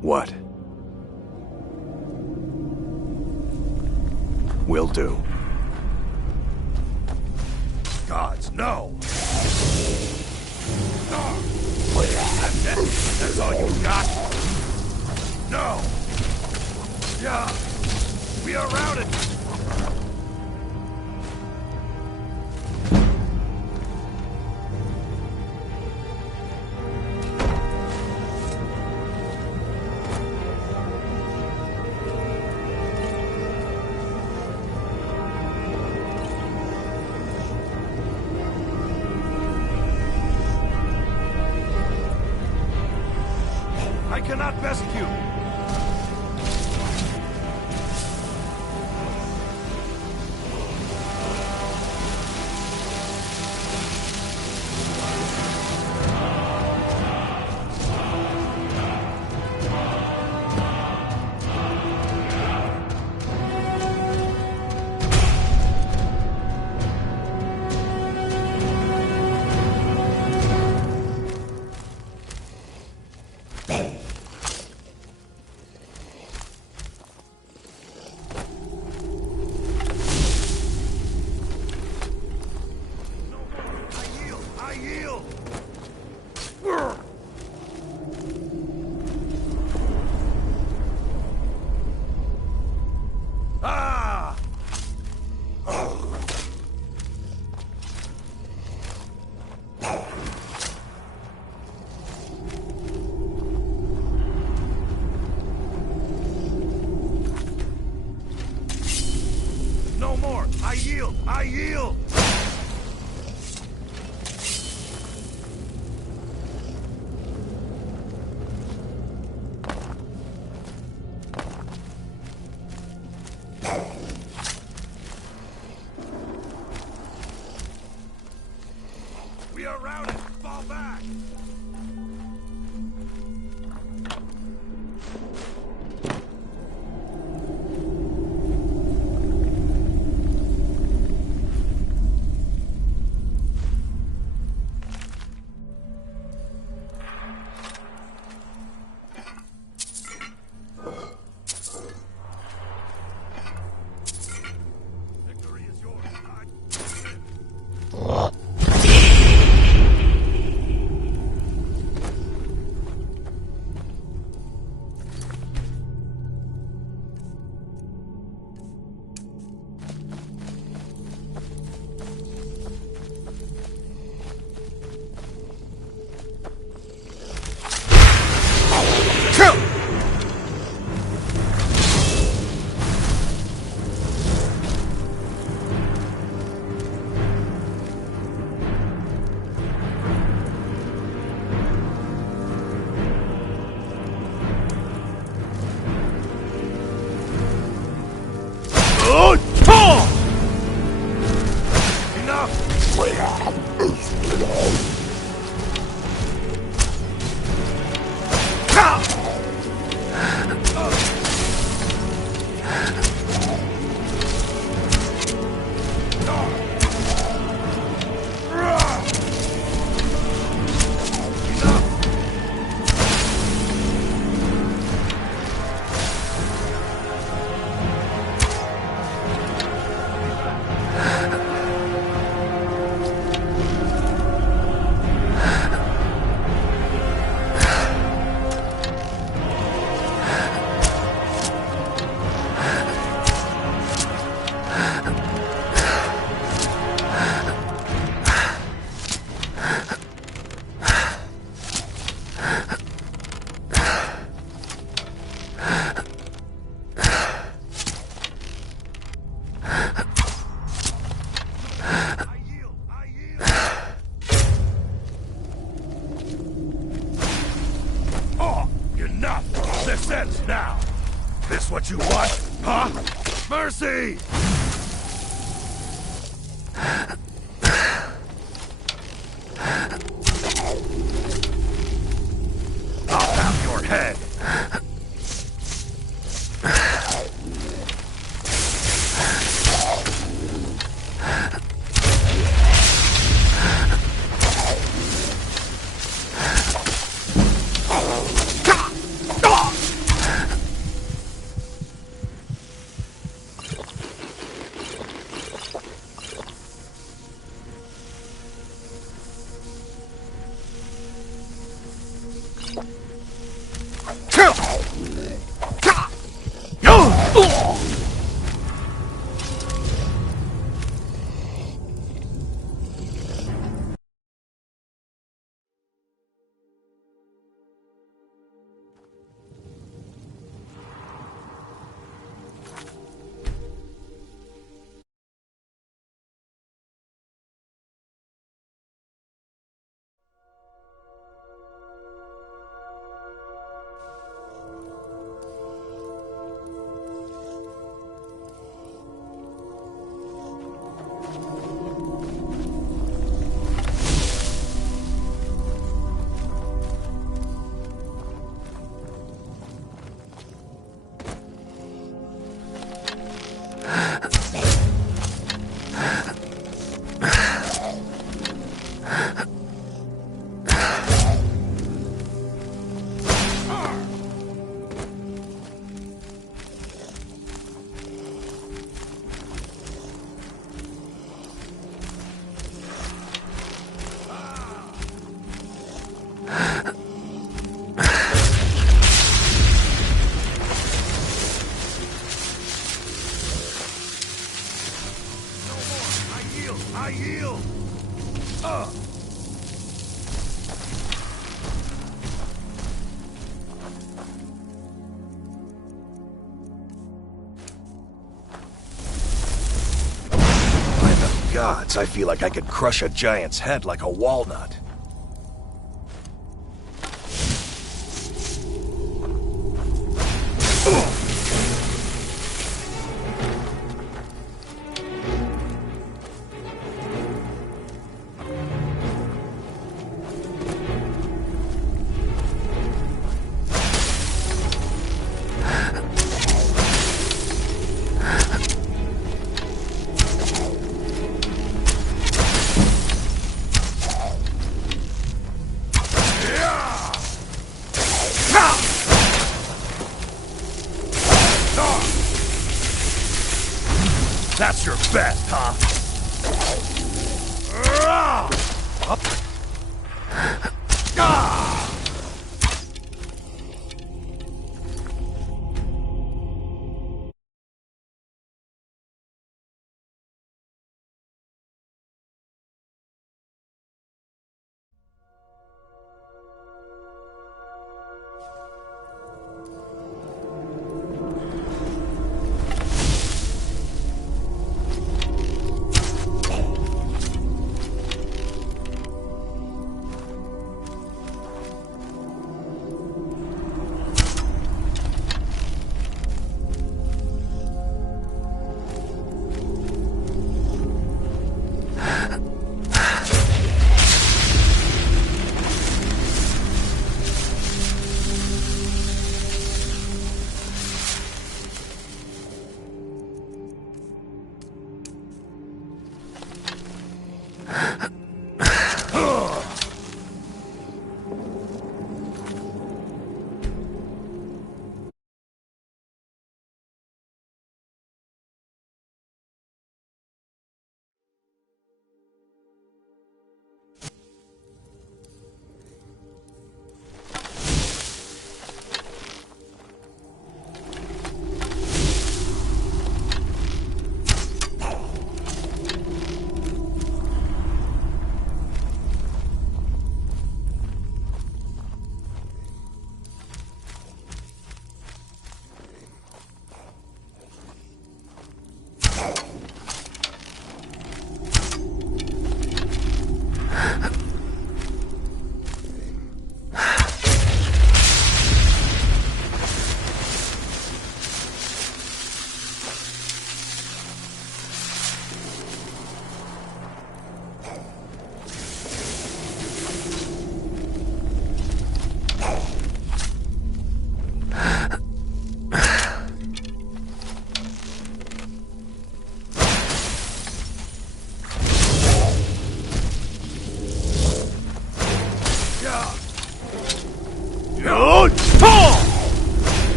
What? Will do. Gods, no! No! That's all you got? No! Yeah! We are routed! I cannot best you! No more! I yield! I yield! We are routed! Fall back! This ends now! This what you want, huh? Mercy! I'll have your head! Heal! By the gods, I feel like I could crush a giant's head like a walnut. That's your best, huh?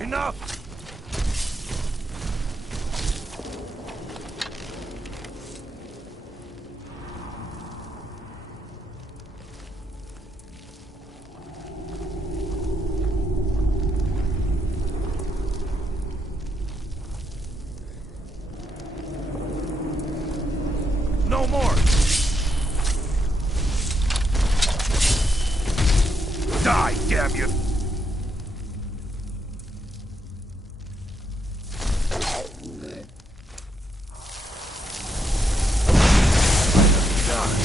Enough! No more! Die, damn you!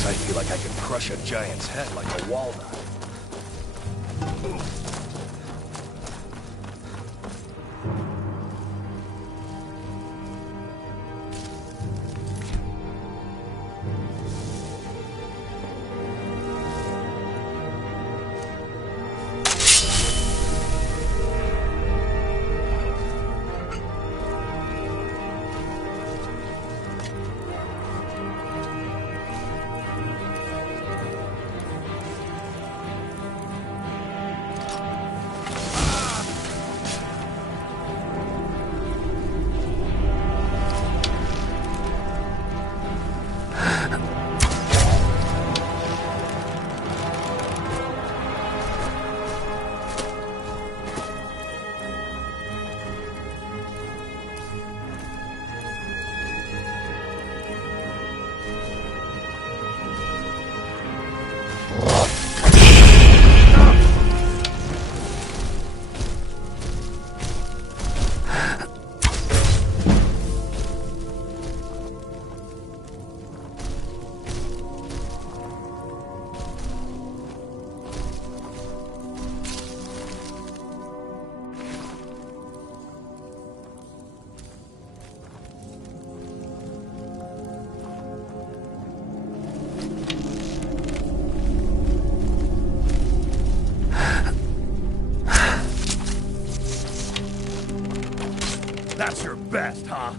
I feel like I could crush a giant's head like a walnut. That's your best, huh?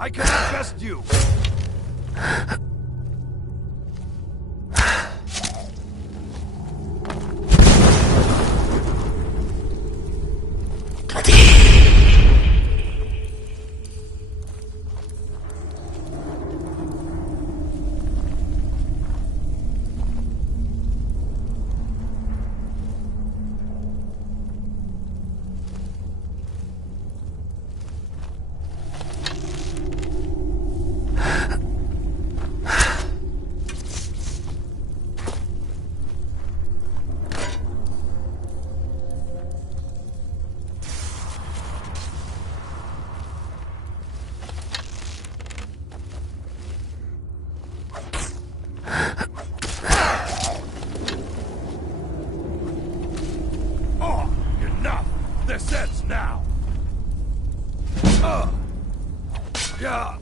I cannot trust you! This ends now! Yeah!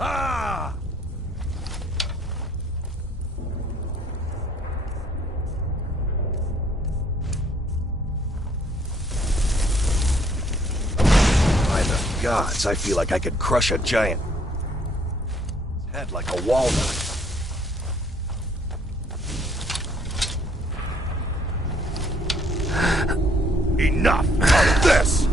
Ah! By the gods, I feel like I could crush a giant head like a walnut. Enough of this!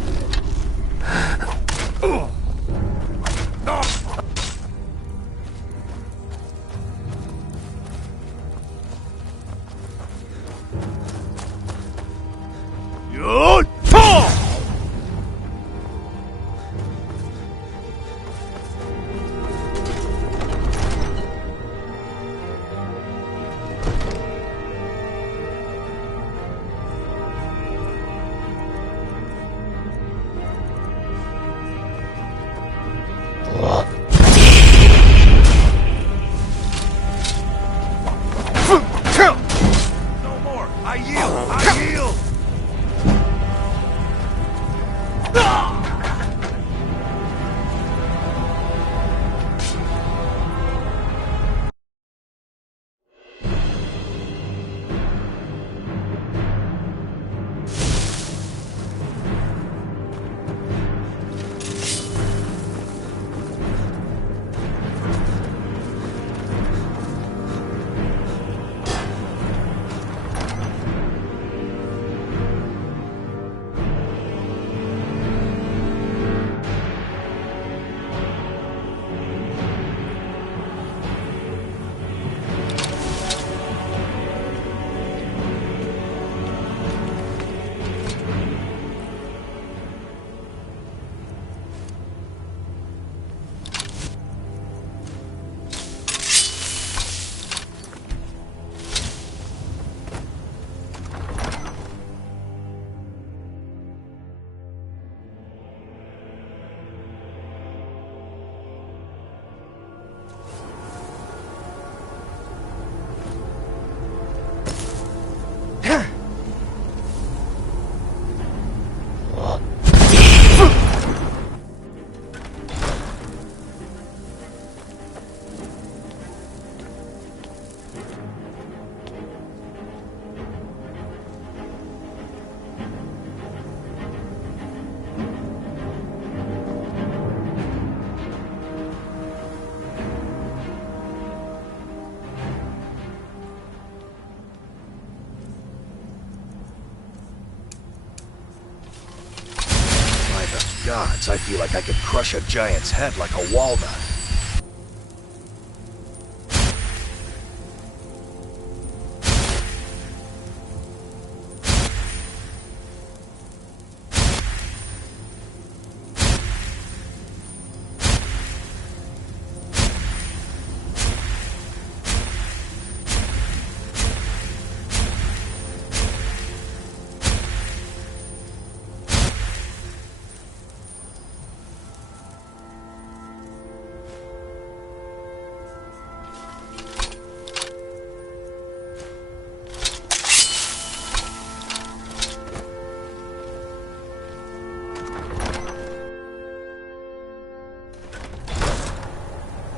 gods, I feel like I could crush a giant's head like a walnut.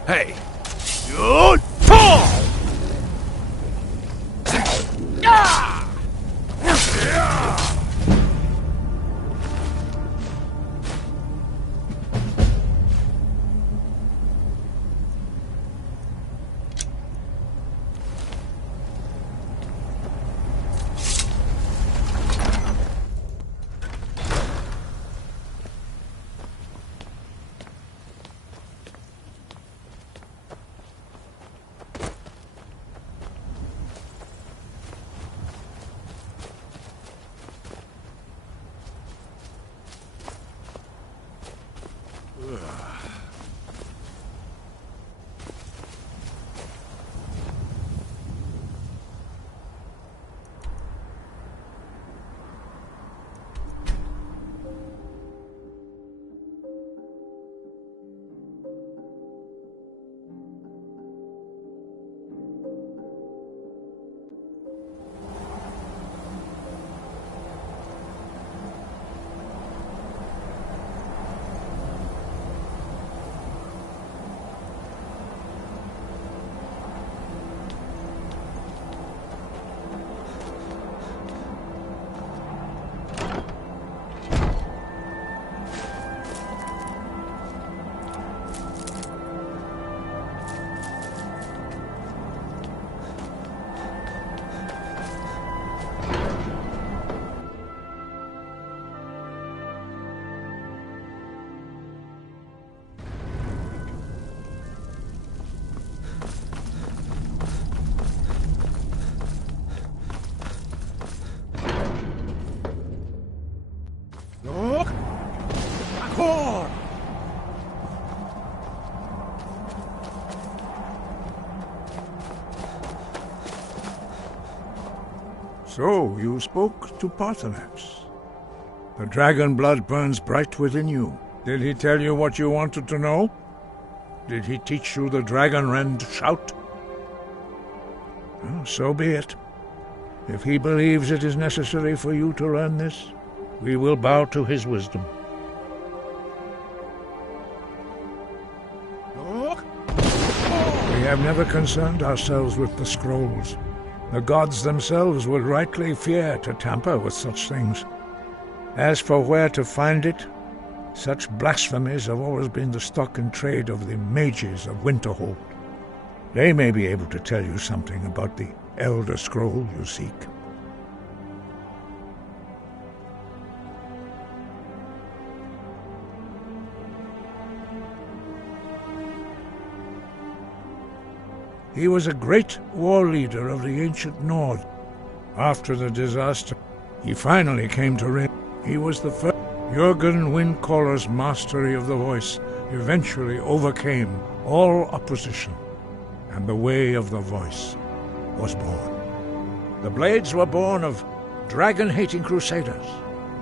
Hey! Good call! So, you spoke to Parthenax. The dragon blood burns bright within you. Did he tell you what you wanted to know? Did he teach you the dragon rend shout? Well, so be it. If he believes it is necessary for you to learn this, we will bow to his wisdom. We have never concerned ourselves with the scrolls. The gods themselves would rightly fear to tamper with such things. As for where to find it, such blasphemies have always been the stock and trade of the mages of Winterhold. They may be able to tell you something about the Elder Scroll you seek. He was a great war leader of the ancient Nord. After the disaster, he finally came to reign. He was the first. Jürgen Windcaller's mastery of the voice eventually overcame all opposition, and the way of the voice was born. The blades were born of dragon-hating crusaders.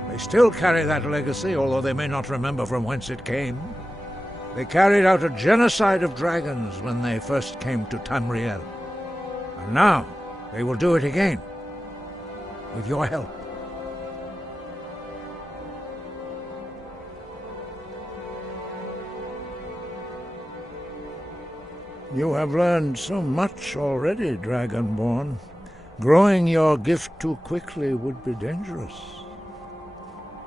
They still carry that legacy, although they may not remember from whence it came. They carried out a genocide of dragons when they first came to Tamriel. And now they will do it again, with your help. You have learned so much already, Dragonborn. Growing your gift too quickly would be dangerous.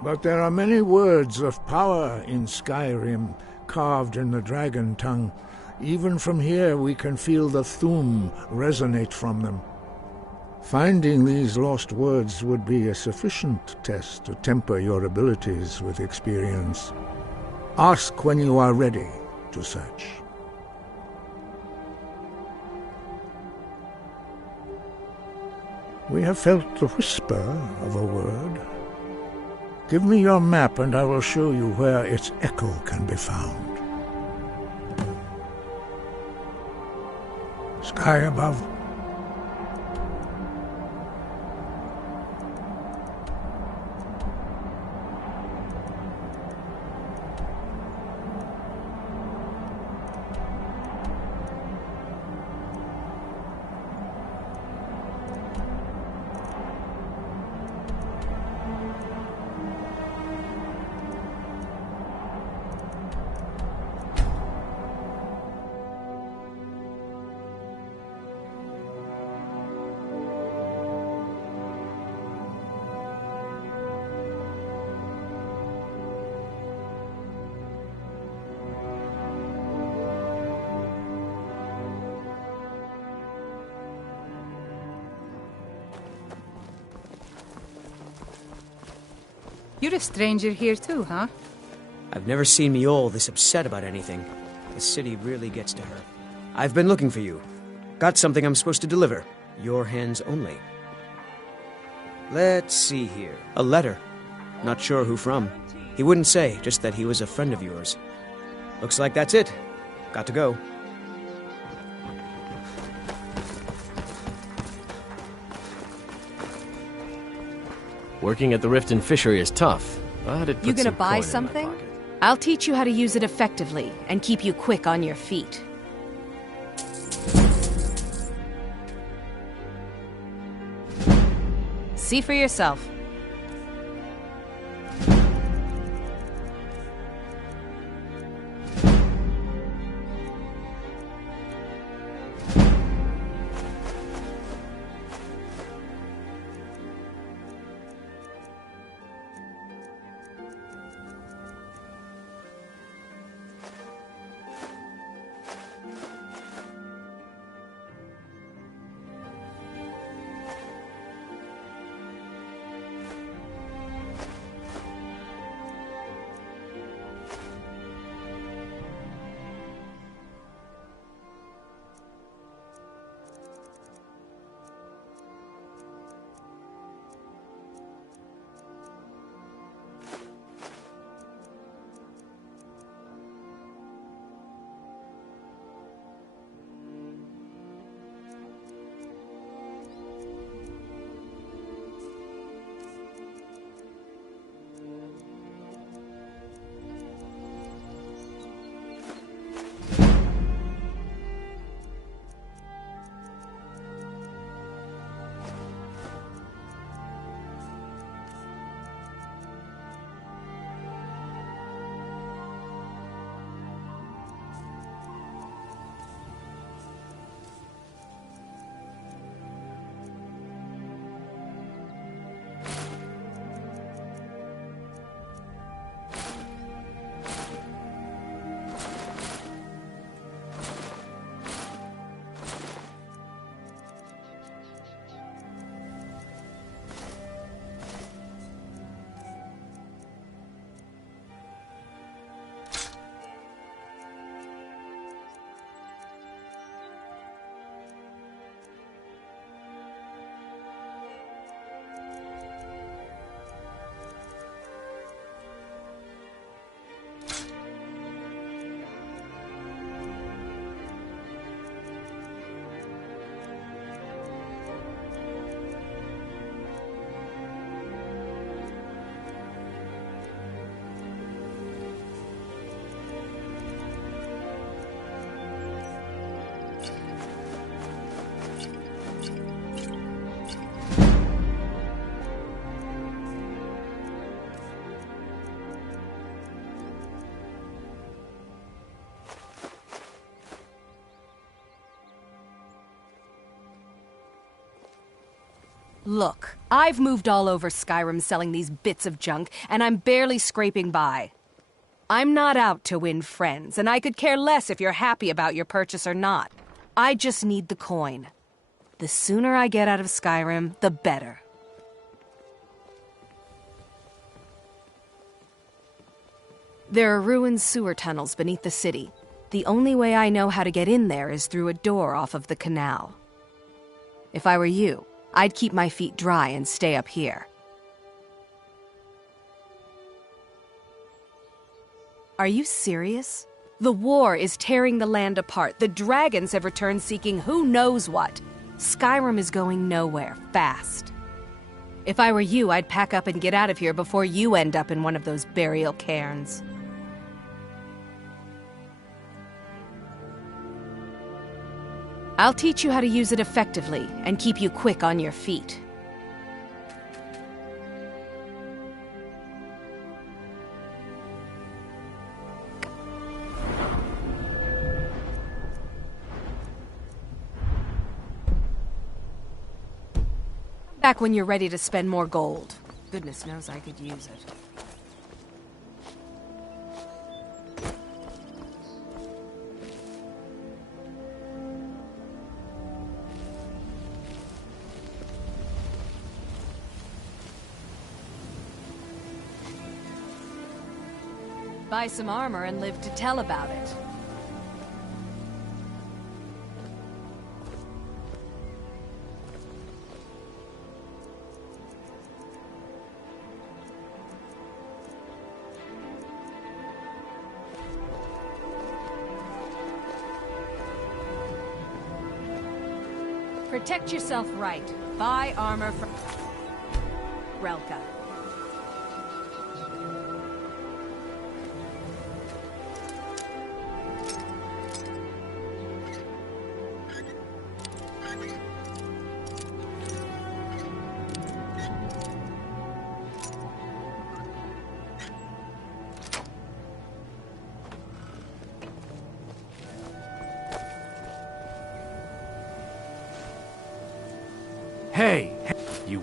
But there are many words of power in Skyrim, carved in the dragon tongue. Even from here we can feel the Thu'um resonate from them. Finding these lost words would be a sufficient test to temper your abilities with experience. Ask when you are ready to search. We have felt the whisper of a word. Give me your map and I will show you where its echo can be found. Sky above. You're a stranger here too, huh? I've never seen Miol this upset about anything. The city really gets to her. I've been looking for you. Got something I'm supposed to deliver. Your hands only. Let's see here. A letter. Not sure who from. He wouldn't say, just that he was a friend of yours. Looks like that's it. Got to go. Working at the Riften fishery is tough, but it puts You gonna some buy coin in my something? pocket. I'll teach you how to use it effectively and keep you quick on your feet. See for yourself. Look, I've moved all over Skyrim selling these bits of junk, and I'm barely scraping by. I'm not out to win friends, and I could care less if you're happy about your purchase or not. I just need the coin. The sooner I get out of Skyrim, the better. There are ruined sewer tunnels beneath the city. The only way I know how to get in there is through a door off of the canal. If I were you, I'd keep my feet dry and stay up here. Are you serious? The war is tearing the land apart. The dragons have returned seeking who knows what. Skyrim is going nowhere, fast. If I were you, I'd pack up and get out of here before you end up in one of those burial cairns. I'll teach you how to use it effectively and keep you quick on your feet. Back when you're ready to spend more gold. Goodness knows I could use it. Buy some armor and live to tell about it. Protect yourself right. Buy armor from Relka. Hey, you...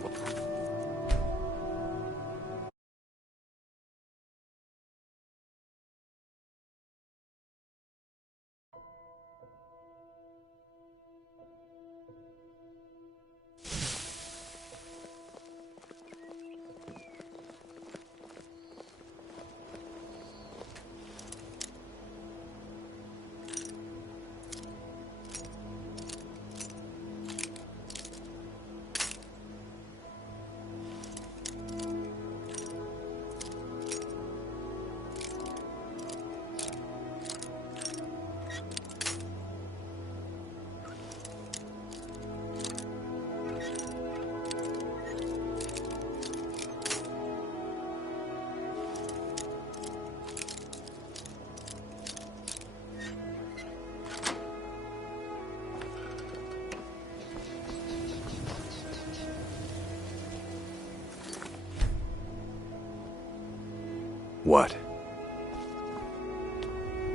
What?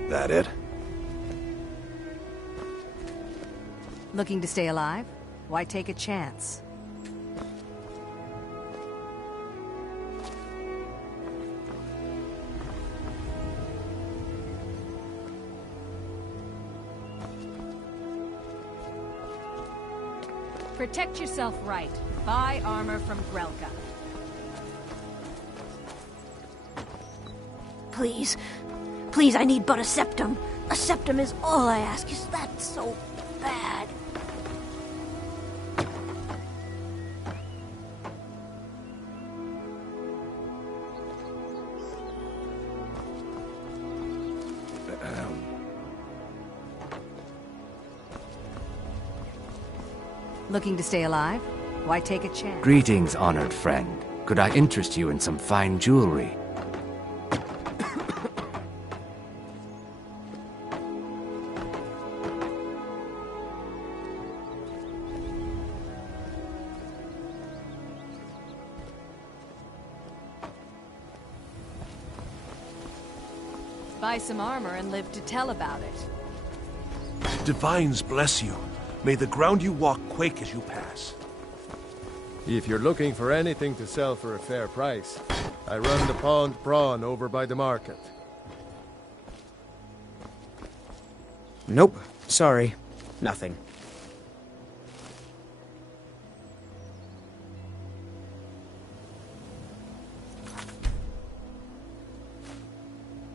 That it? Looking to stay alive? Why take a chance? Protect yourself right. Buy armor from Grelka. Please. Please, I need but a septum. A septum is all I ask. Is that so bad? Looking to stay alive? Why take a chance? Greetings, honored friend. Could I interest you in some fine jewelry? Buy some armor and live to tell about it. Divines bless you. May the ground you walk quake as you pass. If you're looking for anything to sell for a fair price, I run the Pond Prawn over by the market. Nope. Sorry. Nothing.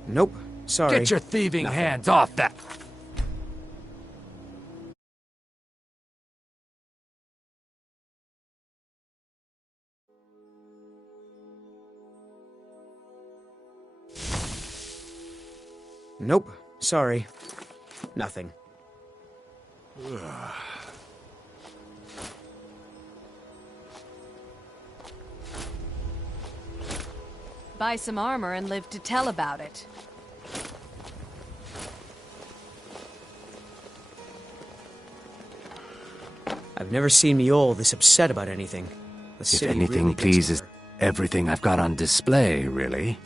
Nope. Sorry. Get your thieving Nothing. hands off that! Nope. Sorry. Nothing. Buy some armor and live to tell about it. I've never seen Mjol this upset about anything. The If city anything really gets pleases her. everything I've got on display, really.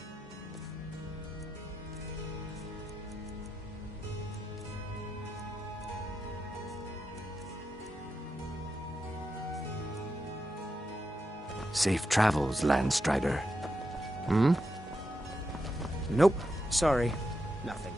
Safe travels, Landstrider. Hmm? Nope. Sorry. Nothing.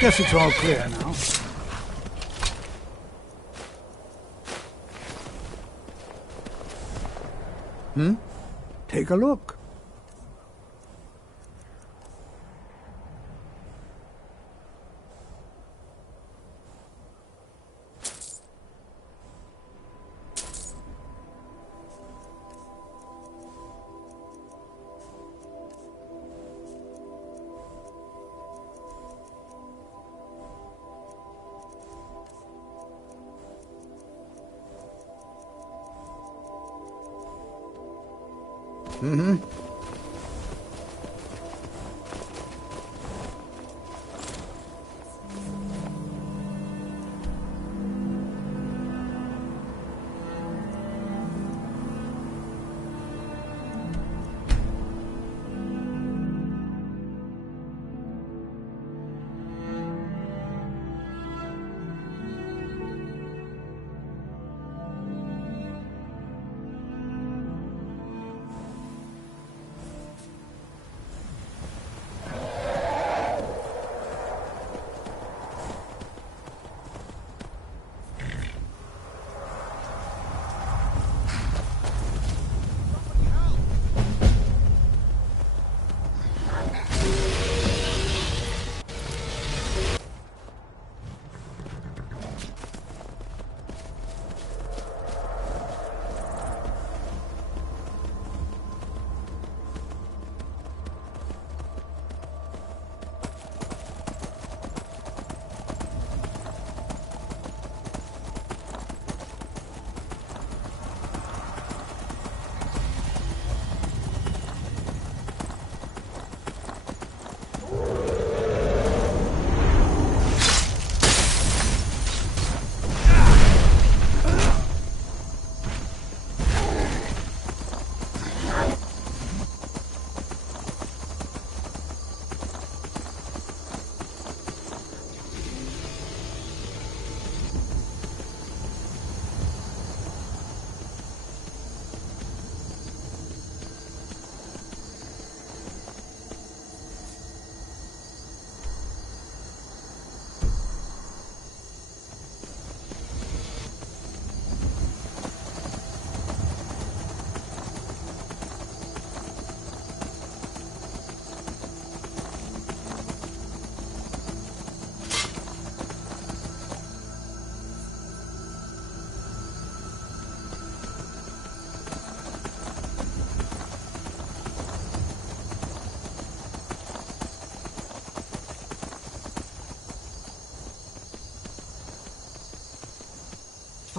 Guess it's all clear now. Take a look.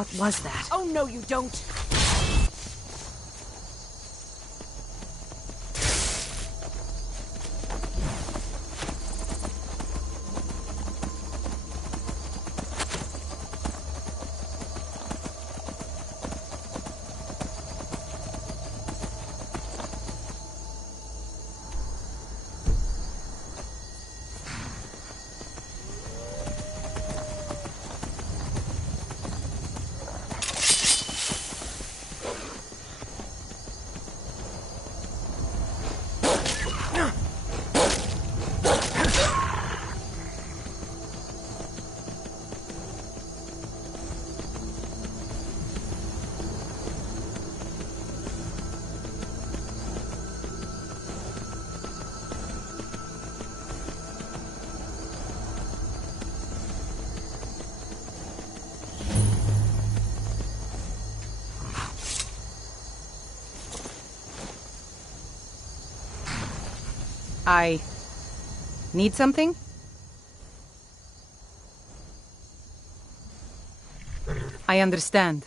What was that? Oh, no, you don't! I need something? I understand.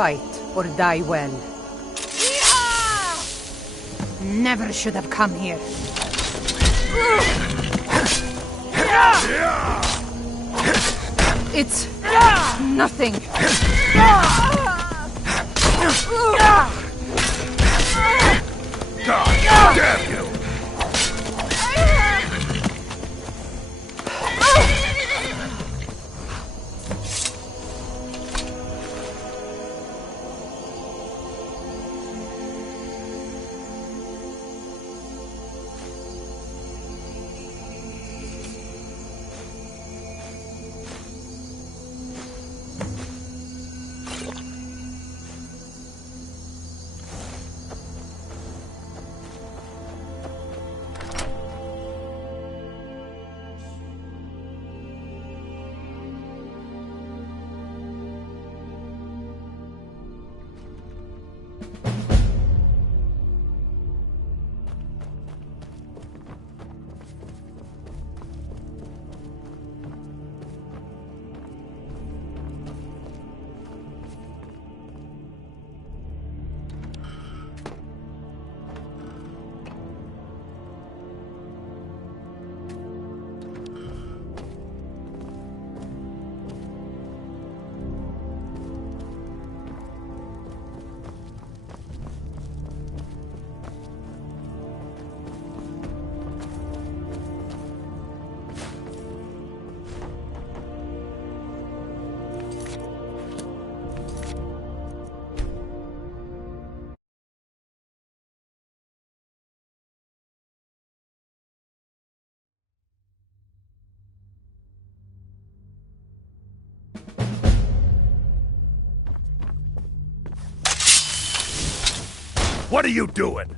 Fight or die well. Never should have come here. It's nothing. God damn you! What are you doing?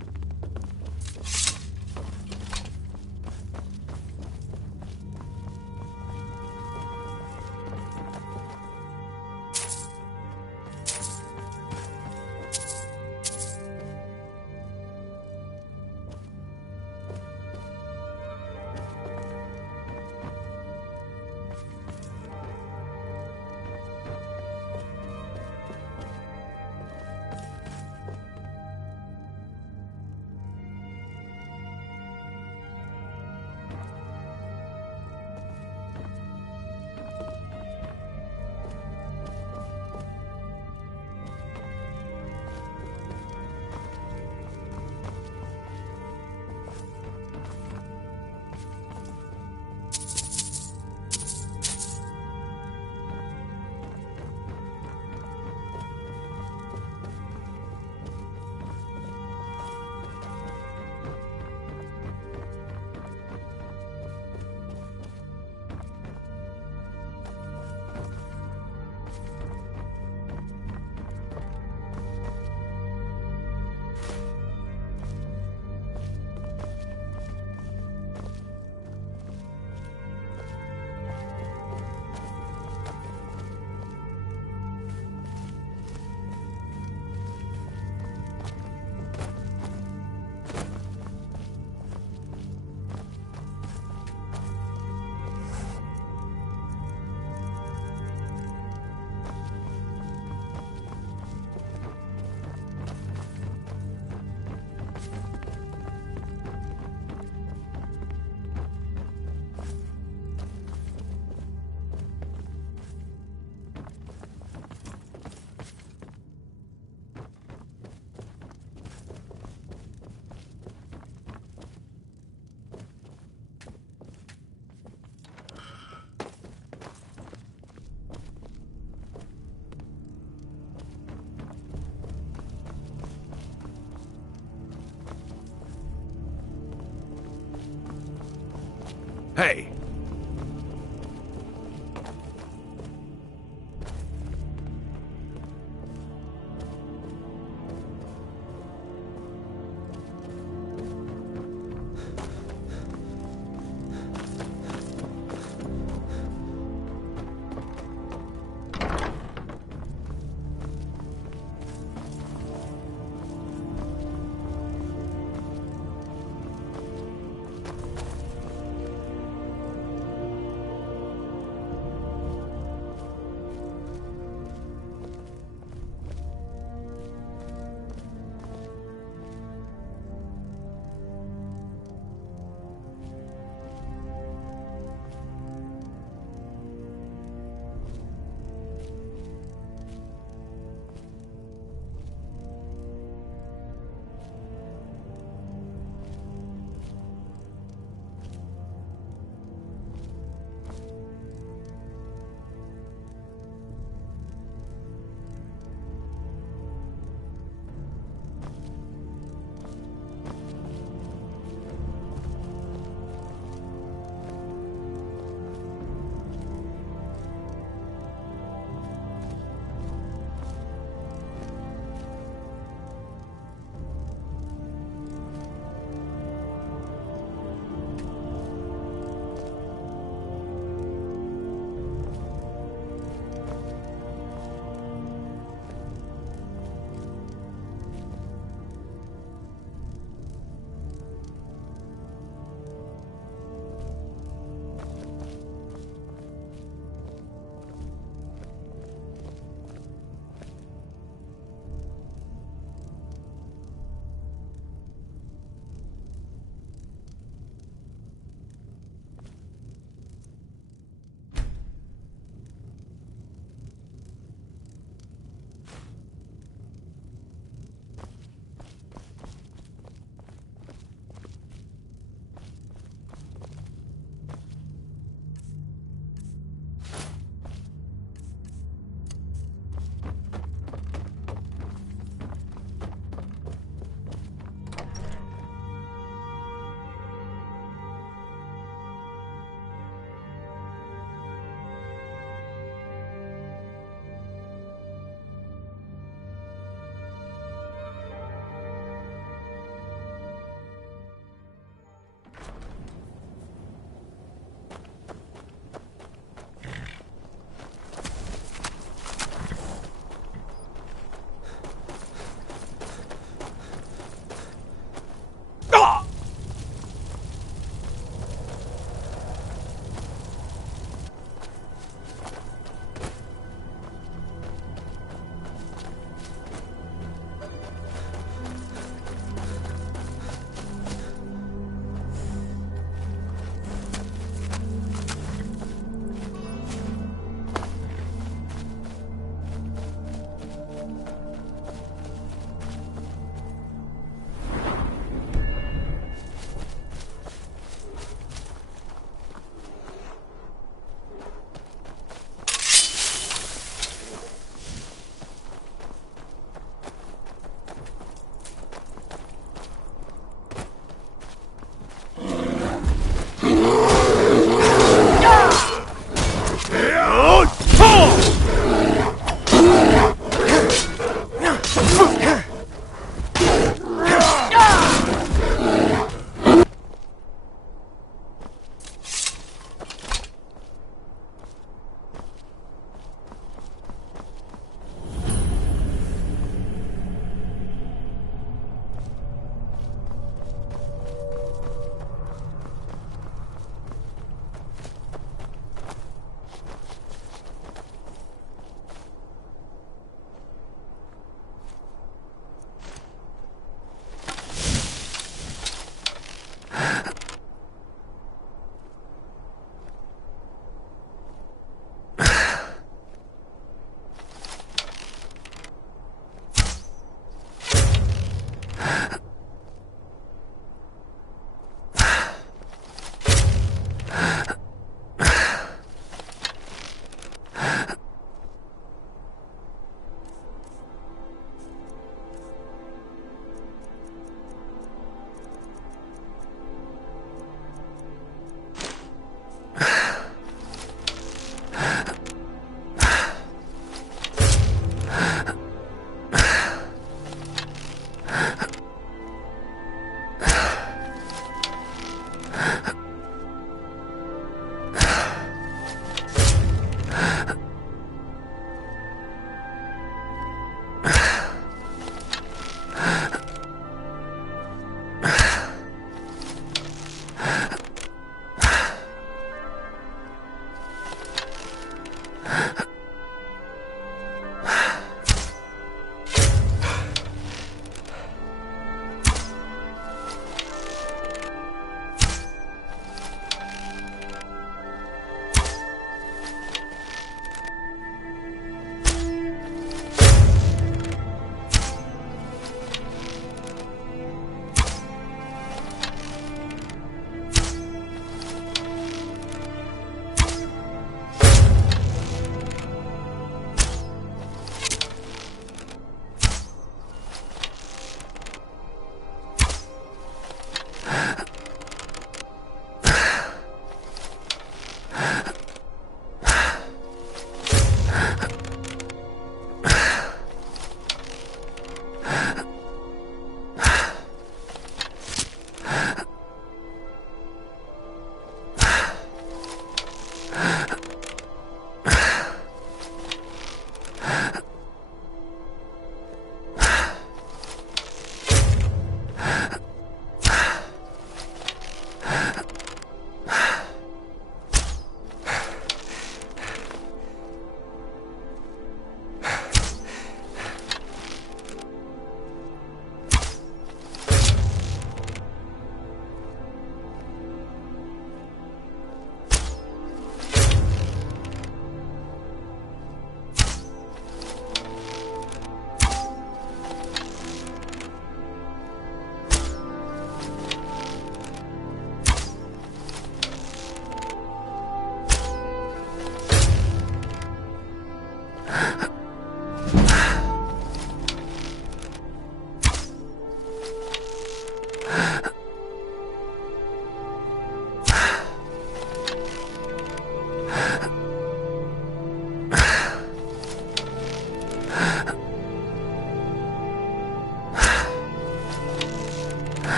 Hey!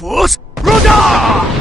Force Rudder!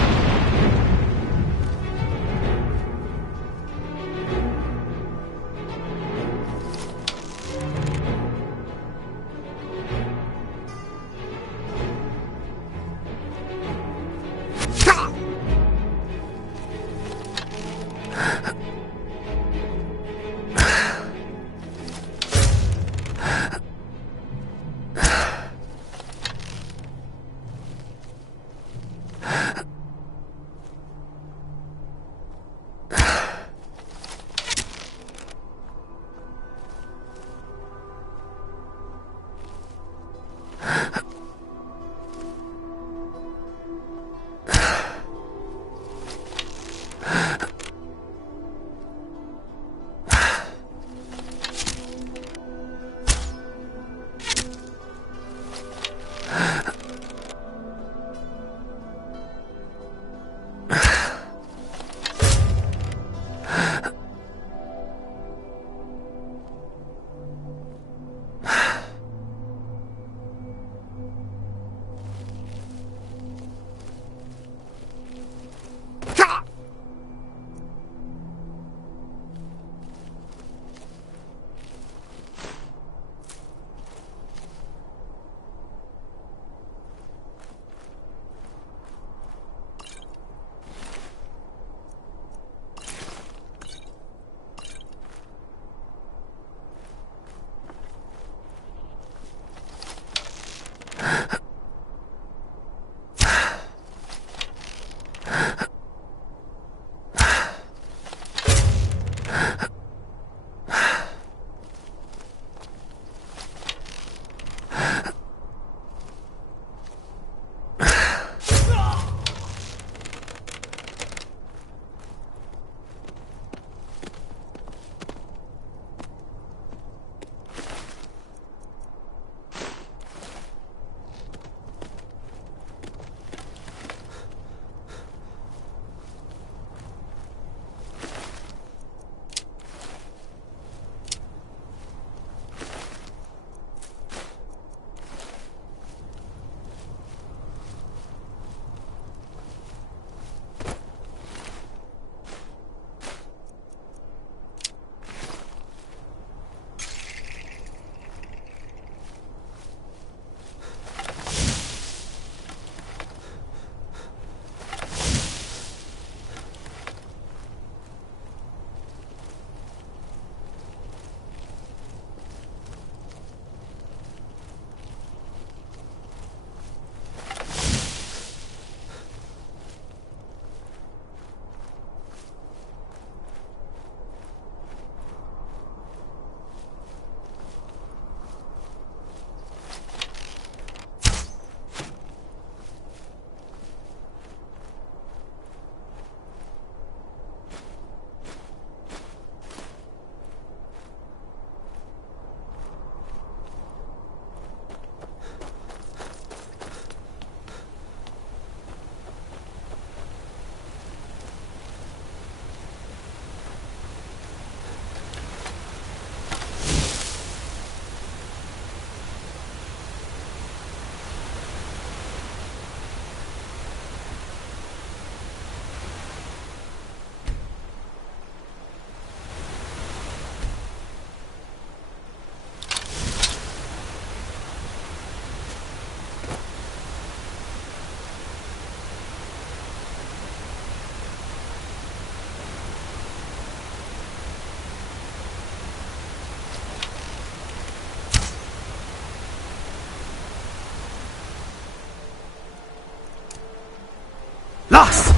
Los!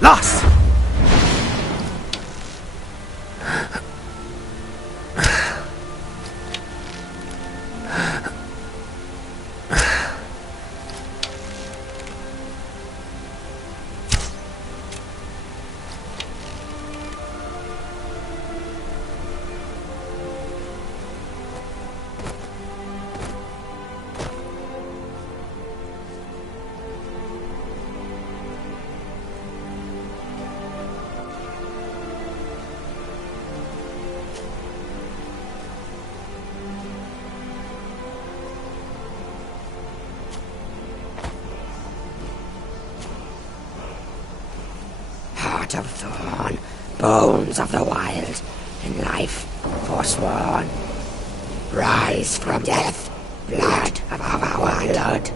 Los! heart of thorn, bones of the wild, and life forsworn. Rise from death, blood of our blood.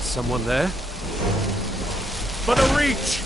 Someone there? For the reach!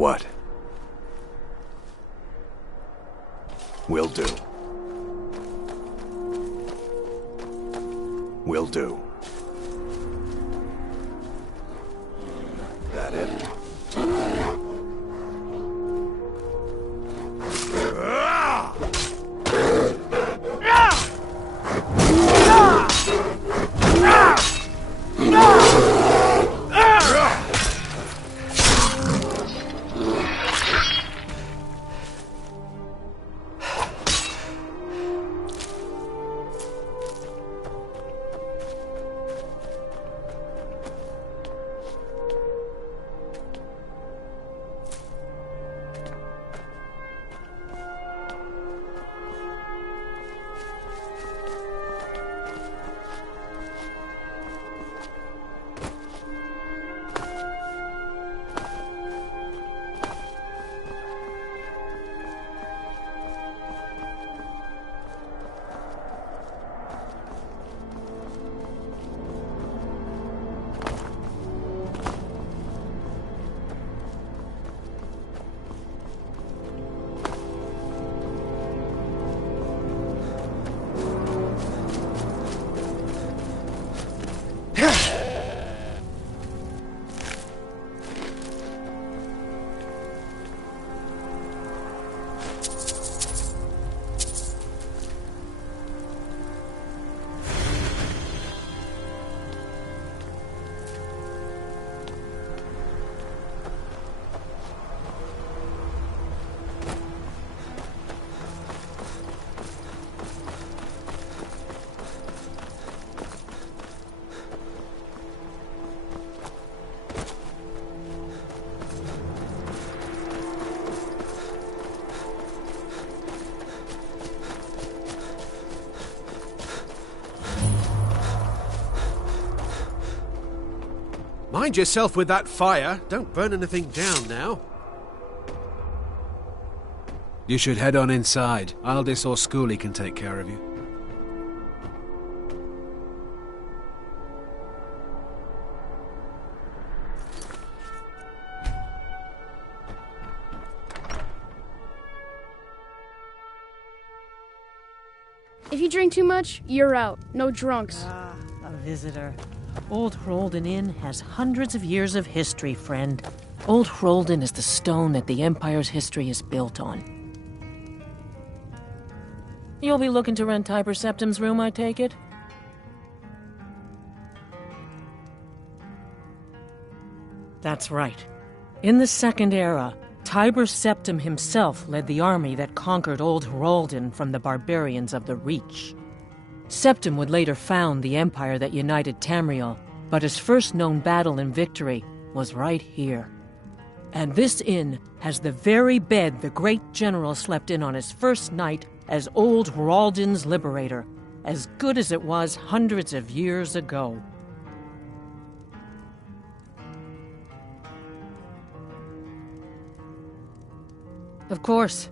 What? Will do. Will do. That it? Mind yourself with that fire. Don't burn anything down now. You should head on inside. Aldis or Schooley can take care of you. If you drink too much, you're out. No drunks. A visitor. Old Hrolden Inn has hundreds of years of history, friend. Old Hroldan is the stone that the Empire's history is built on. You'll be looking to rent Tiber Septim's room, I take it? That's right. In the Second Era, Tiber Septim himself led the army that conquered Old Hroldan from the barbarians of the Reach. Septim would later found the empire that united Tamriel, but his first known battle and victory was right here. And this inn has the very bed the great general slept in on his first night as Old Hroldan's liberator, as good as it was hundreds of years ago. Of course,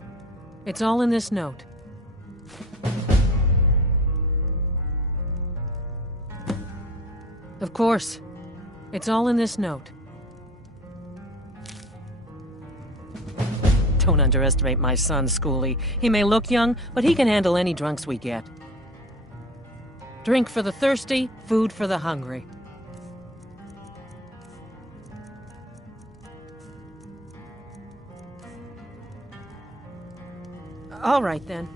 it's all in this note. Of course, it's all in this note. Don't underestimate my son, Schoolie. He may look young, but he can handle any drunks we get. Drink for the thirsty, food for the hungry. All right, then.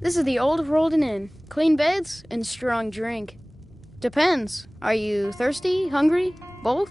This is the Old Hroldan Inn. Clean beds and strong drink. Depends. Are you thirsty, hungry, both?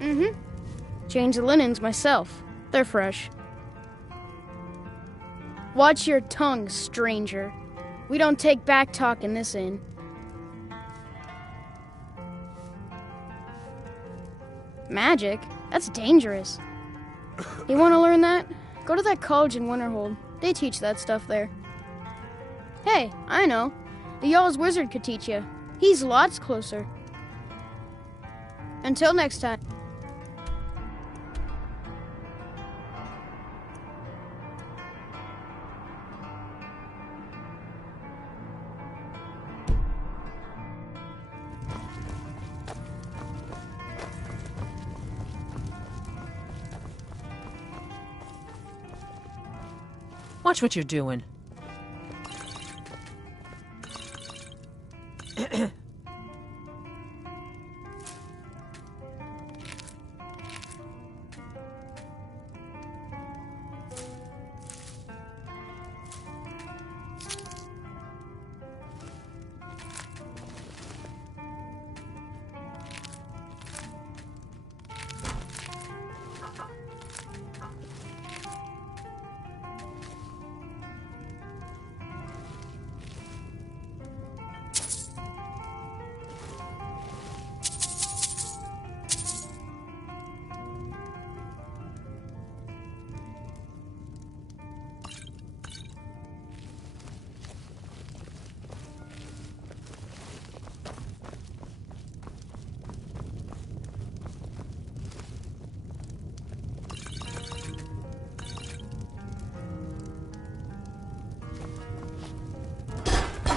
Mm-hmm. Change the linens myself. They're fresh. Watch your tongue, stranger. We don't take back talk in this inn. Magic? That's dangerous. You want to learn that? Go to that college in Winterhold. They teach that stuff there. Hey, I know. The Jarl's wizard could teach you. He's lots closer. Until next time. Watch what you're doing.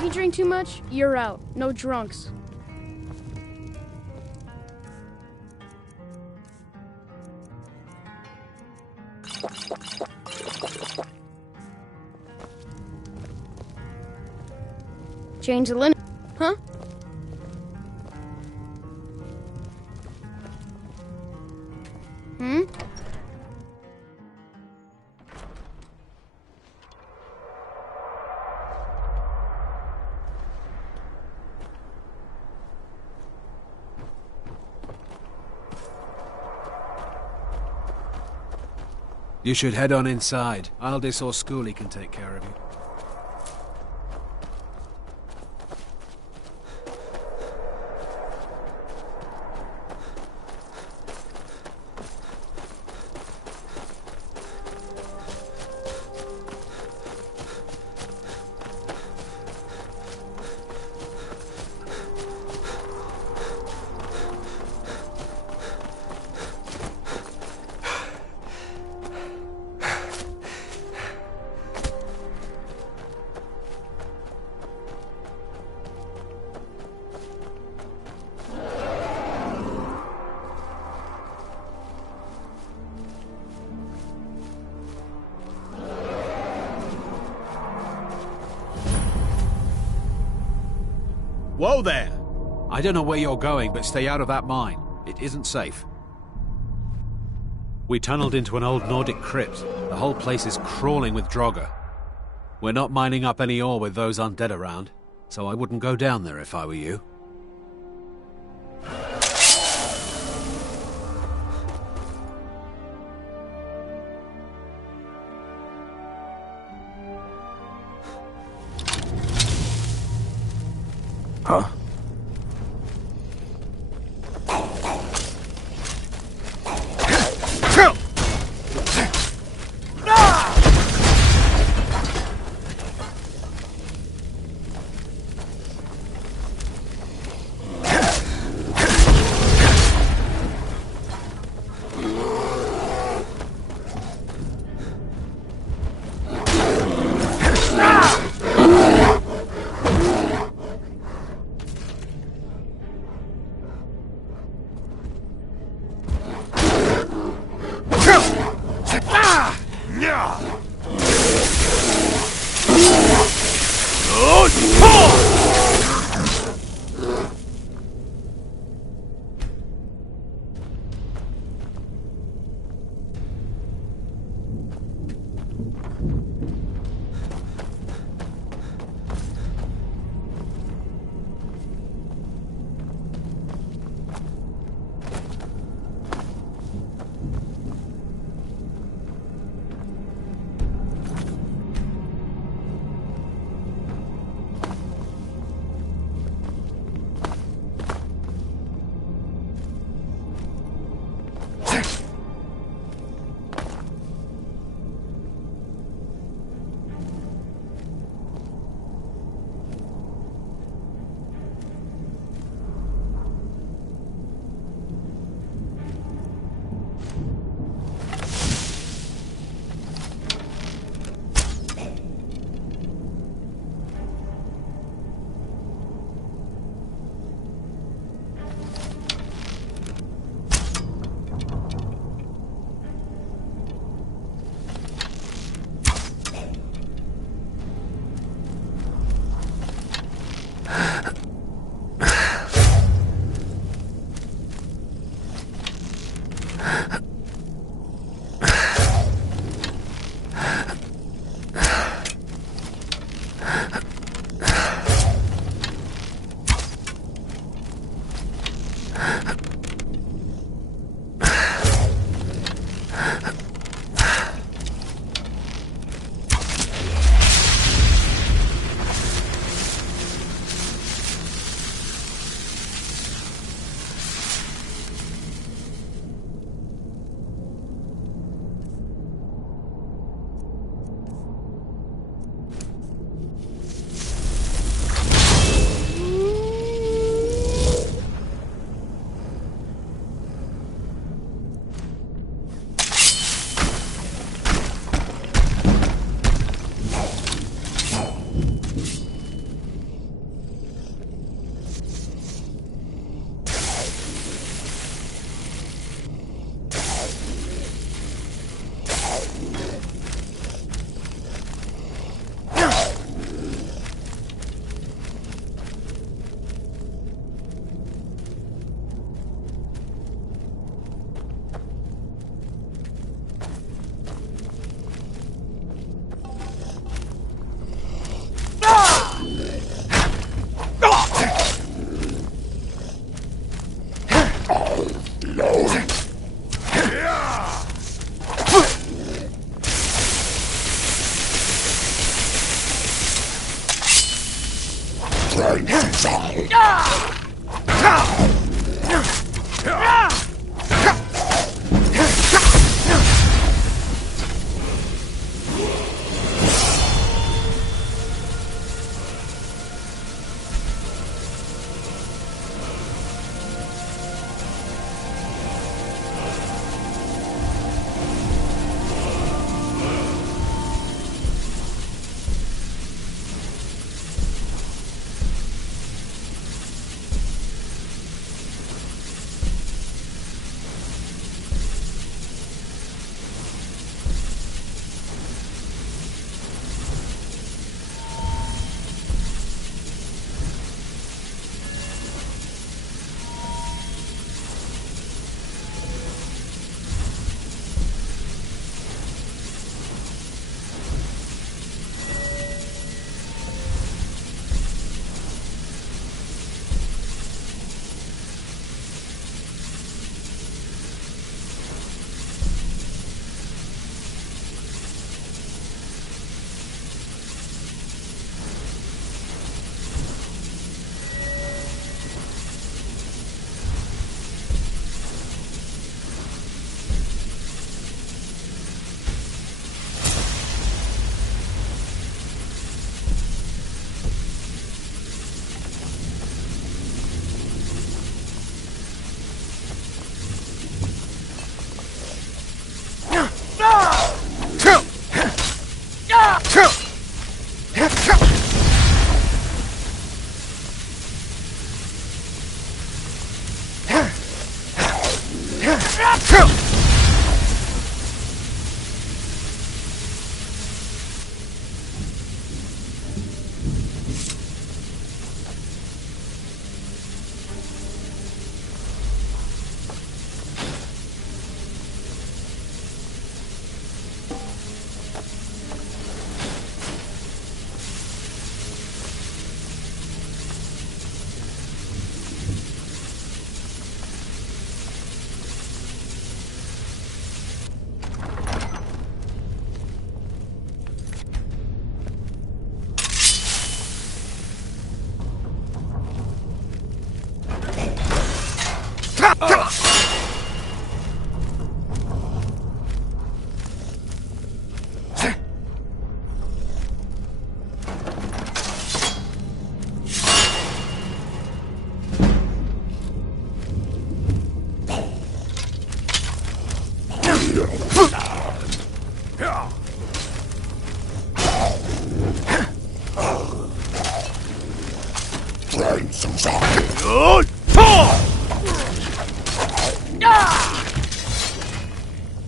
you drink too much, you're out. No drunks. Change the linen. Huh? Hmm? You should head on inside. Aldis or Schooley can take care of you. Whoa there! I don't know where you're going, but stay out of that mine. It isn't safe. We tunneled into an old Nordic crypt. The whole place is crawling with Draugr. We're not mining up any ore with those undead around, so I wouldn't go down there if I were you. Huh?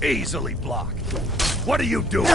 Easily blocked. What are you doing?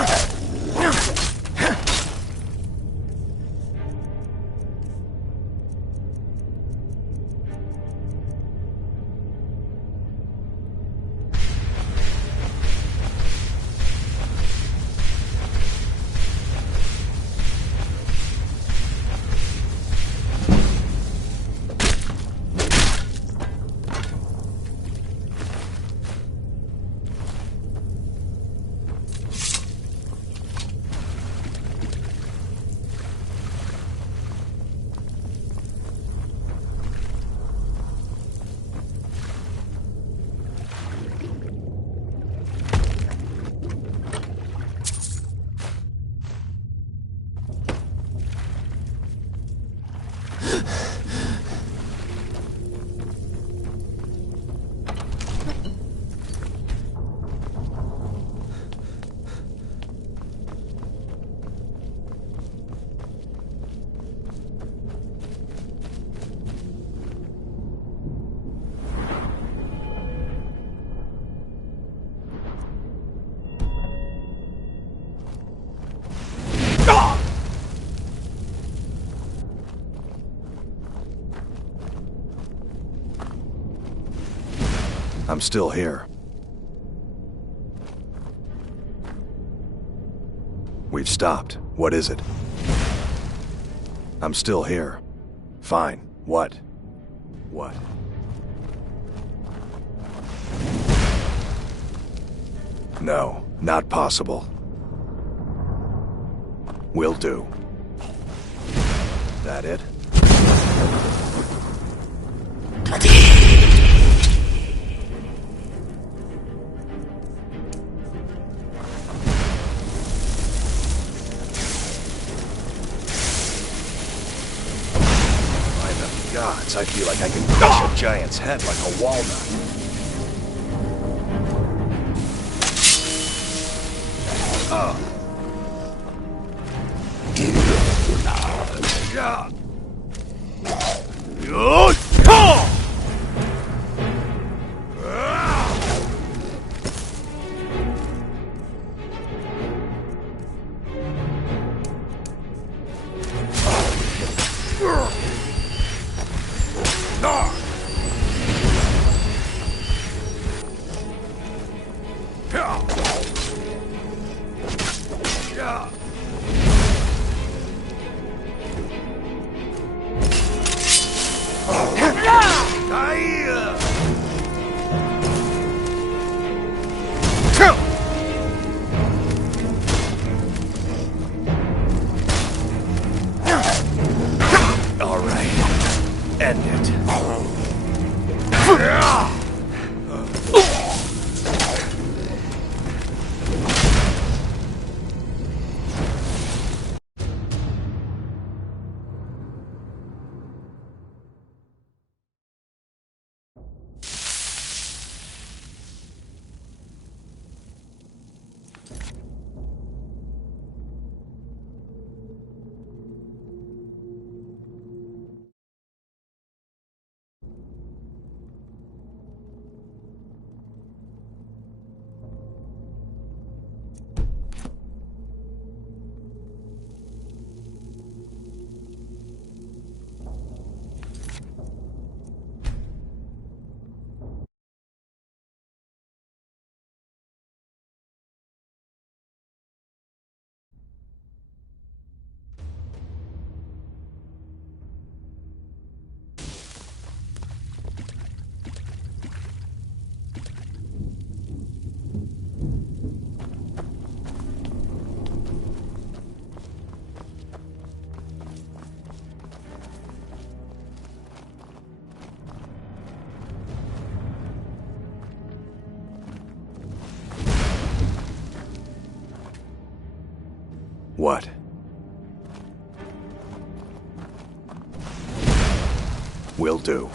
I'm still here. We've stopped. What is it? I'm still here. Fine. What? What? No, not possible. Will do. That it? Gods, I feel like I can crush a giant's head like a walnut. What? Will do.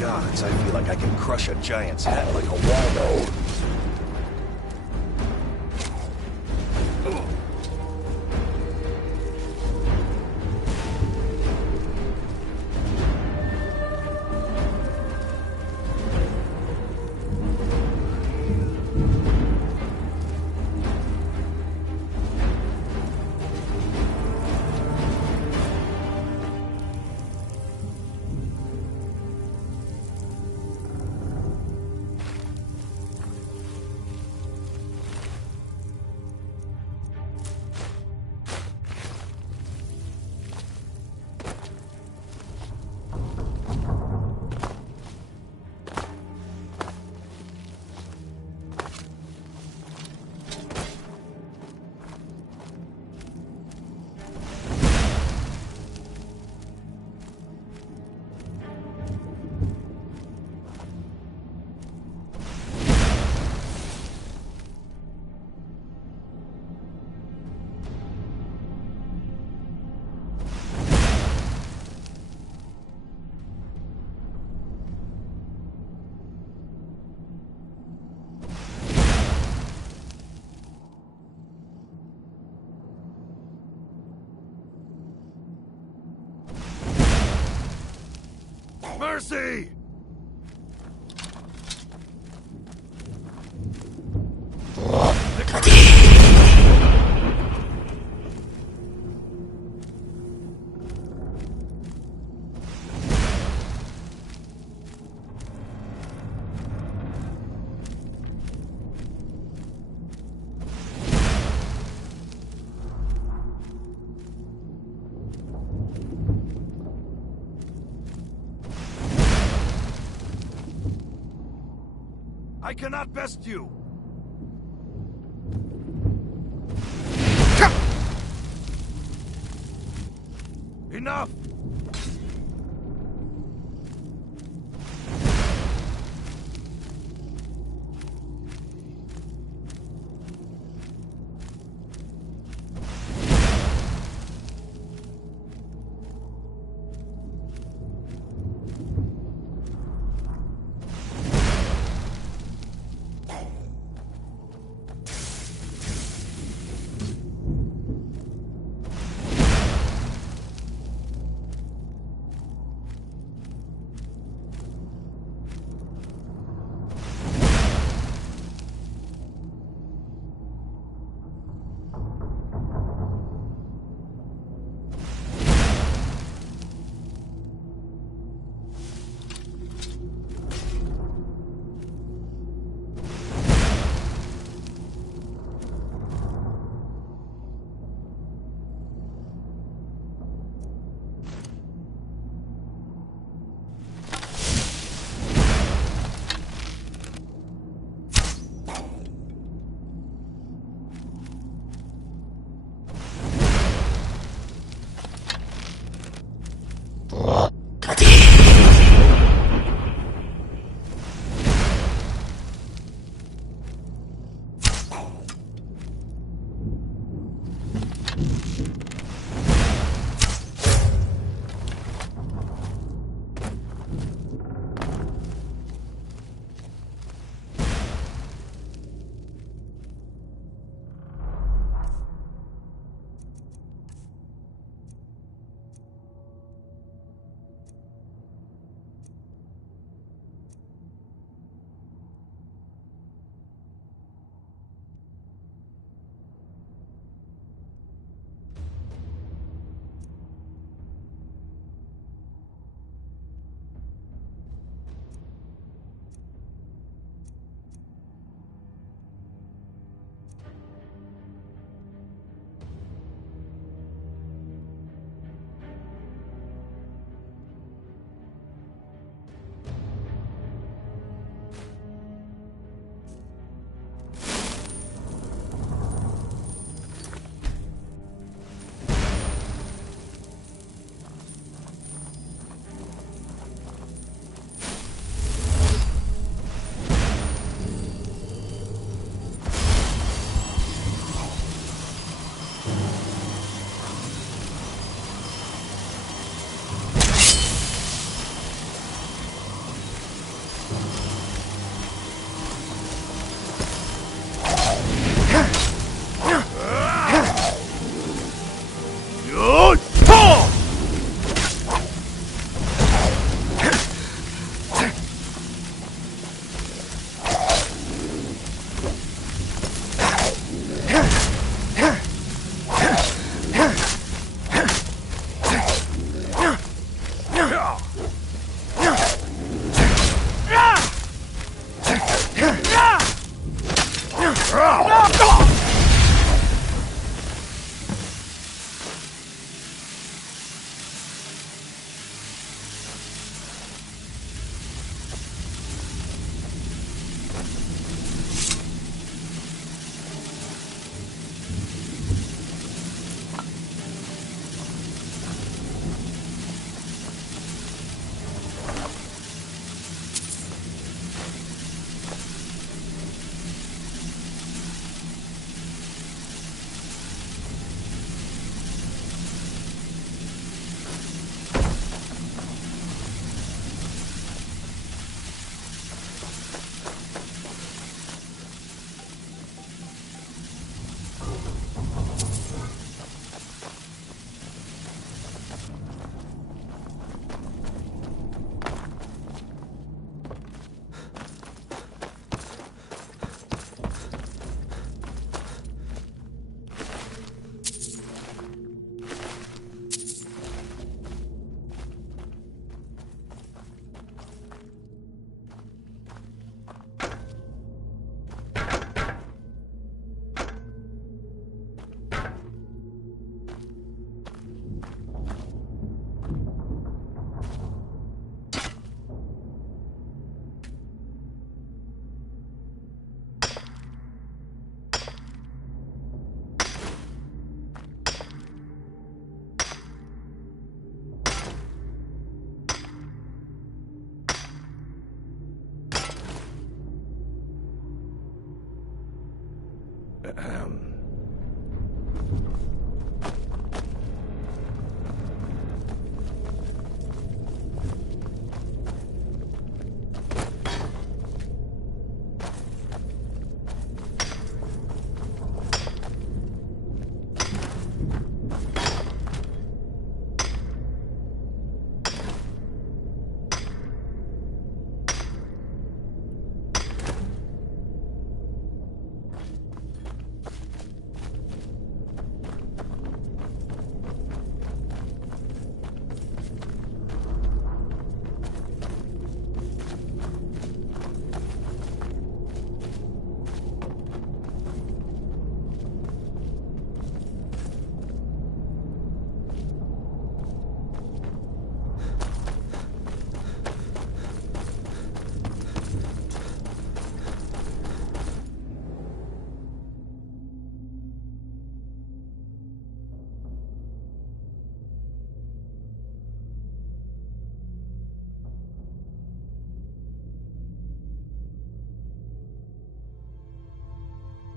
Gods, I feel like I can crush a giant's head like a walnut. Mercy! I cannot best you! Enough!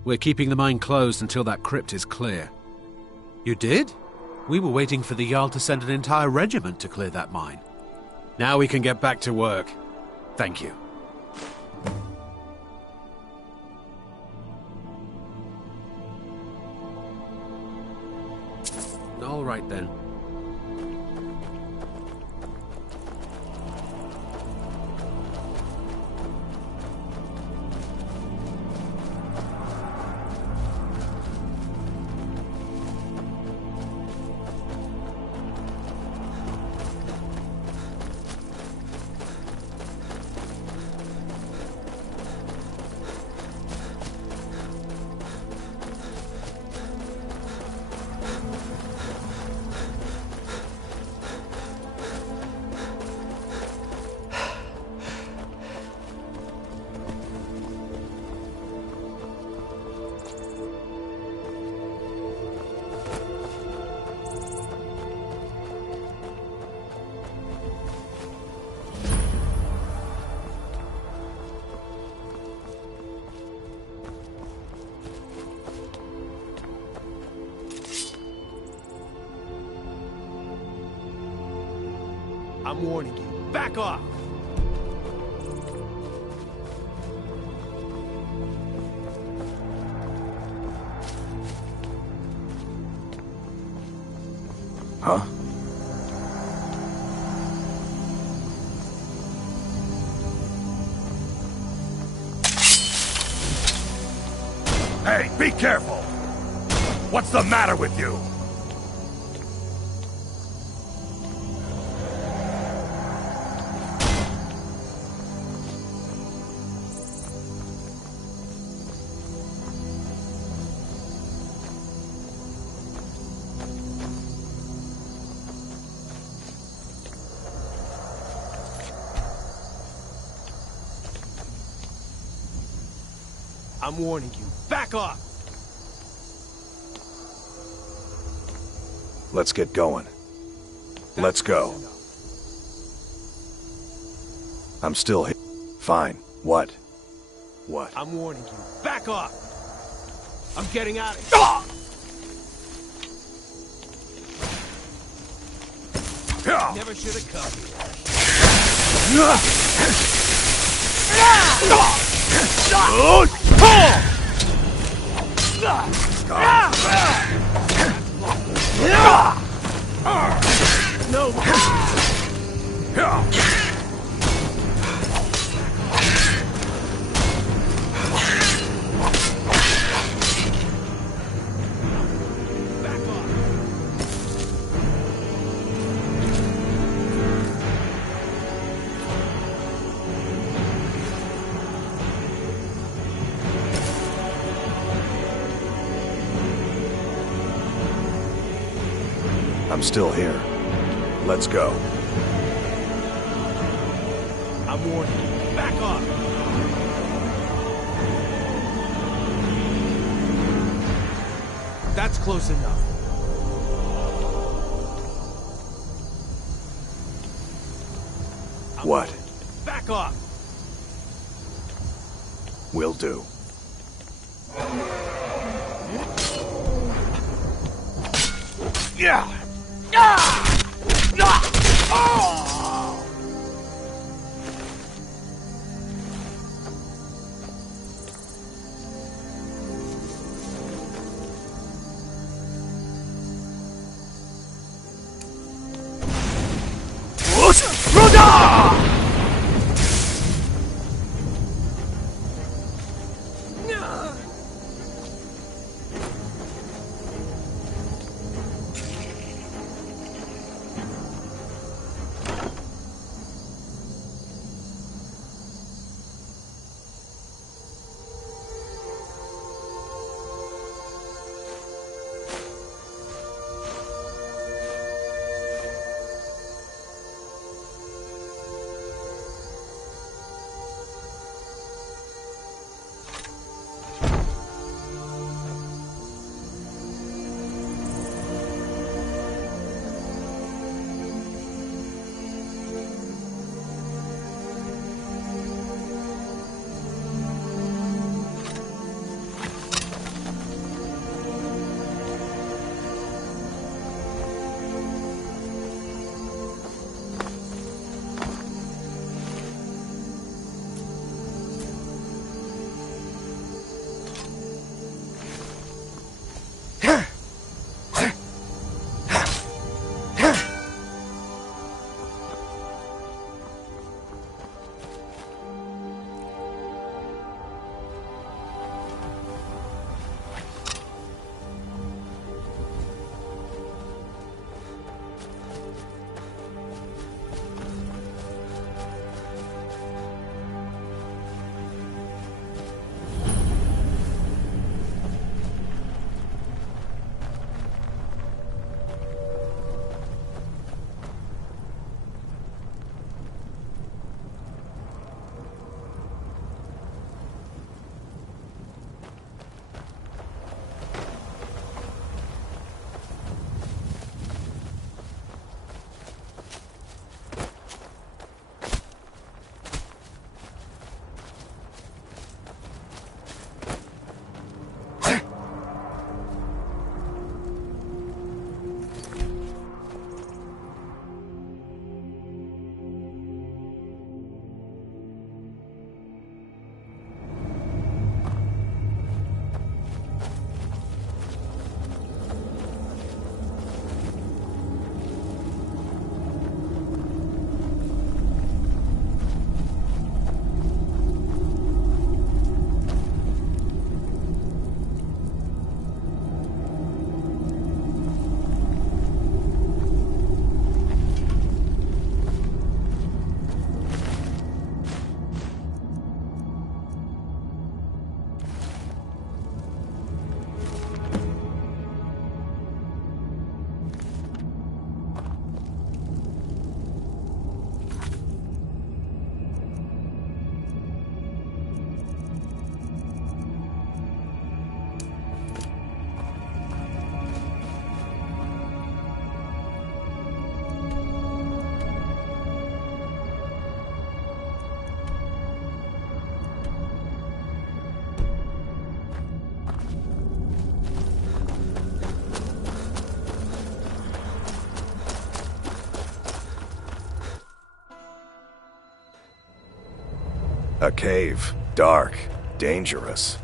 We're keeping the mine closed until that crypt is clear. You did? We were waiting for the Jarl to send an entire regiment to clear that mine. Now we can get back to work. Thank you. All right then. I'm warning you. Back off! Huh? Hey, be careful! What's the matter with you? I'm warning you. Back off! Let's get going. Let's go. I'm still here. Fine. What? What? I'm warning you. Back off! I'm getting out of here! Never should have come No! I'm still here. Let's go. I'm warning you. Back off! That's close enough. What? Back off! Will do. A cave. Dark. Dangerous.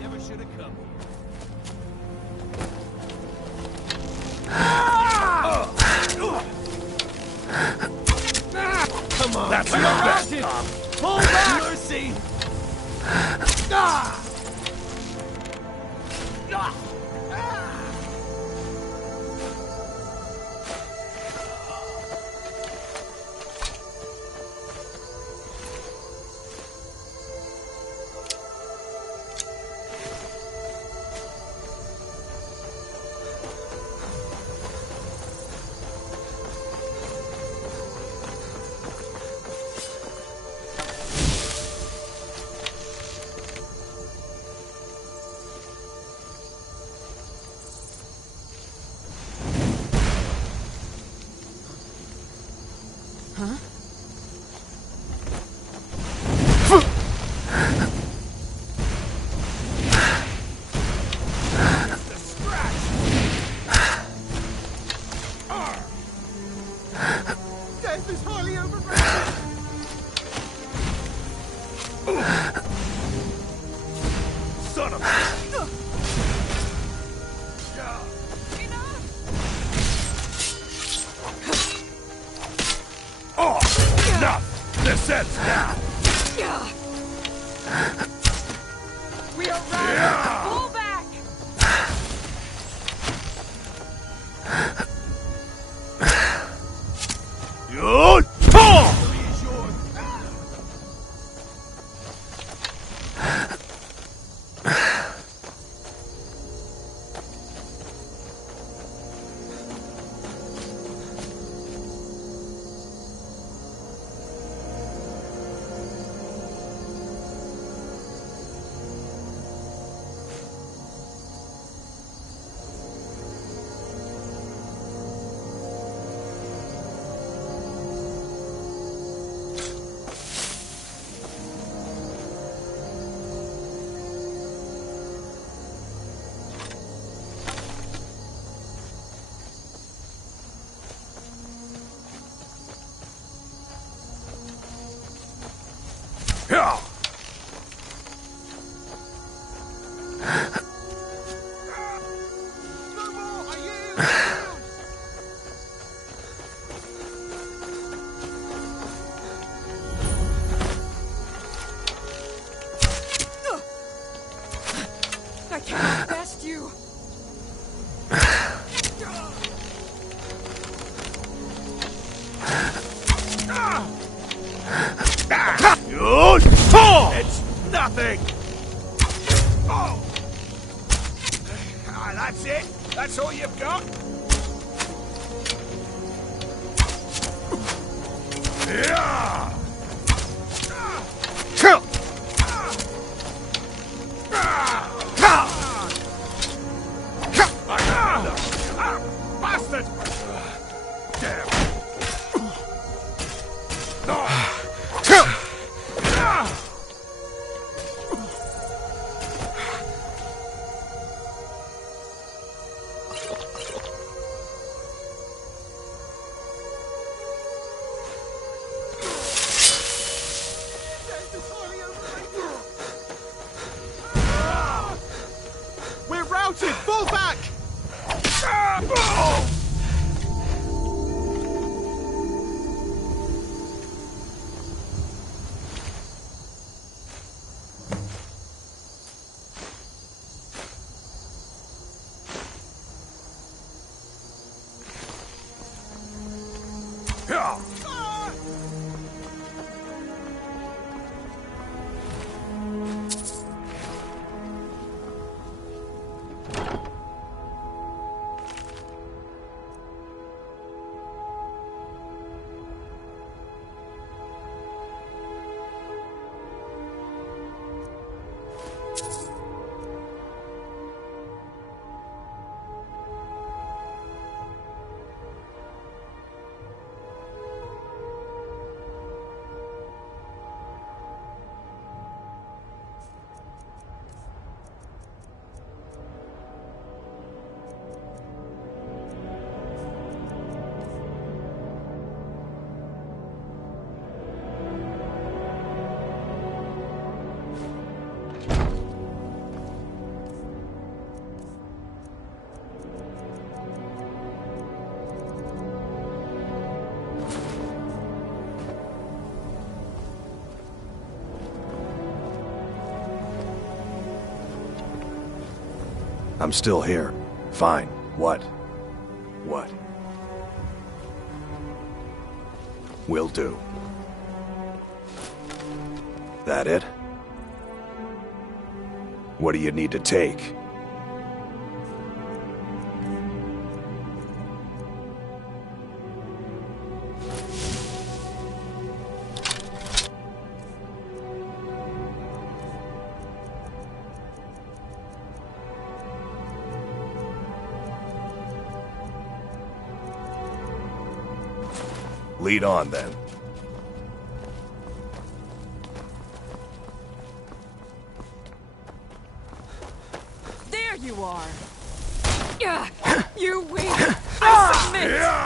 Never should have come. Come on. That's your best. Pull back! Mercy! Huh? Death is highly overrated! Son of a... Oh, enough! This ends now! We are right! Pull back! You pull! Yeah! I cannot best you! You pull! It's nothing! Oh! Ah, that's it? That's all you've got? Yeah! Bastard! Damn! We're routed! Fall back! Yeah! I'm still here. Fine. What? What? Will do. That it? What do you need to take? Lead on, then. There you are. Yeah, you win. I submit.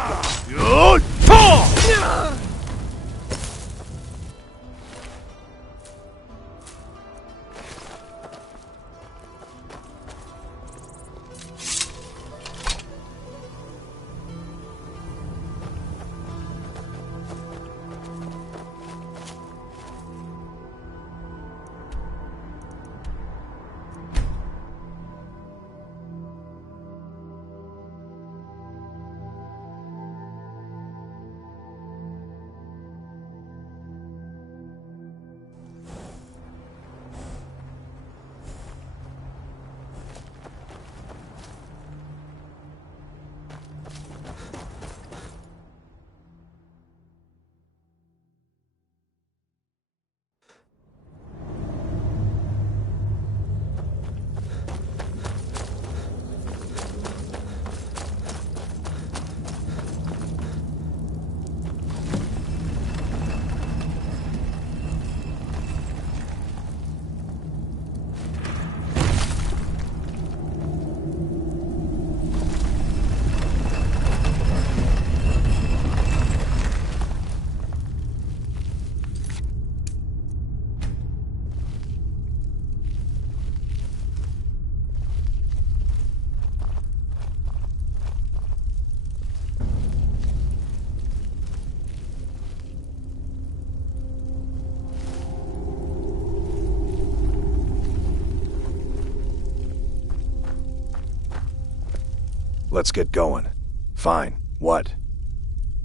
Let's get going. Fine. What?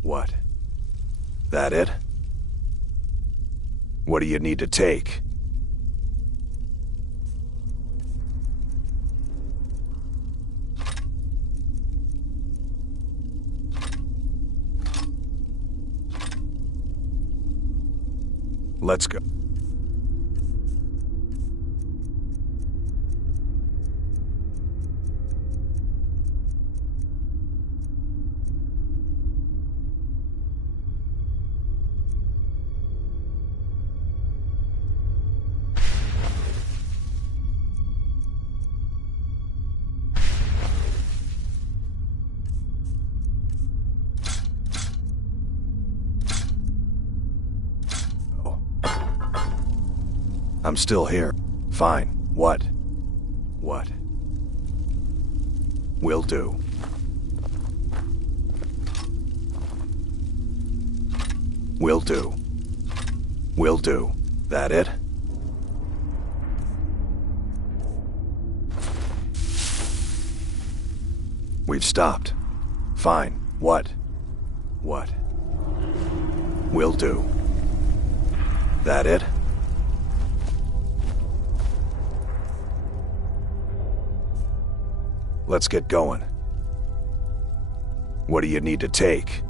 What? That it? What do you need to take? Let's go. I'm still here. Fine. What? What? Will do. Will do. Will do. That it? We've stopped. Fine. What? What? Will do. That it? Let's get going. What do you need to take?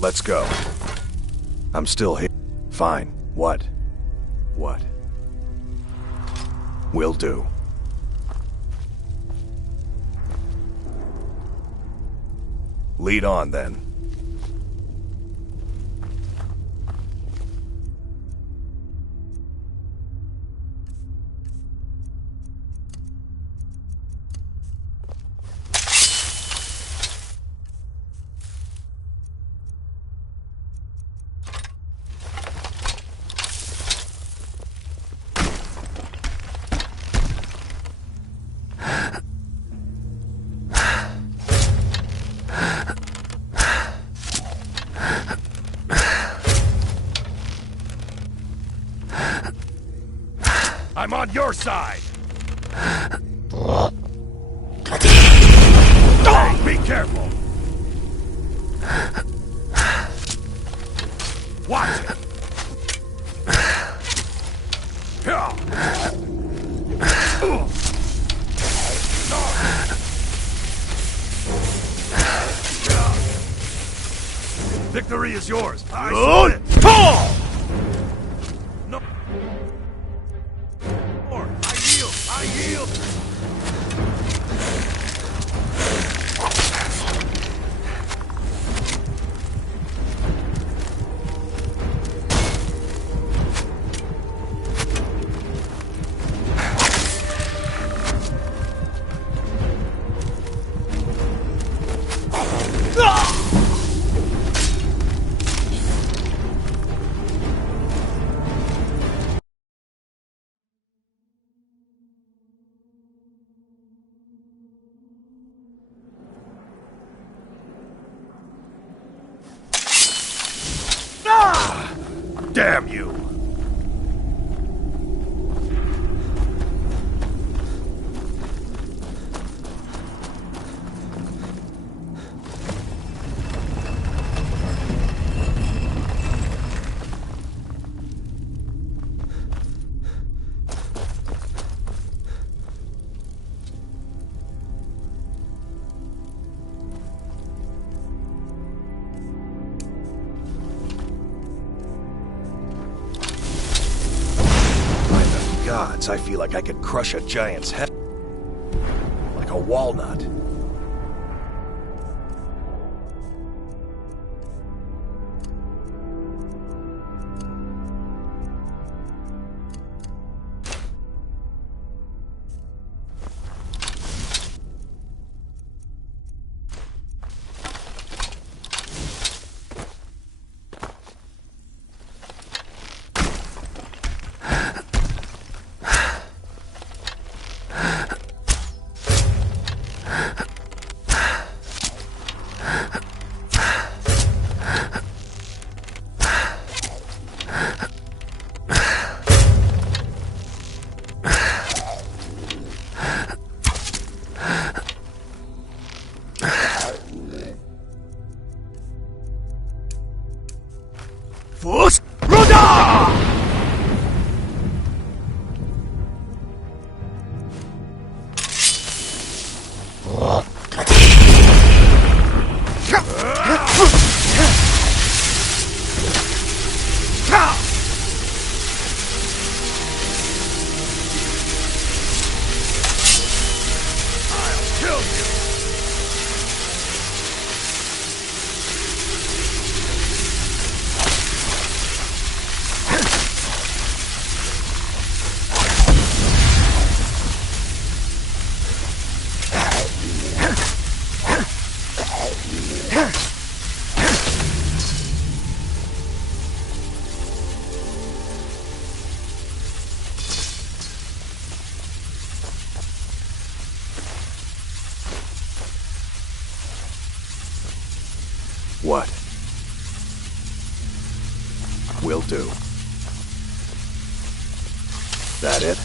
Let's go. I'm still here. Fine. What? What? Will do. Lead on, then. I'm on your side! Hey, be careful! Watch it! Victory is yours! I submit! No more! I yield! I yield! Damn you! Gods, I feel like I could crush a giant's head like a walnut. Fus Ruda! I'll kill you! What? Will do. That it?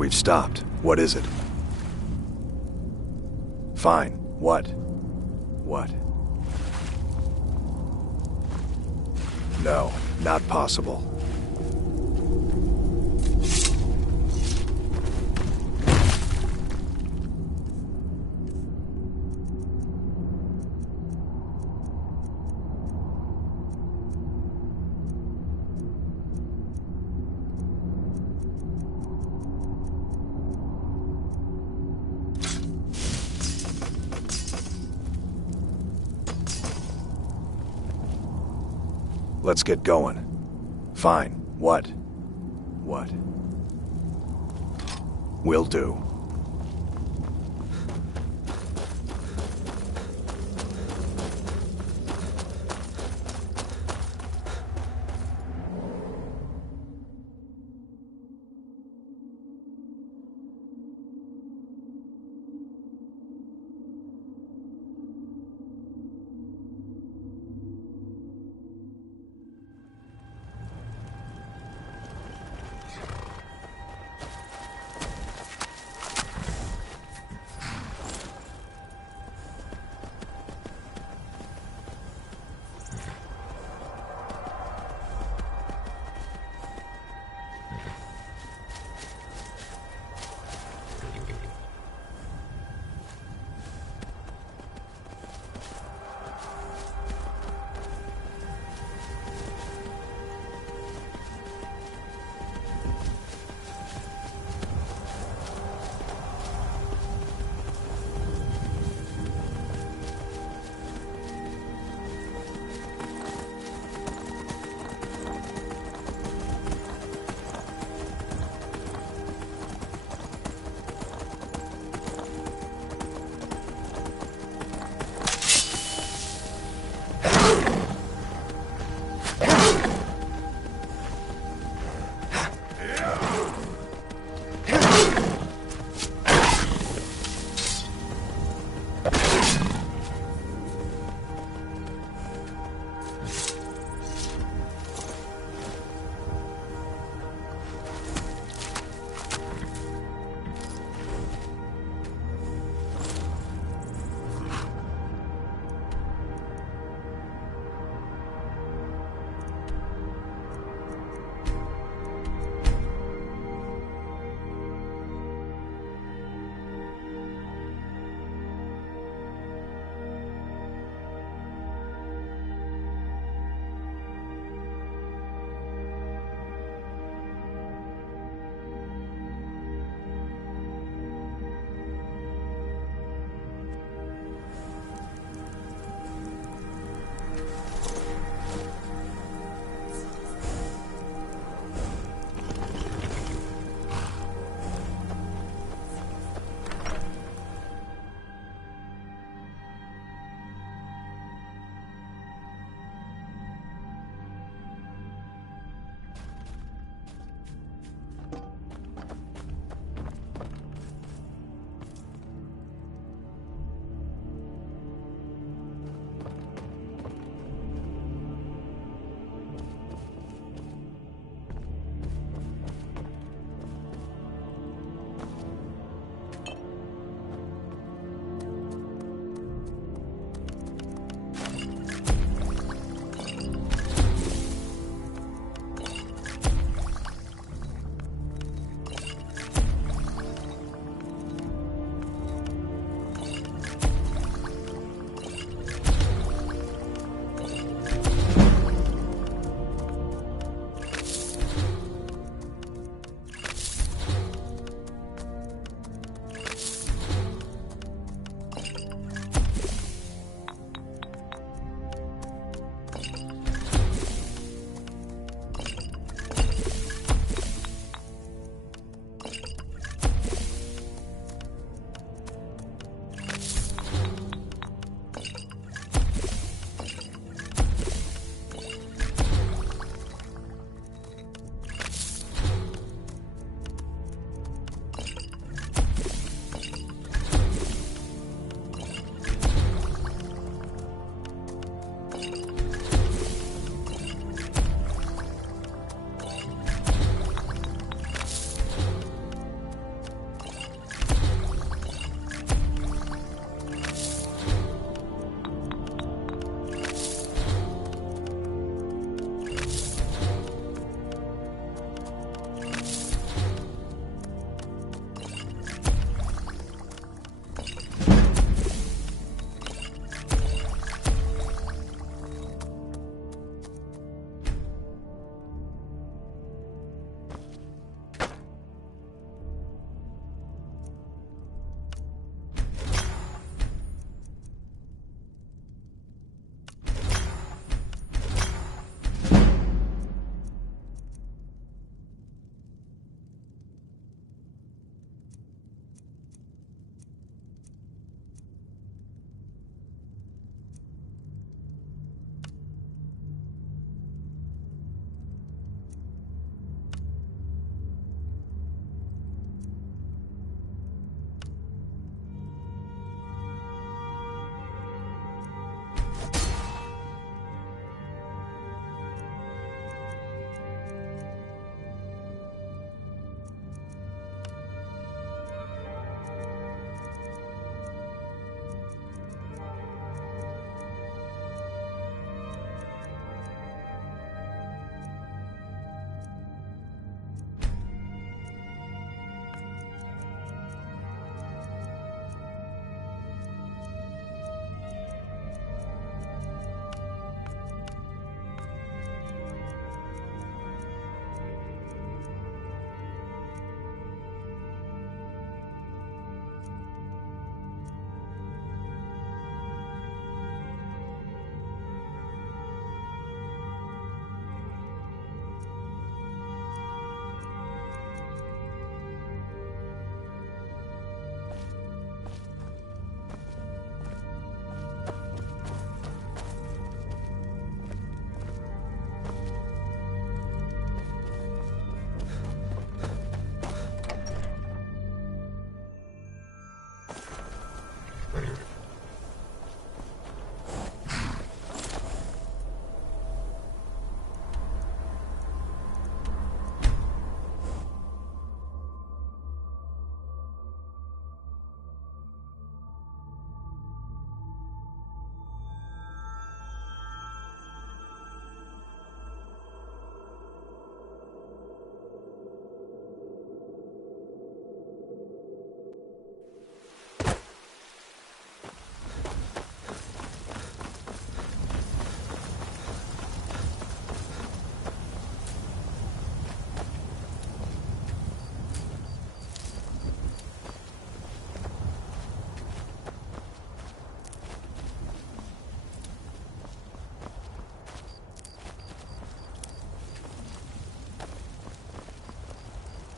We've stopped. What is it? Fine. What? What? No, not possible. Let's get going. Fine. What? What? Will do.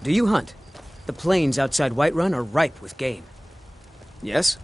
Do you hunt? The plains outside Whiterun are ripe with game. Yes?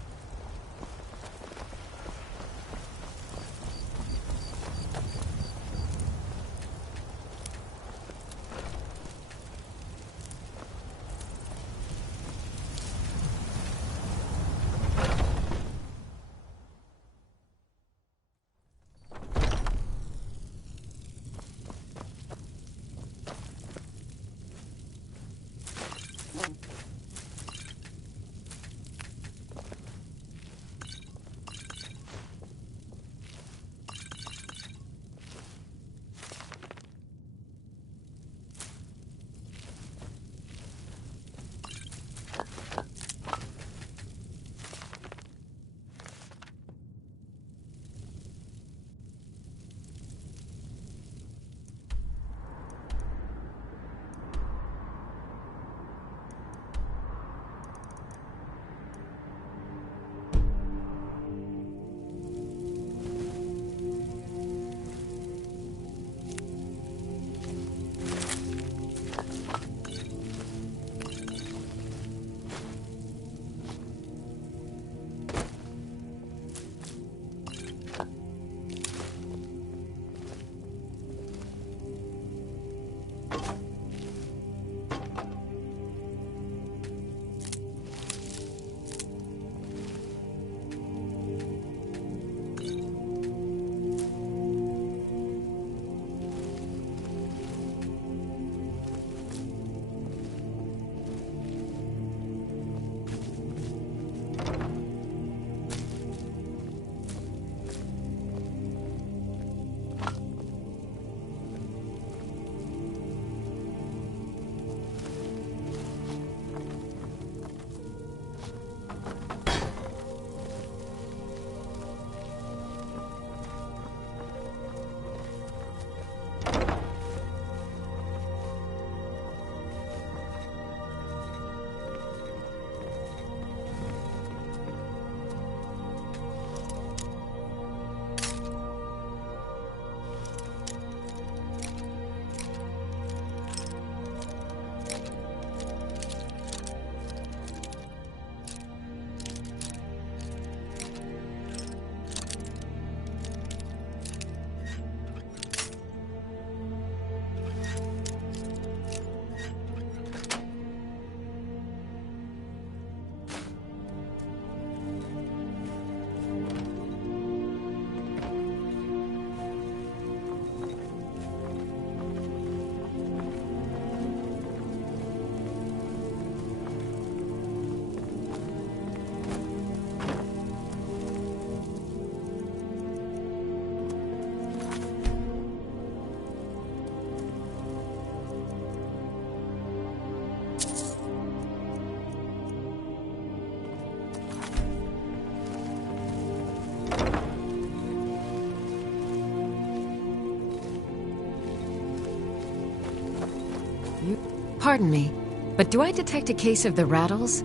Pardon me, but do I detect a case of the rattles?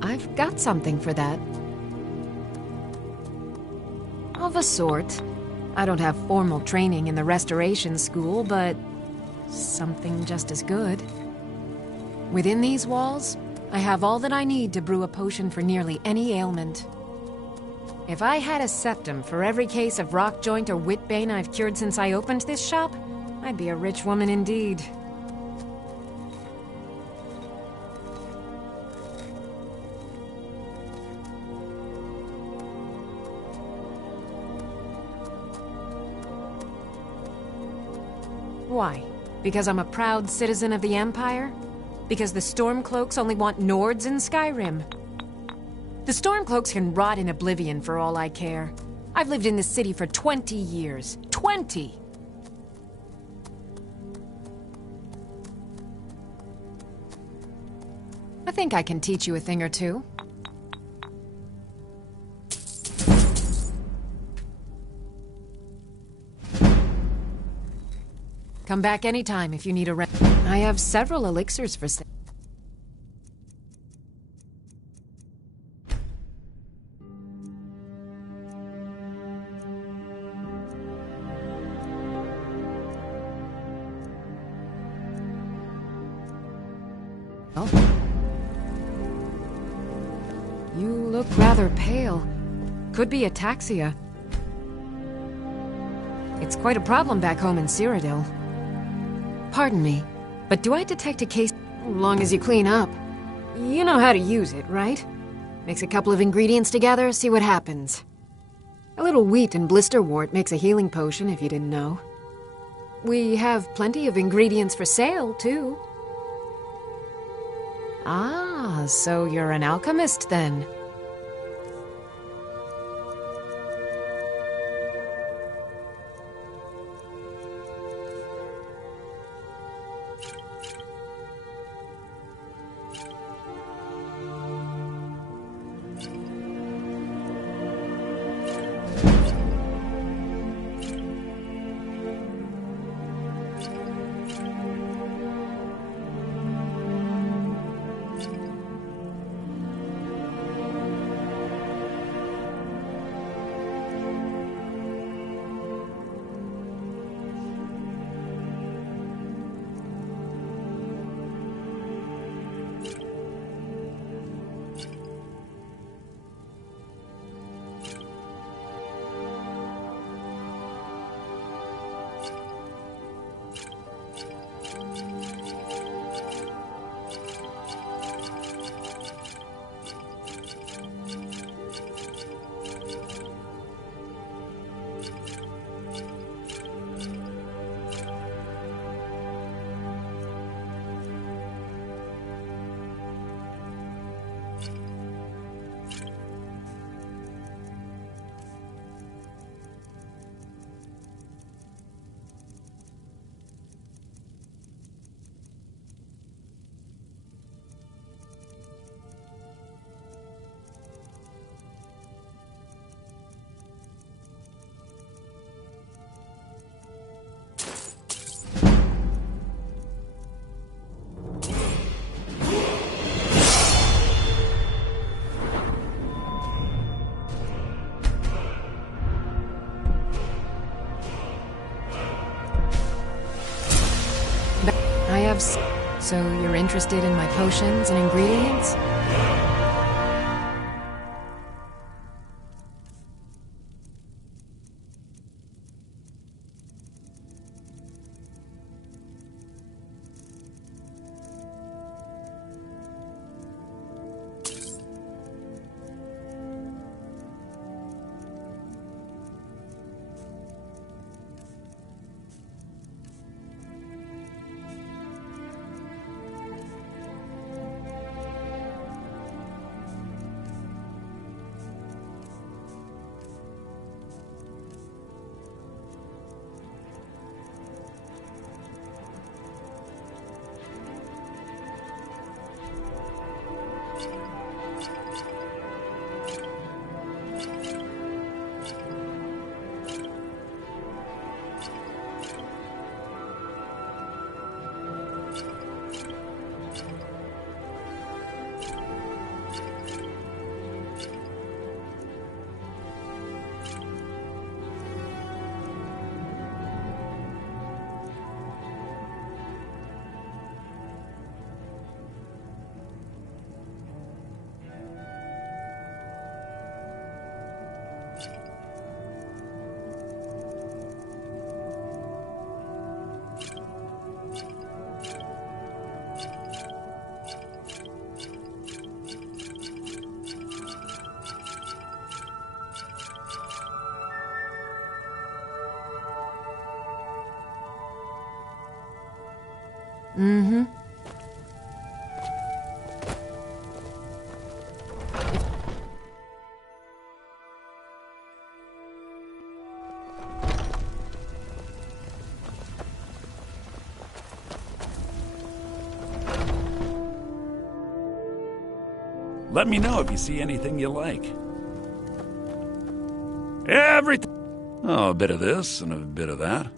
I've got something for that. Of a sort. I don't have formal training in the restoration school, but something just as good. Within these walls, I have all that I need to brew a potion for nearly any ailment. If I had a septum for every case of rock joint or whitbane I've cured since I opened this shop, I'd be a rich woman indeed. Why? Because I'm a proud citizen of the Empire? Because the Stormcloaks only want Nords in Skyrim? The Stormcloaks can rot in oblivion for all I care. I've lived in this city for 20 years. 20! I think I can teach you a thing or two. Come back anytime if you need a rest. I have several elixirs for sale. Oh. You look rather pale. Could be ataxia. It's quite a problem back home in Cyrodiil. Pardon me, but do I detect a case? Long as you clean up. You know how to use it, right? Mix a couple of ingredients together, see what happens. A little wheat and blisterwort makes a healing potion, if you didn't know. We have plenty of ingredients for sale, too. Ah, so you're an alchemist, then. So you're interested in my potions and ingredients? Mm-hmm. Let me know if you see anything you like. Everything. Oh, a bit of this and a bit of that.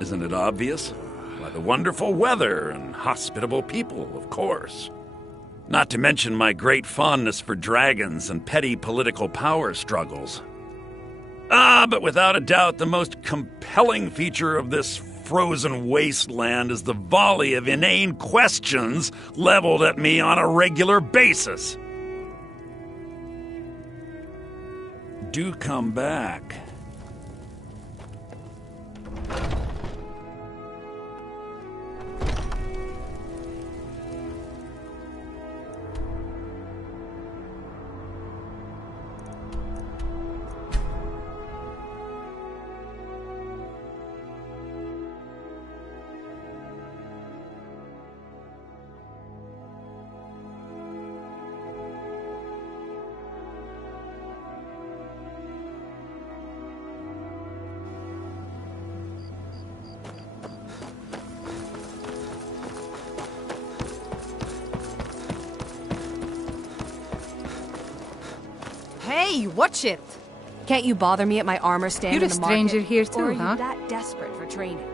Isn't it obvious? By the wonderful weather and hospitable people, of course. Not to mention my great fondness for dragons and petty political power struggles. But without a doubt, the most compelling feature of this frozen wasteland is the volley of inane questions leveled at me on a regular basis. Do come back. Hey, watch it! Can't you bother me at my armor stand You're in a the market? stranger here too, or are you huh? that desperate for training?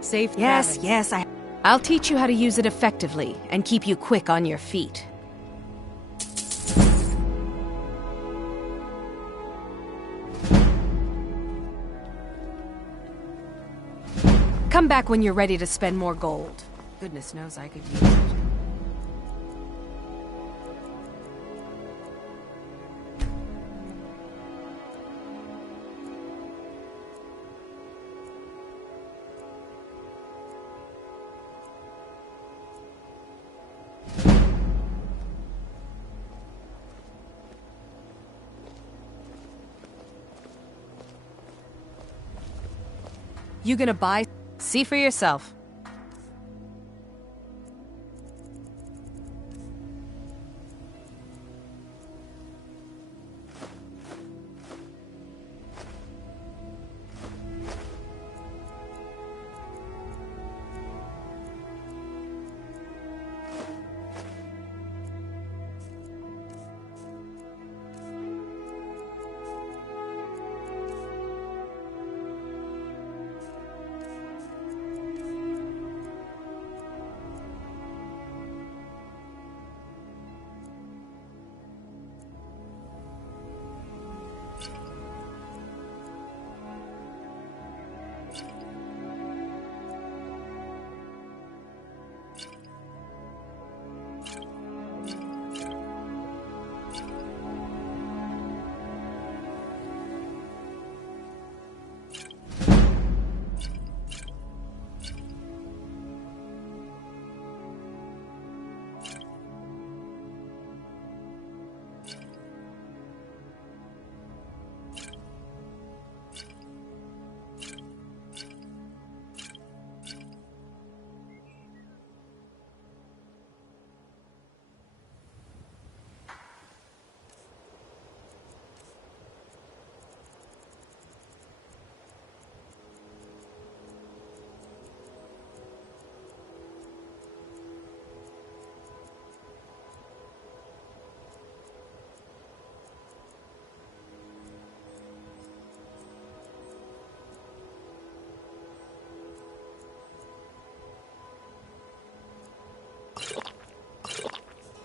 Safe Yes, travels. yes, I'll teach you how to use it effectively and keep you quick on your feet. Come back when you're ready to spend more gold. Goodness knows I could use it. You gonna buy? See for yourself.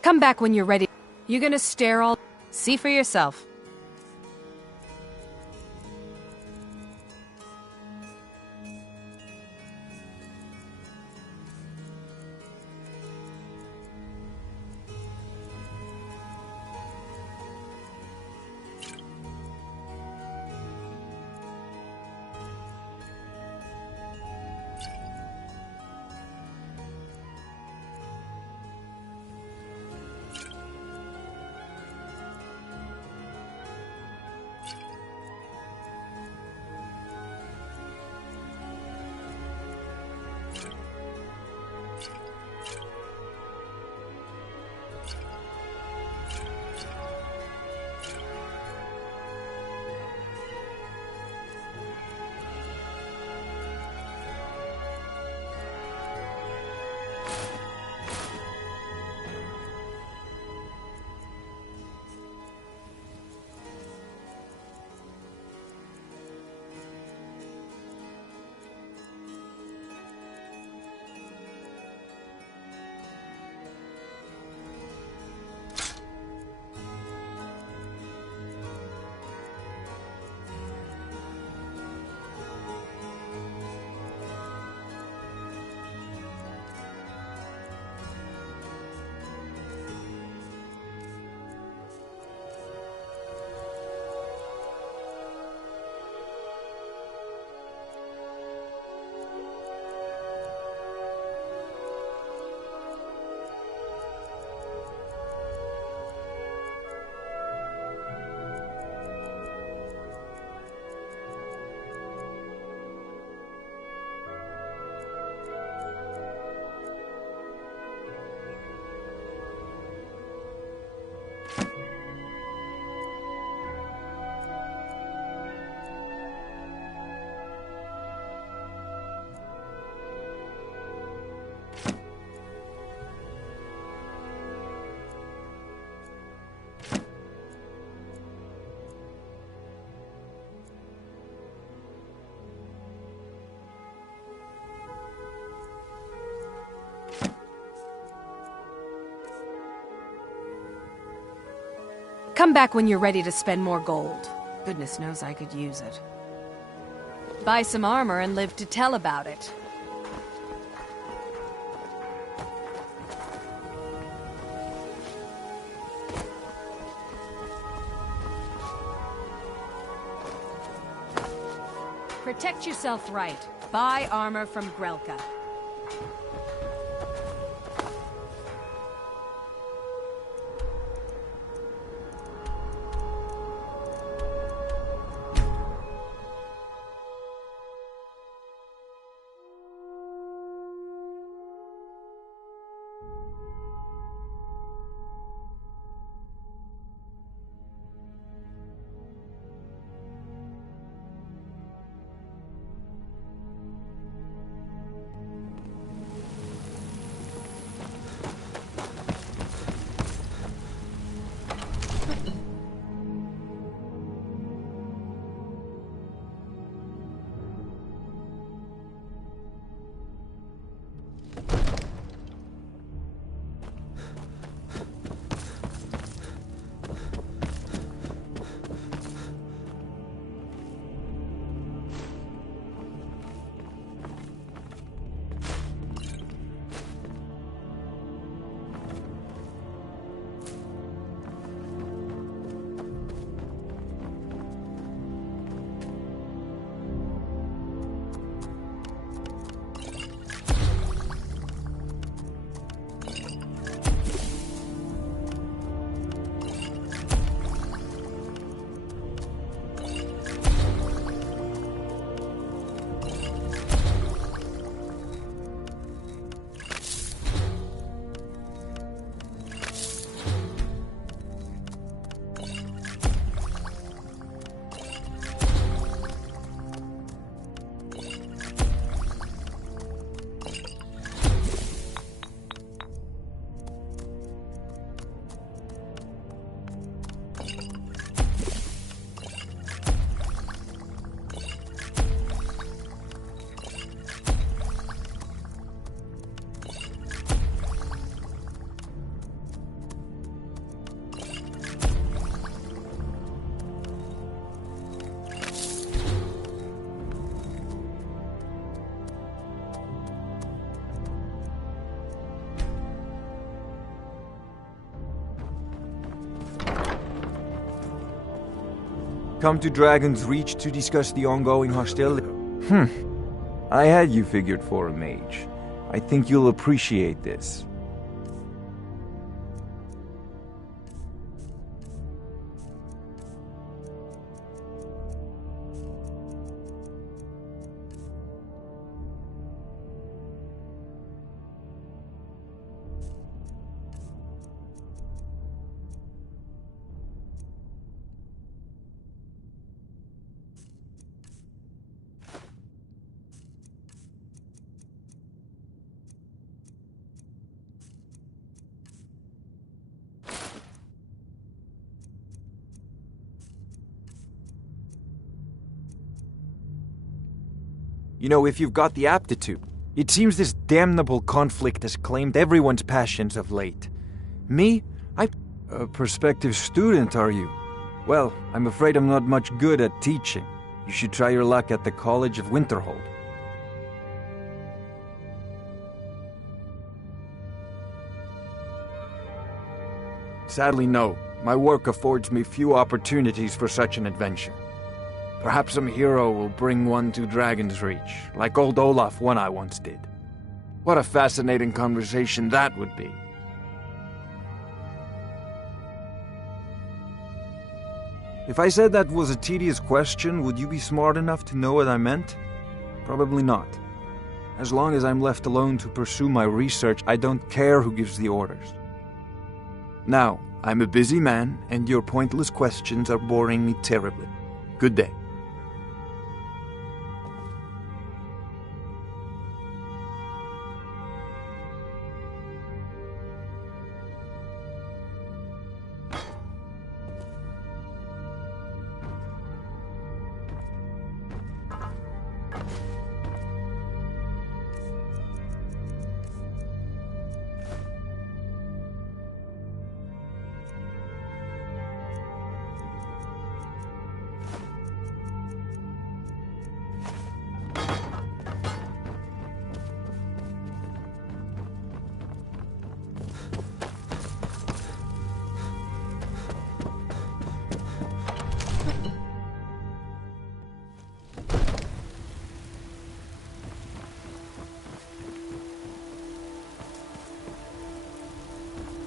Come back when you're ready. You gonna stare all... See for yourself. Come back when you're ready to spend more gold. Goodness knows I could use it. Buy some armor and live to tell about it. Protect yourself right. Buy armor from Grelka. Come to Dragon's Reach to discuss the ongoing hostility? I had you figured for a mage. I think you'll appreciate this. You know, if you've got the aptitude. It seems this damnable conflict has claimed everyone's passions of late. Me? A prospective student, are you? Well, I'm afraid I'm not much good at teaching. You should try your luck at the College of Winterhold. Sadly, no. My work affords me few opportunities for such an adventure. Perhaps some hero will bring one to Dragon's Reach, like old Olaf one I once did. What a fascinating conversation that would be. If I said that was a tedious question, would you be smart enough to know what I meant? Probably not. As long as I'm left alone to pursue my research, I don't care who gives the orders. Now, I'm a busy man, and your pointless questions are boring me terribly. Good day.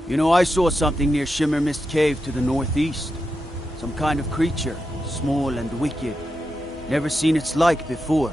You know, I saw something near Shimmer Mist Cave to the northeast. Some kind of creature, small and wicked. Never seen its like before.